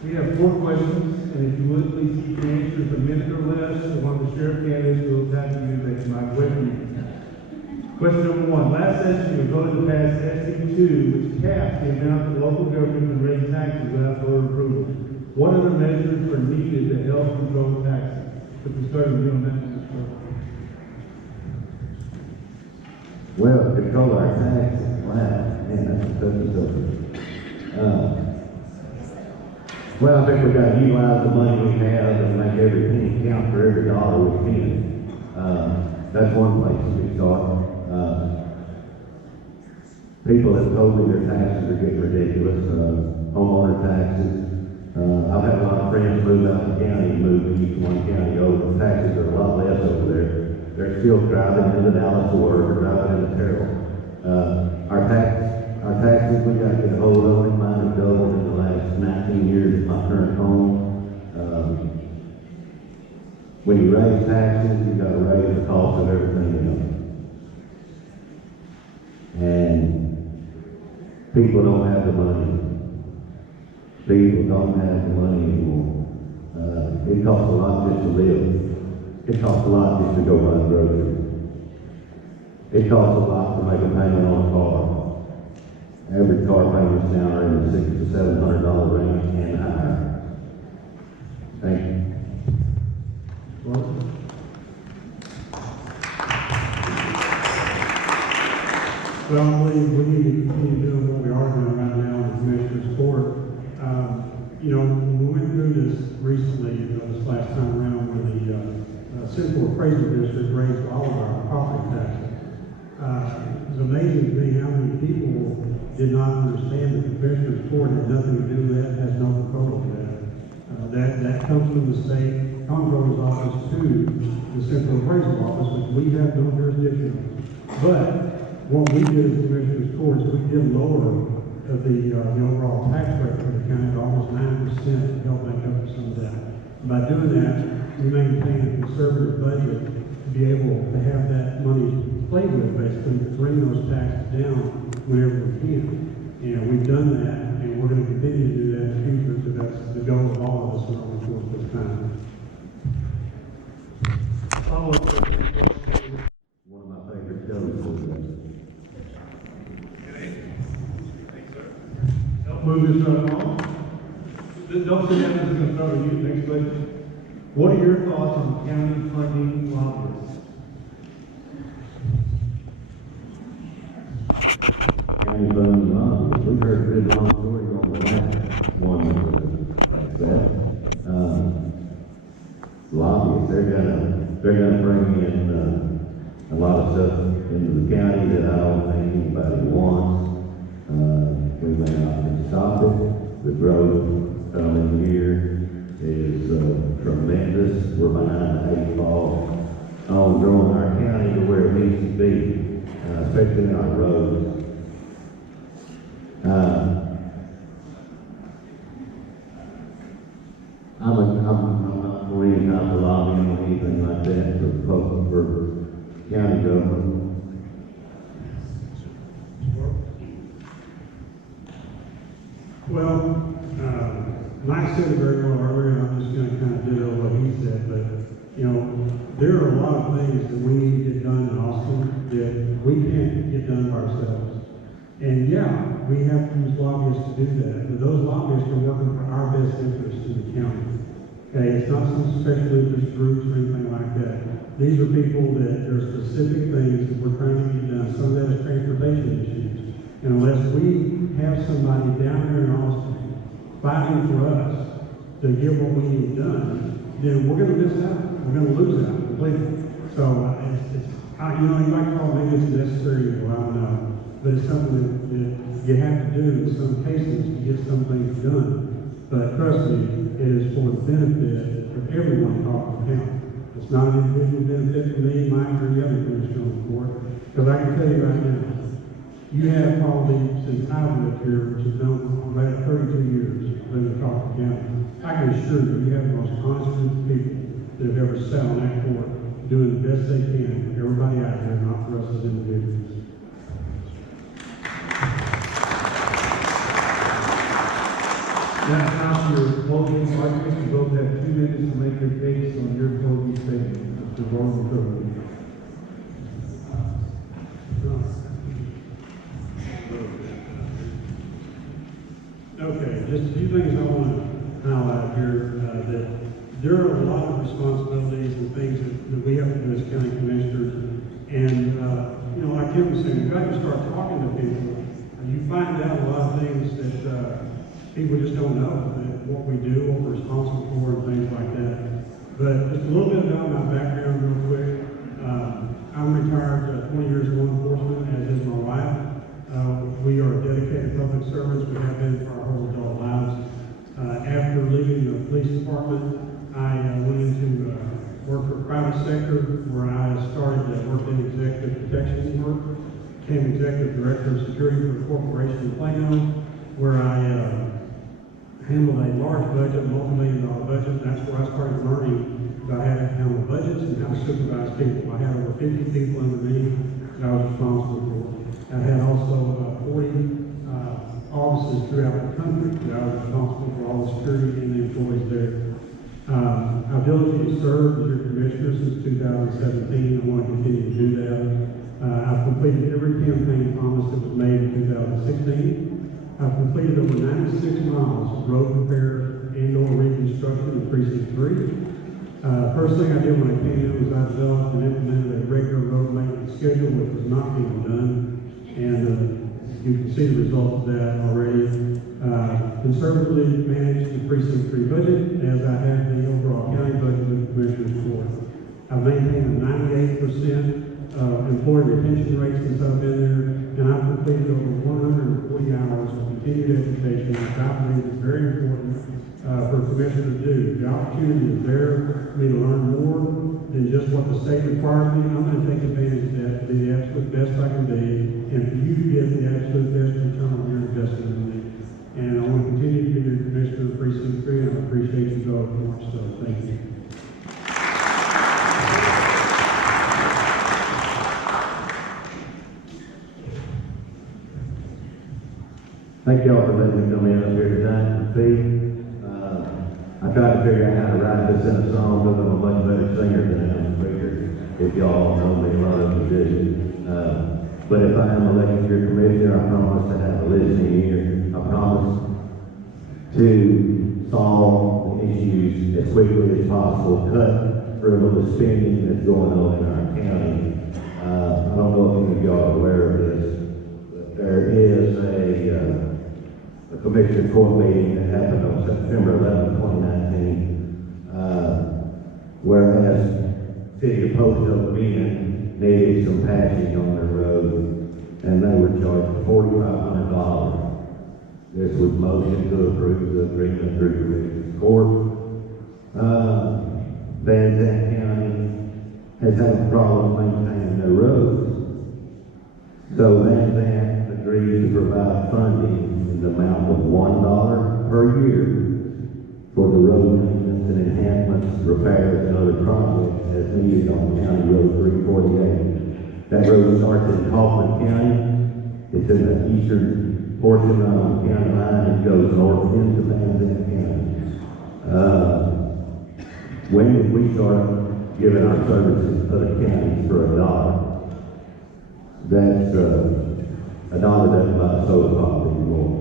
We have 4 questions, and if you would, please keep your answers a minute or less. So one of the sheriff candidates will attack you, they might weapon you. Question number 1. Last session, we voted to pass SB2, which caps the amount that local government can raise taxes without voter approval. What other measures are needed to help control taxes? If we started doing that, Well, control our taxes. Wow, man, that's a tough subject. Well, I think we've got to utilize the money we have and make every penny count for every dollar we can. That's one place we start. People have told me their taxes are getting ridiculous. Homeowner taxes. I've had a lot of friends move out of the county and move each one county over. The taxes are a lot less over there. They're still driving into Dallas to work or driving into Terrell. Our taxes, we got to get a hold of them. Mine have doubled in the last 19 years at my current home. When you raise taxes, you got to raise the cost of everything else. And people don't have the money. People don't have the money anymore. It costs a lot just to live. It costs a lot just to go buy groceries. It costs a lot to make a payment on a car. Average car payments now are in the $600 to $700 range and higher. Thank you. Well, I believe we need to continue doing what we are doing right now in the Commissioner's Court. When we went through this recently, this last time around, where the Central Appraisal District raised all of our property taxes, did not understand that the Commissioner's Court had nothing to do with that, has no control over that. That comes from the state comptroller's office to the central appraisal office, which we have no jurisdiction on. But what we did as the Commissioner's Court is we did lower the overall tax rate for the county to almost 9% to help make up for some of that. By doing that, we maintain a conservative budget to be able to have that money played with, basically, to bring those taxes down whenever we can. And we've done that, and we're going to continue to do that in the future, because that's the goal of all of us in our course this time. One of my favorite shows is Don't move this right along. Don't sit down, this is going to start with you. Next question. What are your thoughts on county funding lobbyists? county funds lobbyists. We've heard a good long story on the last one like that. Lobbyists, they're gonna bring in, a lot of stuff into the county that I don't think anybody wants. We may not can stop it. The growth coming here is tremendous. We're behind the 8 ball on growing our county to where it needs to be, especially in our roads. I'm not really not to lobby on anything like that for county government. Well, Mike said it very well earlier, and I'm just going to kind of ditto what he said, but, there are a lot of things that we need to get done in Austin that we can't get done by ourselves. And yeah, we have to use lobbyists to do that, but those lobbyists are working for our best interests in the county. Okay, it's not some special interest groups or anything like that. These are people that there are specific things that we're trying to get done. Some of that is transportation issues. And unless we have somebody down here in Austin fighting for us to get what we need done, then we're going to miss out. We're going to lose out completely. So you might call it maybe it's necessary, I don't know, but it's something that you have to do in some cases to get some things done. But trust me, it is for the benefit of everyone in Kaufman County. It's not an individual benefit for me, Mike, or the other commissioner on the board. Because I can tell you right now, you have probably, since I've lived here, which has been about 32 years, living in Kaufman County, I can assure you, you have the most honest people that have ever sat on that court, doing the best they can for everybody out there, not for us as individuals. Now, your closing arguments, you both have 2 minutes to make your case on your closing statement. Mr. Roland Kirby. Okay, just a few things I want to highlight here, that there are a lot of responsibilities and things that we have to do as county commissioners. And, like Kim was saying, you've got to start talking to people. You find out a lot of things that people just don't know, that what we do, what we're responsible for, and things like that. But just a little bit about my background real quick. I'm retired 20 years law enforcement, as is my wife. We are dedicated public servants. We have been for our whole adult lives. After leaving the police department, I went into work for private sector, where I started working in executive protection work. Became executive director of security for a corporation in Plano, where I handled a large budget, multi-million-dollar budget. That's where I started learning about how to handle budgets and how to supervise people. I had over 50 people under me that I was responsible for. I had also 40 offices throughout the country that I was responsible for all the security and the employees there. I've diligently served as your commissioner since 2017. I want to continue to do that. I've completed every campaign promise that was made in 2016. I've completed over 96 miles of road repair and/or reconstruction in Precinct 3. First thing I did when I came in was I developed and implemented a regular road maintenance schedule, which was not being done. And you can see the results of that already. Conservatively managed the Precinct 3 budget as I had the overall county budget with the Commissioner's Court. I've maintained a 98% employee retention rates since I've been there, and I've completed over 140 hours of continued education, which I believe is very important for a commissioner to do. The opportunity is there for me to learn more than just what the state requires me. I'm going to take advantage of that to be the absolute best I can be, and for you to get the absolute best return on your investment in me. And I want to continue to be your commissioner of Precinct 3, and I appreciate you going much. So thank you. Thank y'all for letting me come in up here tonight and speak. I tried to figure out how to write this in a song, because I'm a much better singer than I am a speaker. If y'all know me, a lot of you do. But if I am elected your commissioner, I promise to have a listening ear. I promise to solve the issues as quickly as possible, cut frivolous spending that's going on in our county. I don't know if any of y'all are aware of this, but there is a commissioner court meeting that happened on September 11, 2019, whereas City of Post Oak Bend needed some patching on their road, and they were charged $4,500. This was motion to approve the agreement through the court. Van Zandt County has had a problem maintaining their roads. So Van Zandt agreed to provide funding in the amount of $1 per year for the road maintenance and enhancements, repairs, and other projects as needed on County Road 348. That road starts in Kaufman County. It's in the eastern portion of the county line and goes north into Van Zandt County. When did we start giving our services to other counties for $1? That's $1 doesn't buy a soda pop anymore.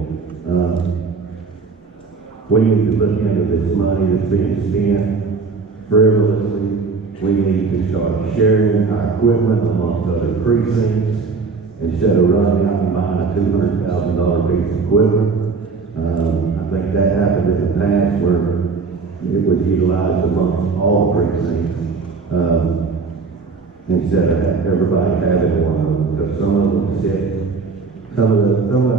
We need to look into this money that's being spent frivolously. We need to start sharing our equipment amongst other precincts instead of running out and buying a $200,000 piece of equipment. I think that happened in the past where it was utilized amongst all precincts instead of everybody having one of them, because some of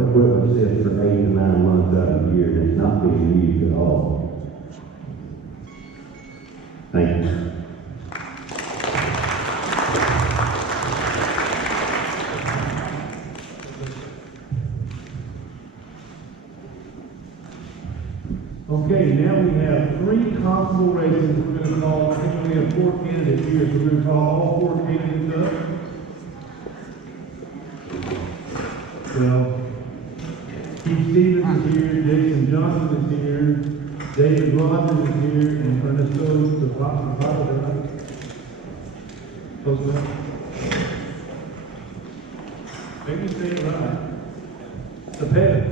the equipment sits for 8 to 9 months out of the year and it's not being used at all. Thank you. Okay, now we have 3 constable races. We're going to call, I think we have 4 candidates here, so we're going to call all 4 candidates up. Well, Keith Stevens is here, Jason Johnson is here, David Rogers is here, and Ernesto Zapata. Close enough. Maybe say it right. Zapata.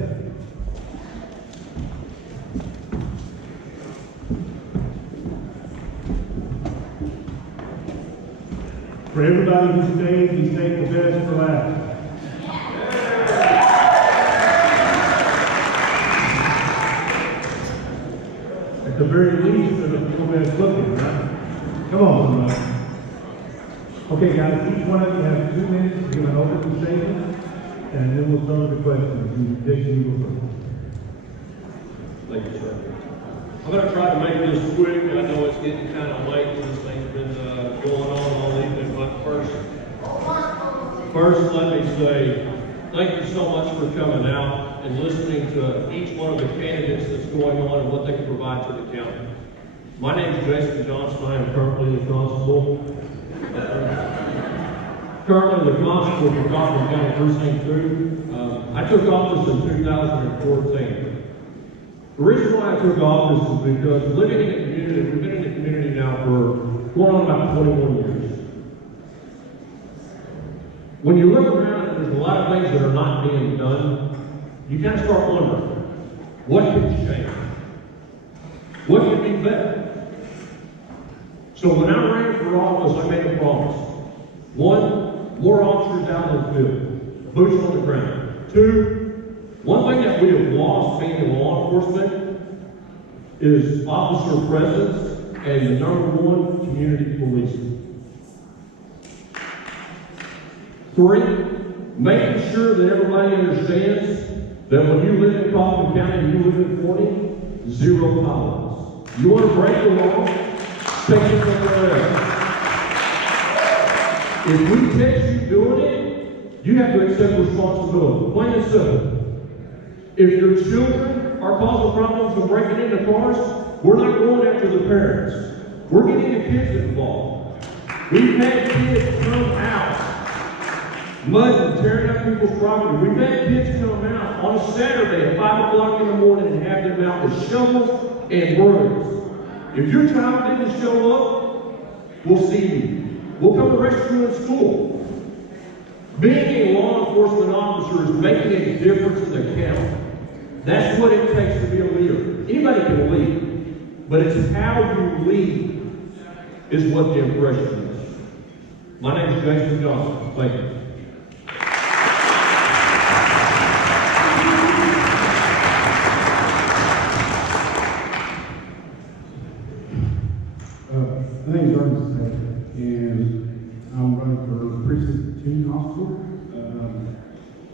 For everybody who stayed, we saved the best for last. At the very least, they're the best looking, right? Come on, somebody. Okay, guys, each one of you have 2 minutes to give an opening statement, and then we'll start with the questions. Jason, you go first. Thank you, sir. I'm going to try to make this quick. I know it's getting kind of late. This thing's been going on all evening. But first, let me say thank you so much for coming out and listening to each one of the candidates that's going on and what they can provide to the county. My name is Jason Johnson. I am currently the constable. Currently the constable for Kaufman County Precinct 3. I took office in 2014. The reason why I took office is because living in the community, we've been in the community now for going on about 21 years. When you look around and there's a lot of things that are not being done, you kind of start wondering, what could change? What could be better? So when I ran for office, I made a promise. 1, more officers out in the field, boots on the ground. 2, one thing that we have lost being in law enforcement is officer presence and the #1, community policing. 3, making sure that everybody understands that when you live in Kaufman County and you live in Forney, 0 tolerance. You want to break the law, take it somewhere else. If we catch you doing it, you have to accept responsibility. Plain and simple. If your children are causing problems and breaking into cars, we're not going after the parents. We're getting the kids involved. We've had kids come out, mudding, tearing up people's property. We've had kids come out on a Saturday at 5 o'clock in the morning and have them out with shovels and brooms. If your child didn't show up, we'll see you. We'll come arrest you in school. Being a law enforcement officer is making a difference in the county. That's what it takes to be a leader. Anybody can lead, but it's how you lead is what the impression is. My name is Jason Johnson. Thank you. My name is Ernest Taylor, and I'm running for Precinct 2 Constable.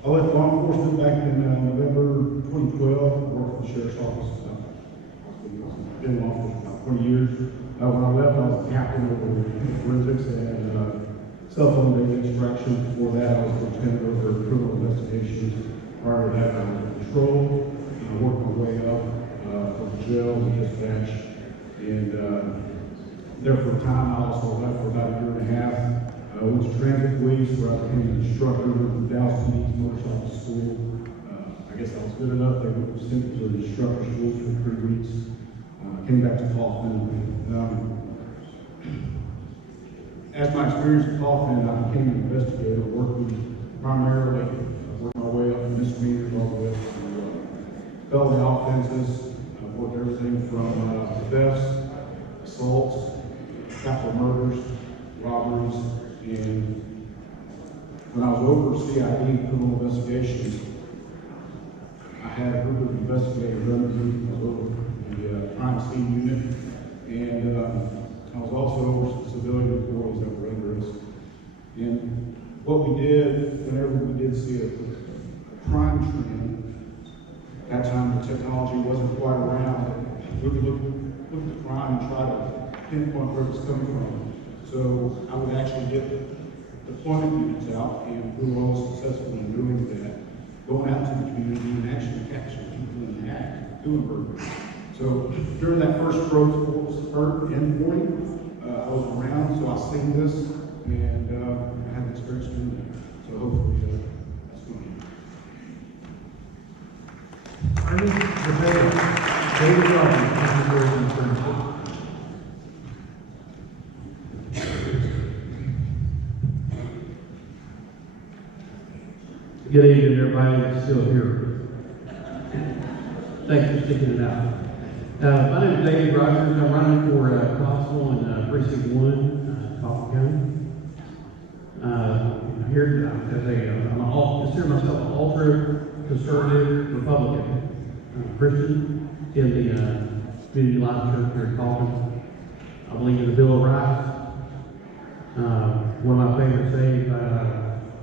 I left law enforcement back in November 2012, worked for the Sheriff's Office. I've been in law enforcement about 20 years. When I left, I was a captain over forensics and cell phone data extraction. Before that, I was a lieutenant over criminal investigations. Prior to that, I was in patrol. I worked my way up from jail to dispatch. And there for a time, I also left for about a year and a half. I went to transit police where I became an instructor in Dallas PD's motorcycle school. I guess I was good enough. They sent me to the instructor school for 3 weeks. Came back to Kaufman. As my experience at Kaufman, I became an investigator, working primarily, worked my way up from misdemeanors all the way up to felony offenses. I worked everything from thefts, assaults, capital murders, robberies, and when I was over CID, criminal investigations, I had a group of investigators under me. I was over the crime scene unit, and I was also over civilian employees that were under us. And what we did, whenever we did see a crime trend, at that time the technology wasn't quite around, we would look at the crime and try to pinpoint where it's coming from. So I would actually get deployment units out, and we were all successful in doing that, going out to the community and actually capturing people in the act, doing burglaries. So during that first growth spurt in 40, I was around, so I seen this, and I had experience doing that. So hopefully that's going to David Rogers, thank you for your concern. Good evening, everybody that's still here. Thanks for sticking it out. My name is David Rogers. I'm running for Constable in Precinct 1, Kaufman County. I'm here as I consider myself an ultra-conservative Republican Christian in the Community Life Church here in Kaufman. I believe in the Bill of Rights. One of my favorite sayings,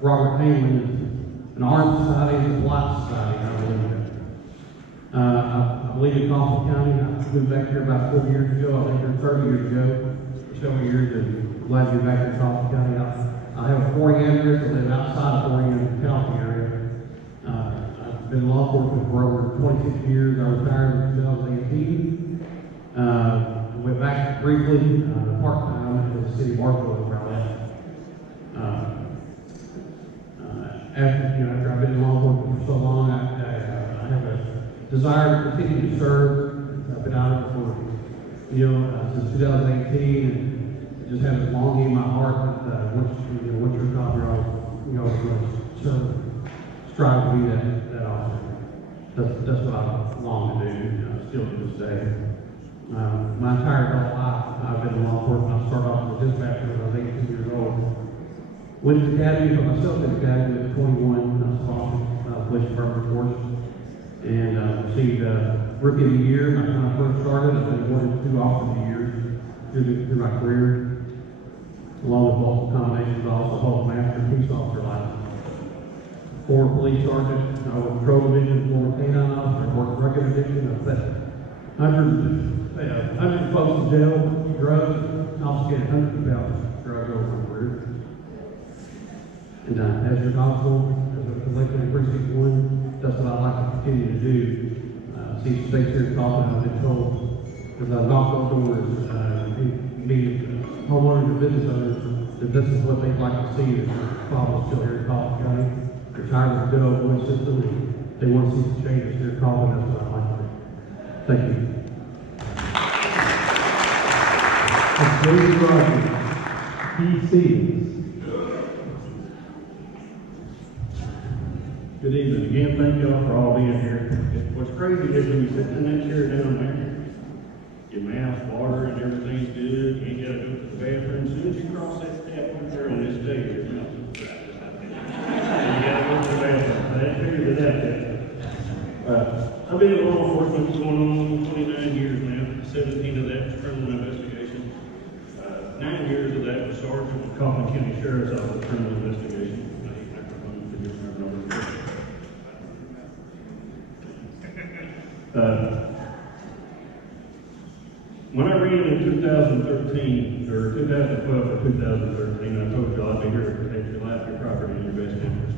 Robert Heinlein is, an armed society is a polite society, I believe that. I believe in Kaufman County. I moved back here about 4 years ago. I lived here 30 years ago, for several years, and glad to be back here in Kaufman County. I have a 4A address. I live outside of 4A in the Calhoun area. I've been in law enforcement for over 26 years. I retired in 2018. I went back briefly, part-time to the city of Marshall where I left. After I've been in law enforcement for so long, I have a desire to continue to serve. I've been out of it for, since 2018, and I just have a longing in my heart that once you're top, you're always strive to be that officer. That's what I long to do, still to this day. My entire adult life, I've been in law enforcement. I started off as a dispatcher when I was 18 years old. Went to the academy, put myself in the academy at 21, police department course, and received Rookie of the Year. When I first started, I've been awarded 2 Officer of the Year through my career. along with multiple combinations. I also hold a master peace officer license. Former police sergeant, I work patrol division, former canine officer, I work record addiction, I've put hundreds of folks in jail, drugs, confiscated hundreds of pounds of drugs over my career. And as your constable, as a elected in Precinct 1, that's what I'd like to continue to do. See some things here in Kaufman, I've been told, as I knock on doors, meet homeowners and business owners, that this is what they'd like to see, is problems still here in Kaufman County. They're tired of the good old boy system, and they want to see some changes here in Kaufman. That's what I'd like to do. Thank you. David Rogers, PC. Good evening again. Thank y'all for all being here. What's crazy is when you sit in that chair down there, your mouth's water and everything's good. You ain't got to go to the bathroom. As soon as you cross that step right there on this stage, your mouth is dry. You got to go to the bathroom. I figured it out there. I've been in law enforcement going on 29 years now. 17 of that was criminal investigation. 9 years of that was sergeant with Kaufman County Sheriff's Office criminal investigation. When I ran in 2013, or 2012 or 2013, I told y'all I'd be here to protect your life, your property, and your best interest.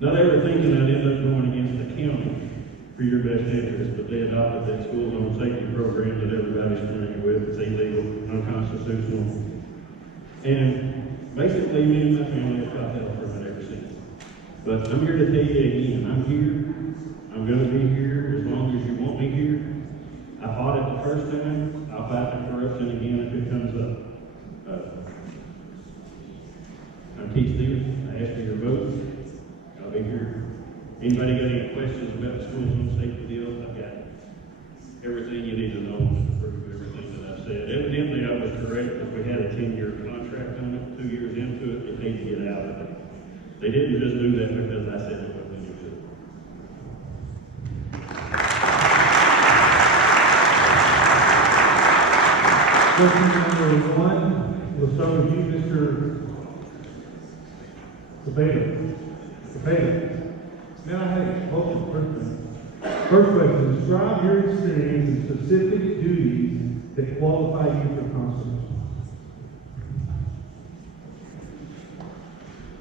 Not ever thinking I'd end up going against the county for your best interest, but they adopted that school zone safety program that everybody's familiar with. It's illegal, unconstitutional. And basically, me and my family have got hell from it ever since. But I'm here to tell you again, I'm here. I'm going to be here as long as you want me here. I fought it the first time. I'll fight the corruption again if it comes up. I'm Keith Stevens. I ask for your vote. I'll be here. Anybody got any questions about the school zone safety deal? I've got everything you need to know to prove everything that I've said. Evidently, I was correct because we had a 10-year contract on it. 2 years into it, they need to get out of it. They didn't just do that because I said it wasn't any good. Question number 1, we'll start with you, Mr. Cabeda. Now I have multiple questions. First question, describe your experience and specific duties that qualify you for constables.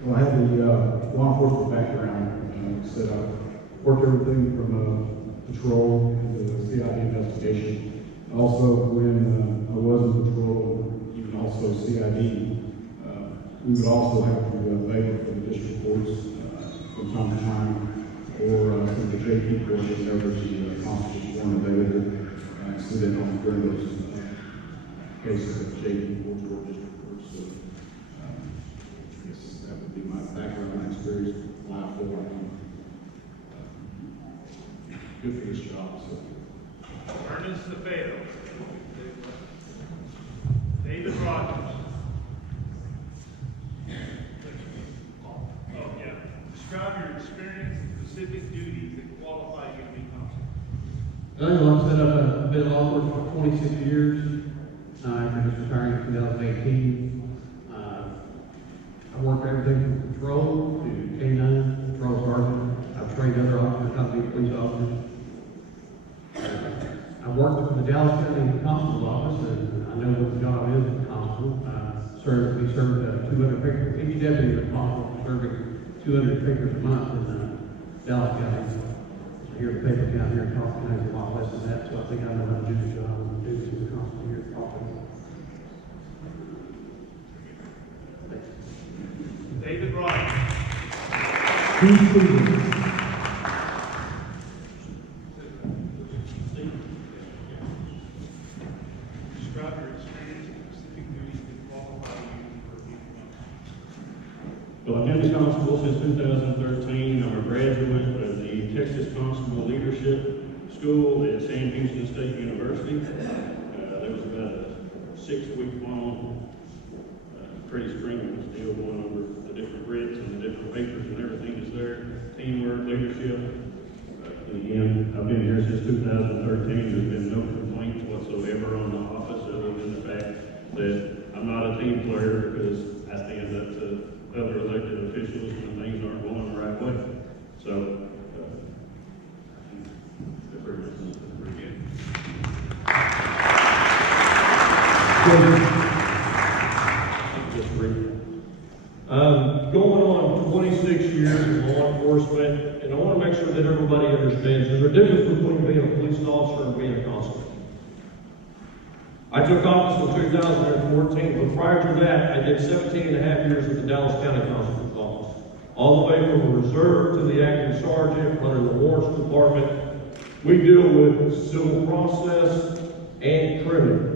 Well, I have the law enforcement background, so I worked everything from patrol to CID investigation. Also, when I was in patrol, even also CID, we would also have to bail for the district courts from time to time, or some of the JP courts whenever the constables weren't available. So then on during those cases of JP courts or district courts. So I guess that would be my background and experience. Why I feel like I'm good for this job. So. Ernest Cepeda. David Rogers. Describe your experience and specific duties that qualify you to be constable. Like I said, I've been in law enforcement for 26 years. After just retiring in 2018. I worked everything from patrol to K9, patrol sergeant. I've trained other officers how to be police officers. I worked with the Dallas County Constable's office, and I know what the job is as a constable. We served 200 papers. Each deputy was responsible for serving 200 papers a month in Dallas County. Here, the paper count here in Kaufman has a lot less than that, so I think I know how to do the job and do this as a constable here in Kaufman. David Rogers. Describe your experience and specific duties that qualify you for being constable. Well, I've been a constable since 2013. I'm a graduate of the Texas Constable Leadership School at Sam Houston State University. There was about a 6-week-long, pretty strenuous deal going over the different writs and the different papers and everything that's there. Teamwork, leadership. And again, I've been here since 2013. There's been no complaints whatsoever on the office other than the fact that I'm not a team player. Just read. Going on 26 years in law enforcement, and I want to make sure that everybody understands there's a difference between being a police officer and being a constable. I took office in 2014, but prior to that, I did 17 and a half years at the Dallas County Constable's Office. All the way from a reserve to the acting sergeant under the warrants department. We deal with civil process and criminal.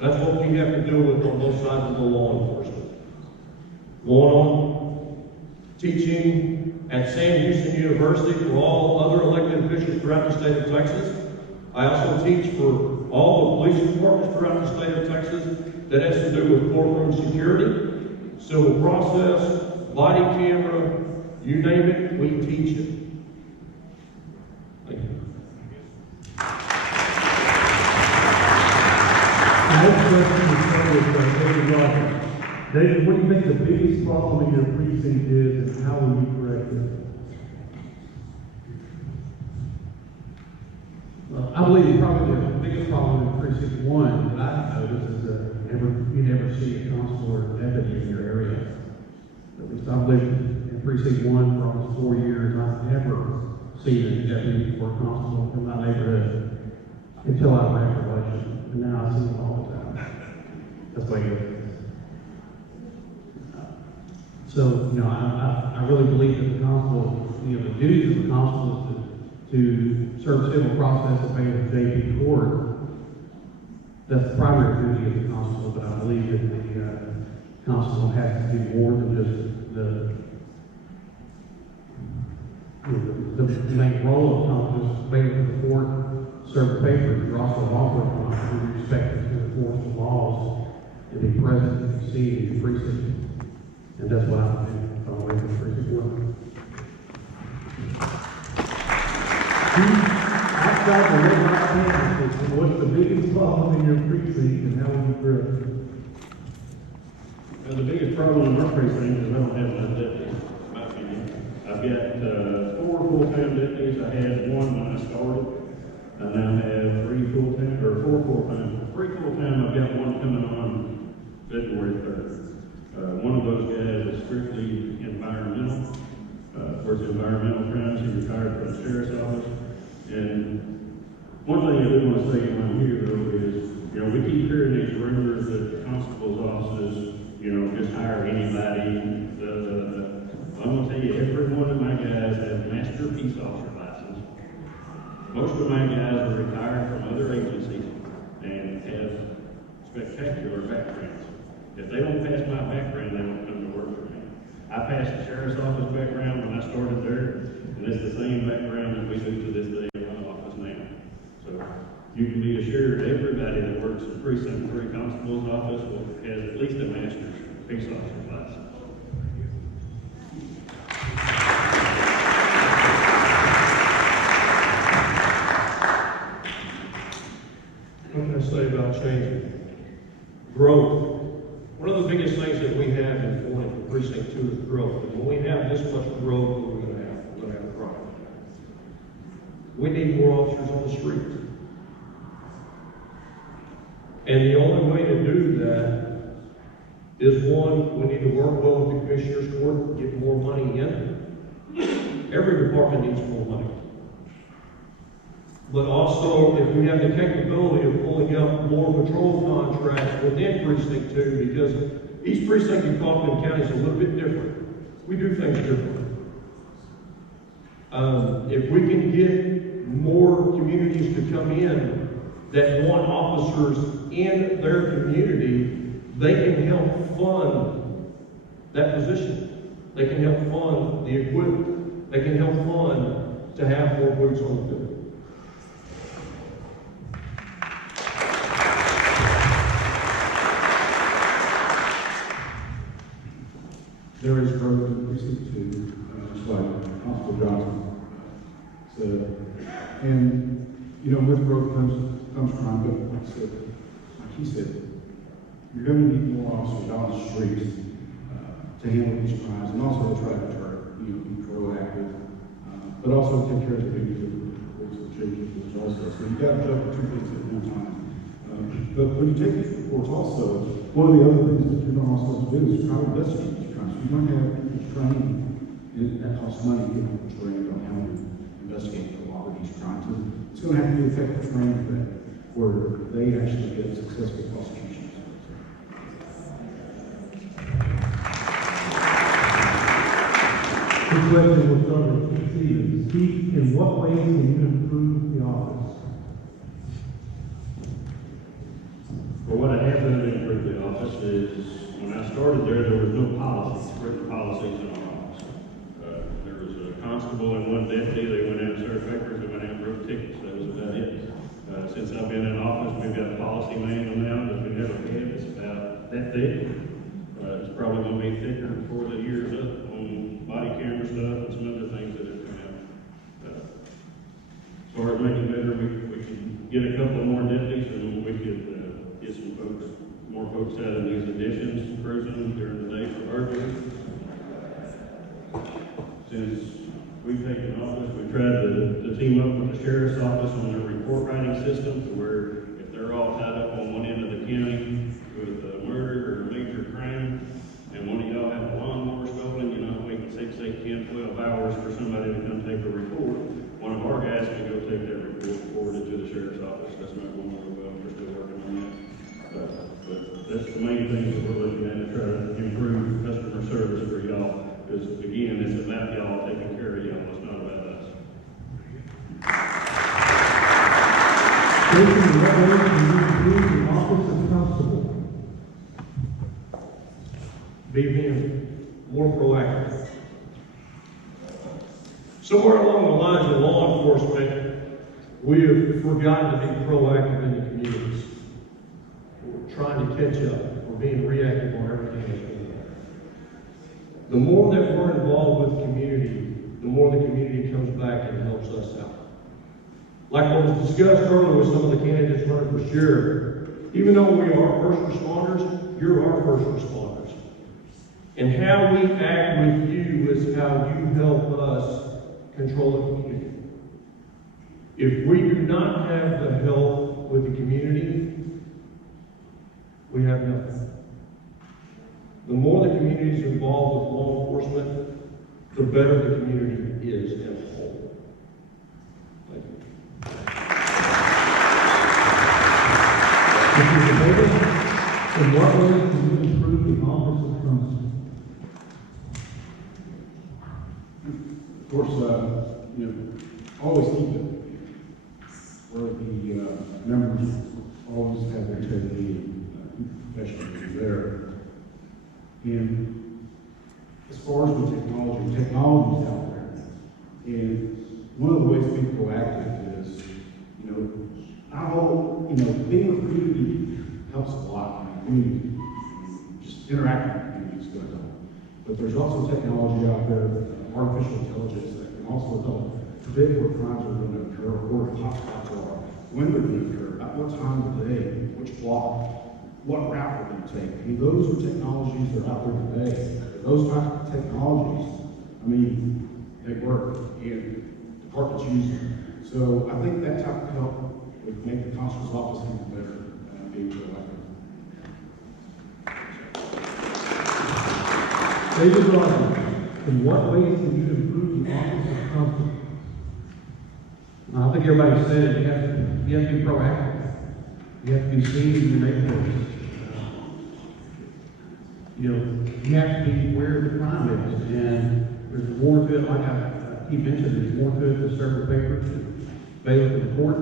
That's what we have to deal with on both sides of the law enforcement. Going on, teaching at Sam Houston University for all other elected officials throughout the state of Texas. I also teach for all the police departments throughout the state of Texas that has to do with courtroom security, civil process, body camera, you name it, we teach it. Thank you. The next question is from David Rogers. David, what do you think the biggest problem in your precinct is, and how will you correct it? Well, I believe probably the biggest problem in precinct 1 that I've noticed is that you never see a constable or deputy in your area. At least I've lived in precinct 1 for almost 4 years. I've never seen a deputy or constable in my neighborhood until I ran for election, and now I see them all the time. That's the way it is. So, I really believe that the constable, the duties of the constable is to serve civil process and pay the JP court. That's the primary duty of the constable, but I believe that the constable has to do more than just the main role of constable is pay the court, serve papers. You're also a law enforcement officer. You're expected to enforce the laws and be present and see in your precinct. And that's what I'm doing on the way to precinct 1. Outside the red light canvases, what's the biggest problem in your precinct, and how will you correct it? Well, the biggest problem in our precinct is I don't have enough deputies, in my opinion. I've got 4 full-time deputies. I had 1 when I started. I now have 3 full-time, or 4 full-time. 3 full-time, I've got 1 coming on February 3rd. One of those guys is strictly environmental. Works environmental crimes. He retired from the sheriff's office. And one thing I do want to say when I'm here, though, is, we keep hearing these rumors that the constable's offices, just hire anybody. I'm going to tell you, every one of my guys has master peace officer license. Most of my guys are retired from other agencies and have spectacular backgrounds. If they don't pass my background, they don't come to work for me. I passed the sheriff's office background when I started there, and it's the same background that we do to this day in my office now. So you can be assured everybody that works in Precinct 3 Constable's office has at least a master's peace officer license. What can I say about changing? Growth. One of the biggest things that we have in Florida for Precinct 2 is growth. And when we have this much growth, what we're going to have? We're going to have crime. We need more officers on the street. And the only way to do that is, one, we need to work well with the Commissioner's Court, get more money in. Every department needs more money. But also, if we have the capability of pulling out more patrol contracts within Precinct 2, because each precinct in Kaufman County is a little bit different. We do things differently. If we can get more communities to come in that want officers in their community, they can help fund that position. They can help fund the equipment. They can help fund to have more boots on the field. There is growth in Precinct 2, just like Constable Johnson said. And, with growth comes crime, but like he said, you're going to need more officers on the streets to handle these crimes, and also to try to deter, be proactive, but also take care of the duties of the gatekeepers also. So you've got to juggle 2 things at one time. But when you take these reports also, one of the other things that you're going to also do is try to investigate these crimes. You're going to have training, and that costs money, you know, training on how to investigate a lot of these crimes. And it's going to have to be effective training that where they actually get successful prosecutions. This question will start with Steve. Steve, in what ways can you improve the office? Well, what I have done to improve the office is, when I started there was no policies, written policies in our office. There was a constable and one deputy. They went out and served papers, they went out and wrote tickets. That was about it. Since I've been in office, we've got a policy manual now that we never had. It's about that thick. It's probably going to be thicker before the year's up on body camera stuff and some other things that have come out. As far as making better, we can get a couple more deputies and we could get some folks, more folks out of these additions, cruising during the day for burglary. Since we've taken office, we've tried to team up with the sheriff's office on their report writing system, to where if they're all tied up on one end of the county with a murder or a major crime, and one of y'all have a lawnmower stolen, you're not waiting 6, 8, 10, 12 hours for somebody to come take a report. One of our guys can go take that report and forward it to the sheriff's office. That's not going really well. We're still working on that. But that's the main thing that we're looking at, to try to improve customer service for y'all. Because again, it's about y'all taking care of y'all. It's not about us. Jason, in what ways can you improve the office of constable? Being more proactive. Somewhere along the lines of law enforcement, we have forgotten to be proactive in the communities. We're trying to catch up. We're being reactive on everything that's going on. The more that we're involved with the community, the more the community comes back and helps us out. Like what was discussed earlier with some of the candidates running for sheriff, even though we are first responders, you're our first responders. And how we act with you is how you help us control the community. If we do not have the help with the community, we have nothing. The more the community is involved with law enforcement, the better the community is as a whole. Thank you. Mr. Davis, in what ways can you improve the office of constable? Of course, you know, always keep it where the members always have their integrity and professionalism there. And as far as the technology's out there. And one of the ways to be proactive is, you know, being with the community helps a lot in the community. Just interacting with the community is going to help. But there's also technology out there, artificial intelligence, that can also help predict where crimes are going to occur, where hotspots are, when they're going to occur, at what time of the day, which block, what route we're going to take. I mean, those are technologies that are out there today. Those types of technologies, I mean, they work, and departments use them. So I think that type of help would make the constable's office even better, being proactive. David Rogers, in what ways can you improve the office of constable? I think everybody said it, you have to be proactive. You have to be seen in your neighborhood. You have to be where the crime is, and there's more to it, like I keep mentioning, there's more to it than serve the papers, bailiff in the court.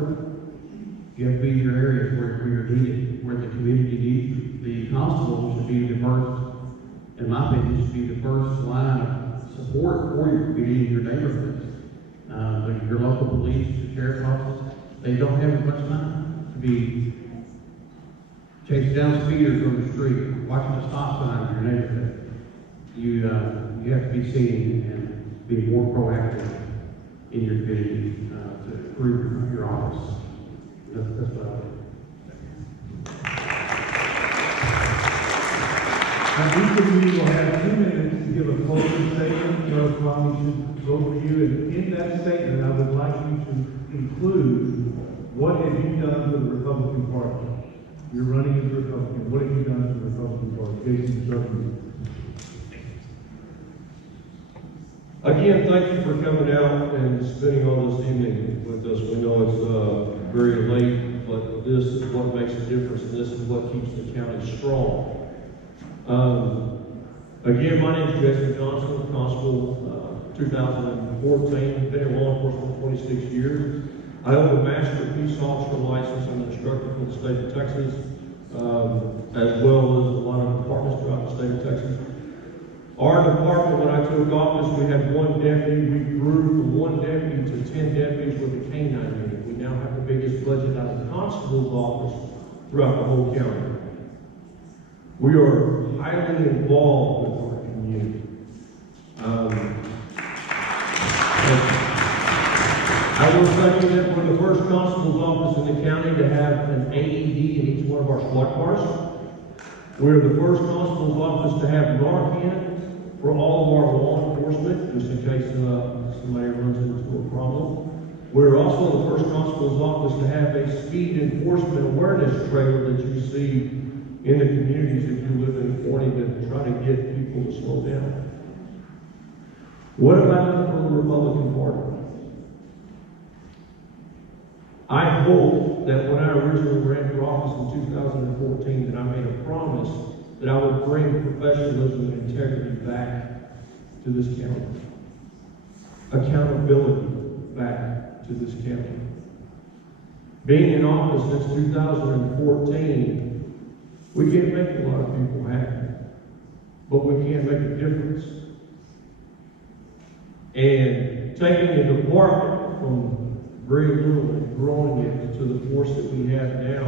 You have to be in your areas where you're needed, where the community needs. The constable should be the first, in my opinion, should be the first line of support for your community, your neighborhoods. Your local police, your sheriff's office, they don't have as much time to be chasing down speeders on the street, watching the stop sign in your neighborhood. You have to be seen and be more proactive in your community to improve your office. That's what I would. Each of you will have 2 minutes to give a closing statement. Judge Kwame should go for you, and in that statement, I would like you to include what have you done for the Republican Party. You're running as a Republican. What have you done as a Republican Party? Casey, start with you. Again, thank you for coming out and spending all this evening with us. We know it's very late, but this is what makes a difference, and this is what keeps the county strong. Again, my name is Jason Johnson, Constable, 2014. Been in law enforcement 26 years. I hold a Master Peace Officer license. I'm an instructor for the state of Texas, as well as a lot of departments throughout the state of Texas. Our department, when I took office, we had 1 deputy. We grew from 1 deputy to 10 deputies with a K-9 unit. We now have the biggest budget out of the Constable's office throughout the whole county. We are highly involved with our community. I will tell you that we're the first Constable's office in the county to have an AED in each one of our squad cars. We're the first Constable's office to have Narcan for all of our law enforcement, just in case somebody runs into a problem. We're also the first Constable's office to have a speed enforcement awareness trailer that you see in the communities if you live in Forney to try to get people to slow down. What about the Republican Party? I hope that when I originally ran for office in 2014 that I made a promise that I would bring professionalism and integrity back to this county. Accountability back to this county. Being in office since 2014, we can't make a lot of people happy, but we can make a difference. And taking the department from very little and growing it to the force that we have now